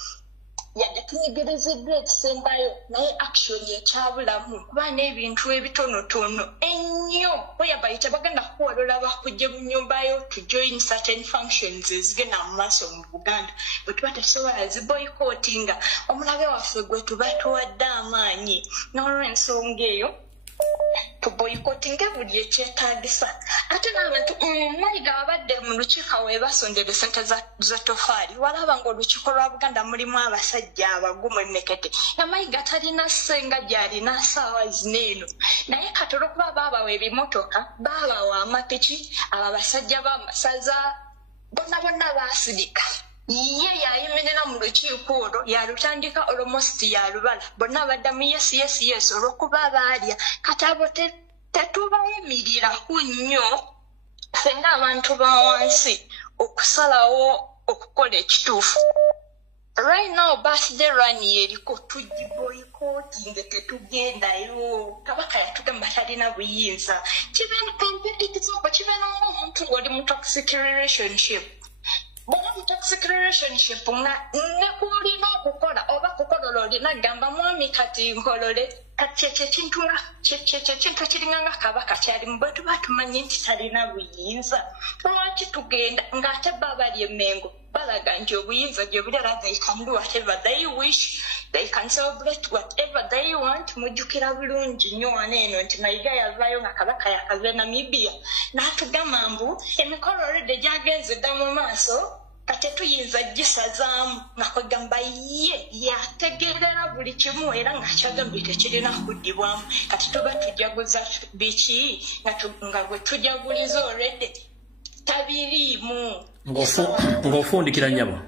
yadde tunyigirizibwa ekisembayo naye action ekyabulamu kuba n'ebintu ebitonotono ennyo whereby tebagenda kuwalola bakujje mu nnyumbayo to join certain functions ezigenda mu maaso mu Buganda bwe tuba tetusobola ziboyikootinga omulabe waffe gwe tuba tuwadde amaanyi n'olw'ensonga eyo tuboyikotinge buli ekyetaagisa ate n'abantu Mayiga abadde mu lukiiko weebasondera ssente za tofaali walaba ng'olukiiko lwa Buganda mulimu abasajja abagumu emmekete Mayiga talina ssenga gy'alina ssaawa zineeno naye kati olw'okuba baabawa ebimotoka baabawa amapiki abo abasajja b'amasaza bonna baasirika ye yayimirira mu lukiiko olwo yalutandika almost yalubala bonna baddamu yes olw'okuba baalya kati abo tetubayimiriraku nnyo ffe ng'abantu ba wansi okusalawo okukola ekituufu right now birthday run yeriko tugiboyikotinge tetugendayo kabaka yatugamba talina buyinza kibeera competitive kibeera ng'omuntu ng'oli mu toxic relationship Bono toxic relationship nga nekulina okukola oba kukola olina gamba mwami kati nkolole kati kintu kiringa nga kabaka kyali mu bwe tuba tumanyi nti talina buyinza lwaki tugenda ng'ate babali emengo balaga nti obuyinza gye bulala they can do whatever they wish they can celebrate whatever they want mujjukira bulungi nnyo wano eno nti Mayiga yavaayo nga kabaka yakaze Namibia n'atugamba mbu emikolo olwedde gyagenze dda mu maaso kati tuyinza gisazaamu nga kwegamba ye yategeerera buli kimu era ng'akyagambye tekirina kuddibwamu kati tuba tujaguza biki nga bwe tujaguliza olwedde tabiriimu ng'ofundikira nnyabo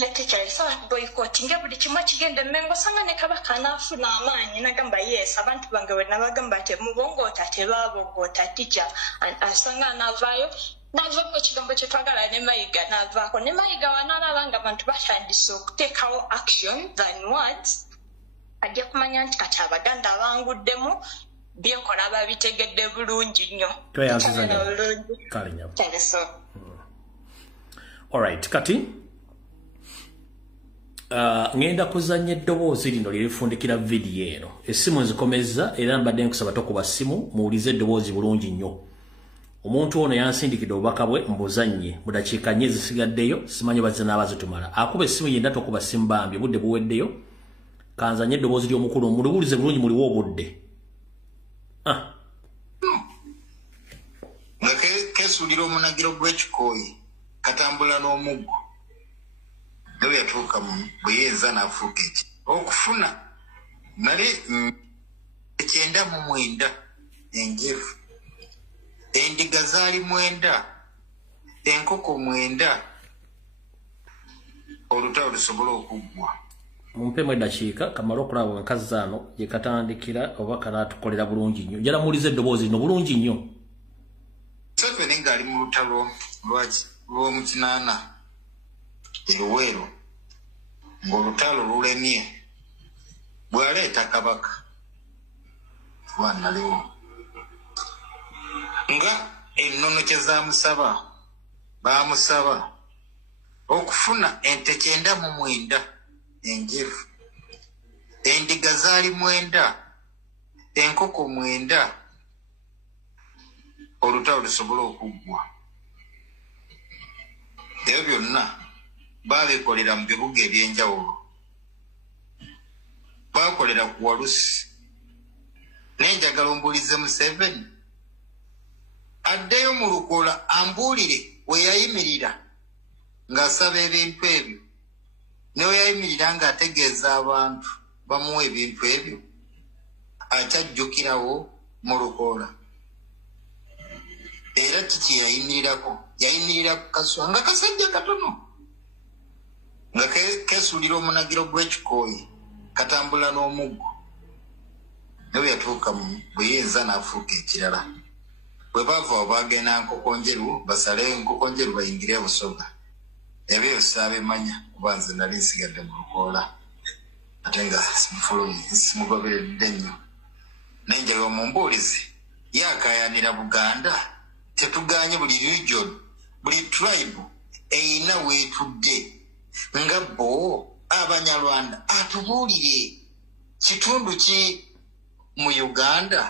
yetekyalisawa boyikotinge buli kimu ekigenda emmengo osanga ne kabaka anaafuna amaanyi nagamba yes abantu bange we nabagamba temubongoota tebaabongoota tica asanga anaavaayo n'avaako ekigambo kye twagala ne Mayiga n'avaako ne Mayiga wanaalaba nga abantu batandise okuteekawo action than words ajja kumanya nti kati Abaganda abanguddemu byenkola babitegedde bulungi nnyo alright kati ngenda kuzanya eddoboozi lino lirifundikira vidiyo eno essimu nzikomezza era mbadde nkusaba tokuba ssimu muwulize eddoboozi bulungi nnyo omuntu ono yansindikidde obubaka bwe mbuzanye mu dakiika 4 zisigaddeyo simanyi bazze n'abazitumala akuba essimu yenda tokuba ssimu bambi obudde buweddeyo kanzanye eddoboozi ly'omukulu omuluwulize bulungi muliwo obudde nga kesuulira omunagiro gw'ekikooyi katambula n'omuggo nawe yatuuka mu buyinza n'afuuka eki okufuna nali 9 enjeru endiga zaali 9 enkoko 9 olutalo lusobola okuggwa mumpemu eddakiika kamala okulaba nkazi ano gye katandikira oba kanaatukolera bulungi nnyo njala muwuliza eddoboozi lino bulungi nnyo Museveni ng'ali mu lutalo lw'omu kinaana eruweero ng'olutalo lulemye bw'aleeta kabaka wanaliwo nga ennono kye baamusaba okufuna ente 9 enjeru endiga zaali 9 enkoko 9 olutalo lusobola okuggwa ebyo byonna baabikolera mu bibuga ebyenjawulo baakolera ku Walusi nenjagala ombuulize Museveni addeyo mu Lukola ambuulire we yayimirira ng'asaba ebintu ebyo ne we yayimirira ng'ategeeza abantu bamuwa ebintu ebyo akyajjukirawo mu Lukola era kiki yayimirira ku kaswa nga kasajja katono nga kesuulira omunagiro gw'ekikooyi katambula n'omuggo nawe yatuuka mu buyinza n'afuuka ekirala bwe baava awo baagenda nkoko njeru basale enkoko njeru bayingire Busoga ebyo saabimanya kuba nze nali nsigadde mu Lukoola ate nga simugoberedde nnyo nenjala omumbuulizi yaakayanira Buganda tetuganye buli region buli tribe eyina weetudde nga bo Abanyarwanda atubuulire kitundu ki mu Uganda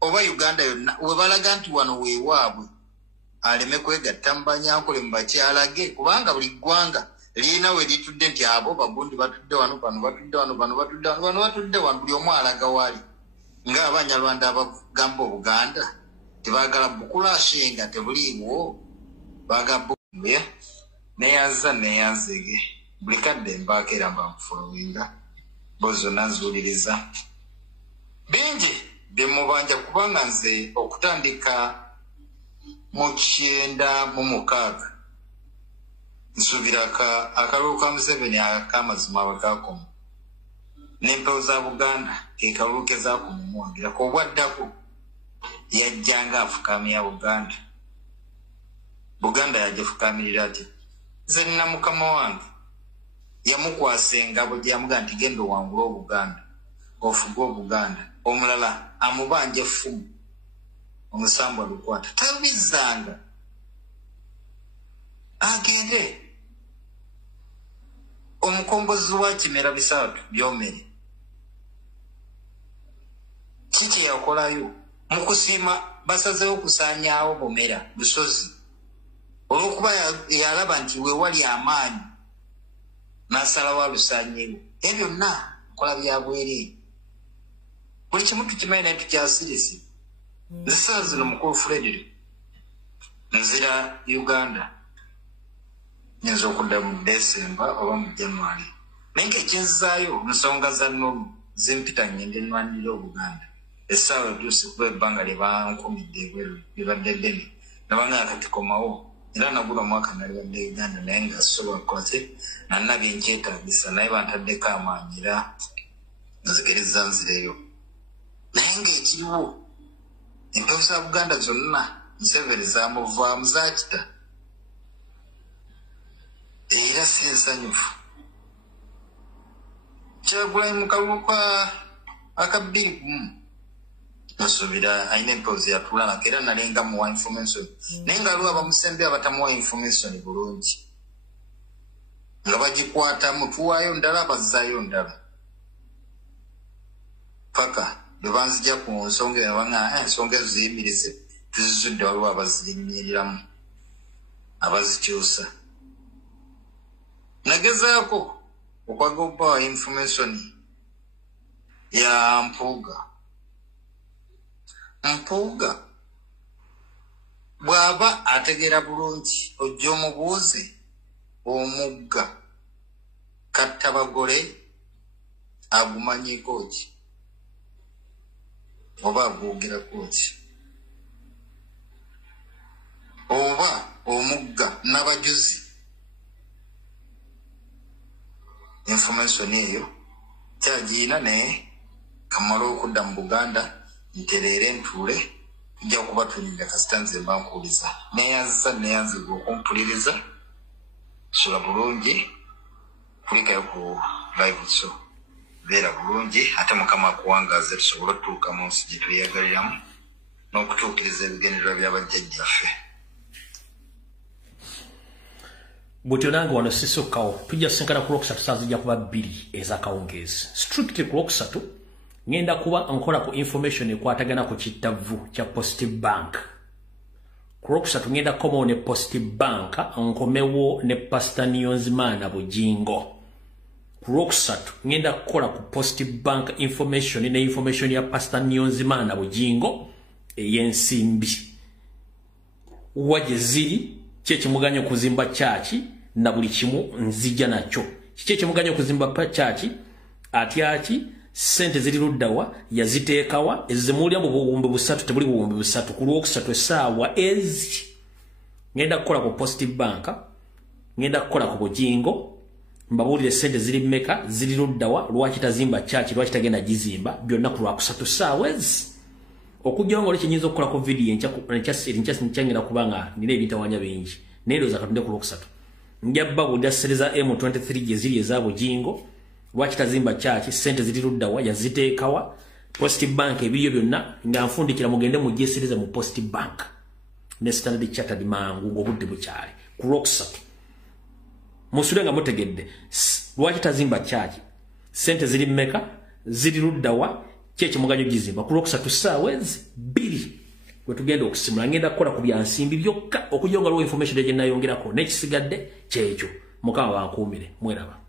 oba Uganda yonna we balaga nti wano weewaabwe aleme kwegatta mu Banyankole mu bakyalage kubanga buli ggwanga lirina we litudde nti abo bagundi batudde wano bano batudde wano bano batudde wano bano batudde wano buli omu alaga waali nga abanyarwanda abagamba Obuganda tebagala bukulashinga tebuliwo bagamba neyaza neyanzege buli kadde mbakeera mbamufuluminga bozo nanzuuliriza bingi byemubanja kubanga nze okutandika mu 1996 nsuubira akalulu ka Museveni akamazima abakakoma n'empewo za Buganda ekalulu ke zaakumuwangira obwaddako yajjanga afukamya Buganda yagifukamirira ati nze nina mukama wange yamukwasa engabo gyamuga nti genda wangula Obuganda ofuga Obuganda omulala amubanja effumu omusambwa lukwata tabizanga agende omukombozi wa Kimera Bisatu byomere kiki yakolayo mukusiima basazeewo kusaanyaawo Bomera Busozi olwokuba yalaba nti we wali amaanyi n'asalawo alusaanyeewo ebyo byonna nkola bya bwereere buli kimu tukimanyi naye tukyasirisi nze saa zino mukulu Frederick nzira Uganda nyinza okudda mu Desemba oba mu January naye ng'ekinzizaayo nsonga za nnomu zimpita ngende nnwanirira Obuganda essaawa etuuse kuba ebbanga lye bankumidde ebweru libadde ddene nabanga akatikomawo era nagula omwaka nalibadde Uganda naye nga sobola kukola ki nalina byenkyetaagisa naye bantaddeko amaanyi era nzikiriza nzireyo naye ng'ekiriwo empewo za Buganda zonna Museveni zamuvaamu zakita era si nsanyufu Kyagulanyi mu kalulu aka 2001 nasuubira alina empewo ze yatuulanako era nalenga muwa information naye nga aliwo abamusembe abatamuwa information bulungi nga bagikwata mutuwaayo ndala bazzaayo ndala paka bwe banzija ku nsonga ebanga ensonga ezo ziyimirize tuzizudde waliwo abazirinyiriramu abazikyusa nagezaako okwaga okubawa information ya Mpuuga bw'aba ategeera bulungi ojja omubuuze omugga Kattabagole agumanyiiko ki oba agwogerako ki oba omugga Nabajuzi information eyo kyagiyina naye kamala okudda mu Buganda ntereere ntuule tujja kuba tulinda kasita nze mbankuuliza neyanzibwa okumpuliriza sula bulungi kulikayo ku live show beera bulungi ate Mukama akuwangaaze tusobole okutuuka mu nsi gye tweyagaliramu n'okutuukiriza ebigendererwa by'abajjajjaffe bwetyo nange wano sisukkawo tujja sinkana ku Lwokusatu saa zijja kuba 2 ez'akawungeezi strictly ku Lwokusatu ngenda kuba nkola ku information ekwatagana ku kittavu kya Positive Bank ku Lwokusatu ngenda komawo ne Positive Bank nkomewo ne Pastor Niyonzimana Bujingo ku Lwokusatu ngenda kukola ku Positive Bank information ne information ya Pastor Niyonzimana Bujingo ey'ensimbi waje ziri kyekimuganya okuzimba chachi na buli kimu nzija nakyo kiki ekimuganya okuzimba chachi atyaki sente ziri luddawa yaziteekawa ezimulya mu buwumbi busatu tebuli buwumbi busatu ku Lwokusatu essaawa ezi ngenda kukola ku Positive Bank ngenda kukola ku Bujingo mbabuulire sente ziri mmeka ziri luddawa lwaki tazimba chachi lwaki tagenda gizimba byonna ku Lwokusatu essaawa ezi okujja ngo lekinyinza okukola ku video nkyangenda kubanga nina ebintawanya bingi neeroza katunde ku Lwokusatu njabba budasereza M23 gye ziri eza Bujingo lwaki tazimba chachi sente ziri luddawa yaziteekawa Positive Bank ebiyo byonna nga nfundikira mugende mu gyesereza mu Positive Bank ne Standard Chartered mangu ng'obudde bukyali ku Lwokusatu musule nga mutegedde lwaki tazimba chachi sente ziri mmeka ziri luddawa kyekimuganyo gizimba ku Lwokusatu essaawa ezi 2 we tugenda okusimula ngenda kukola ku byansimbi byokka okujonga lwo information gye nayongerako n'ekisigadde kyekyo Mukama wankuumire mweraba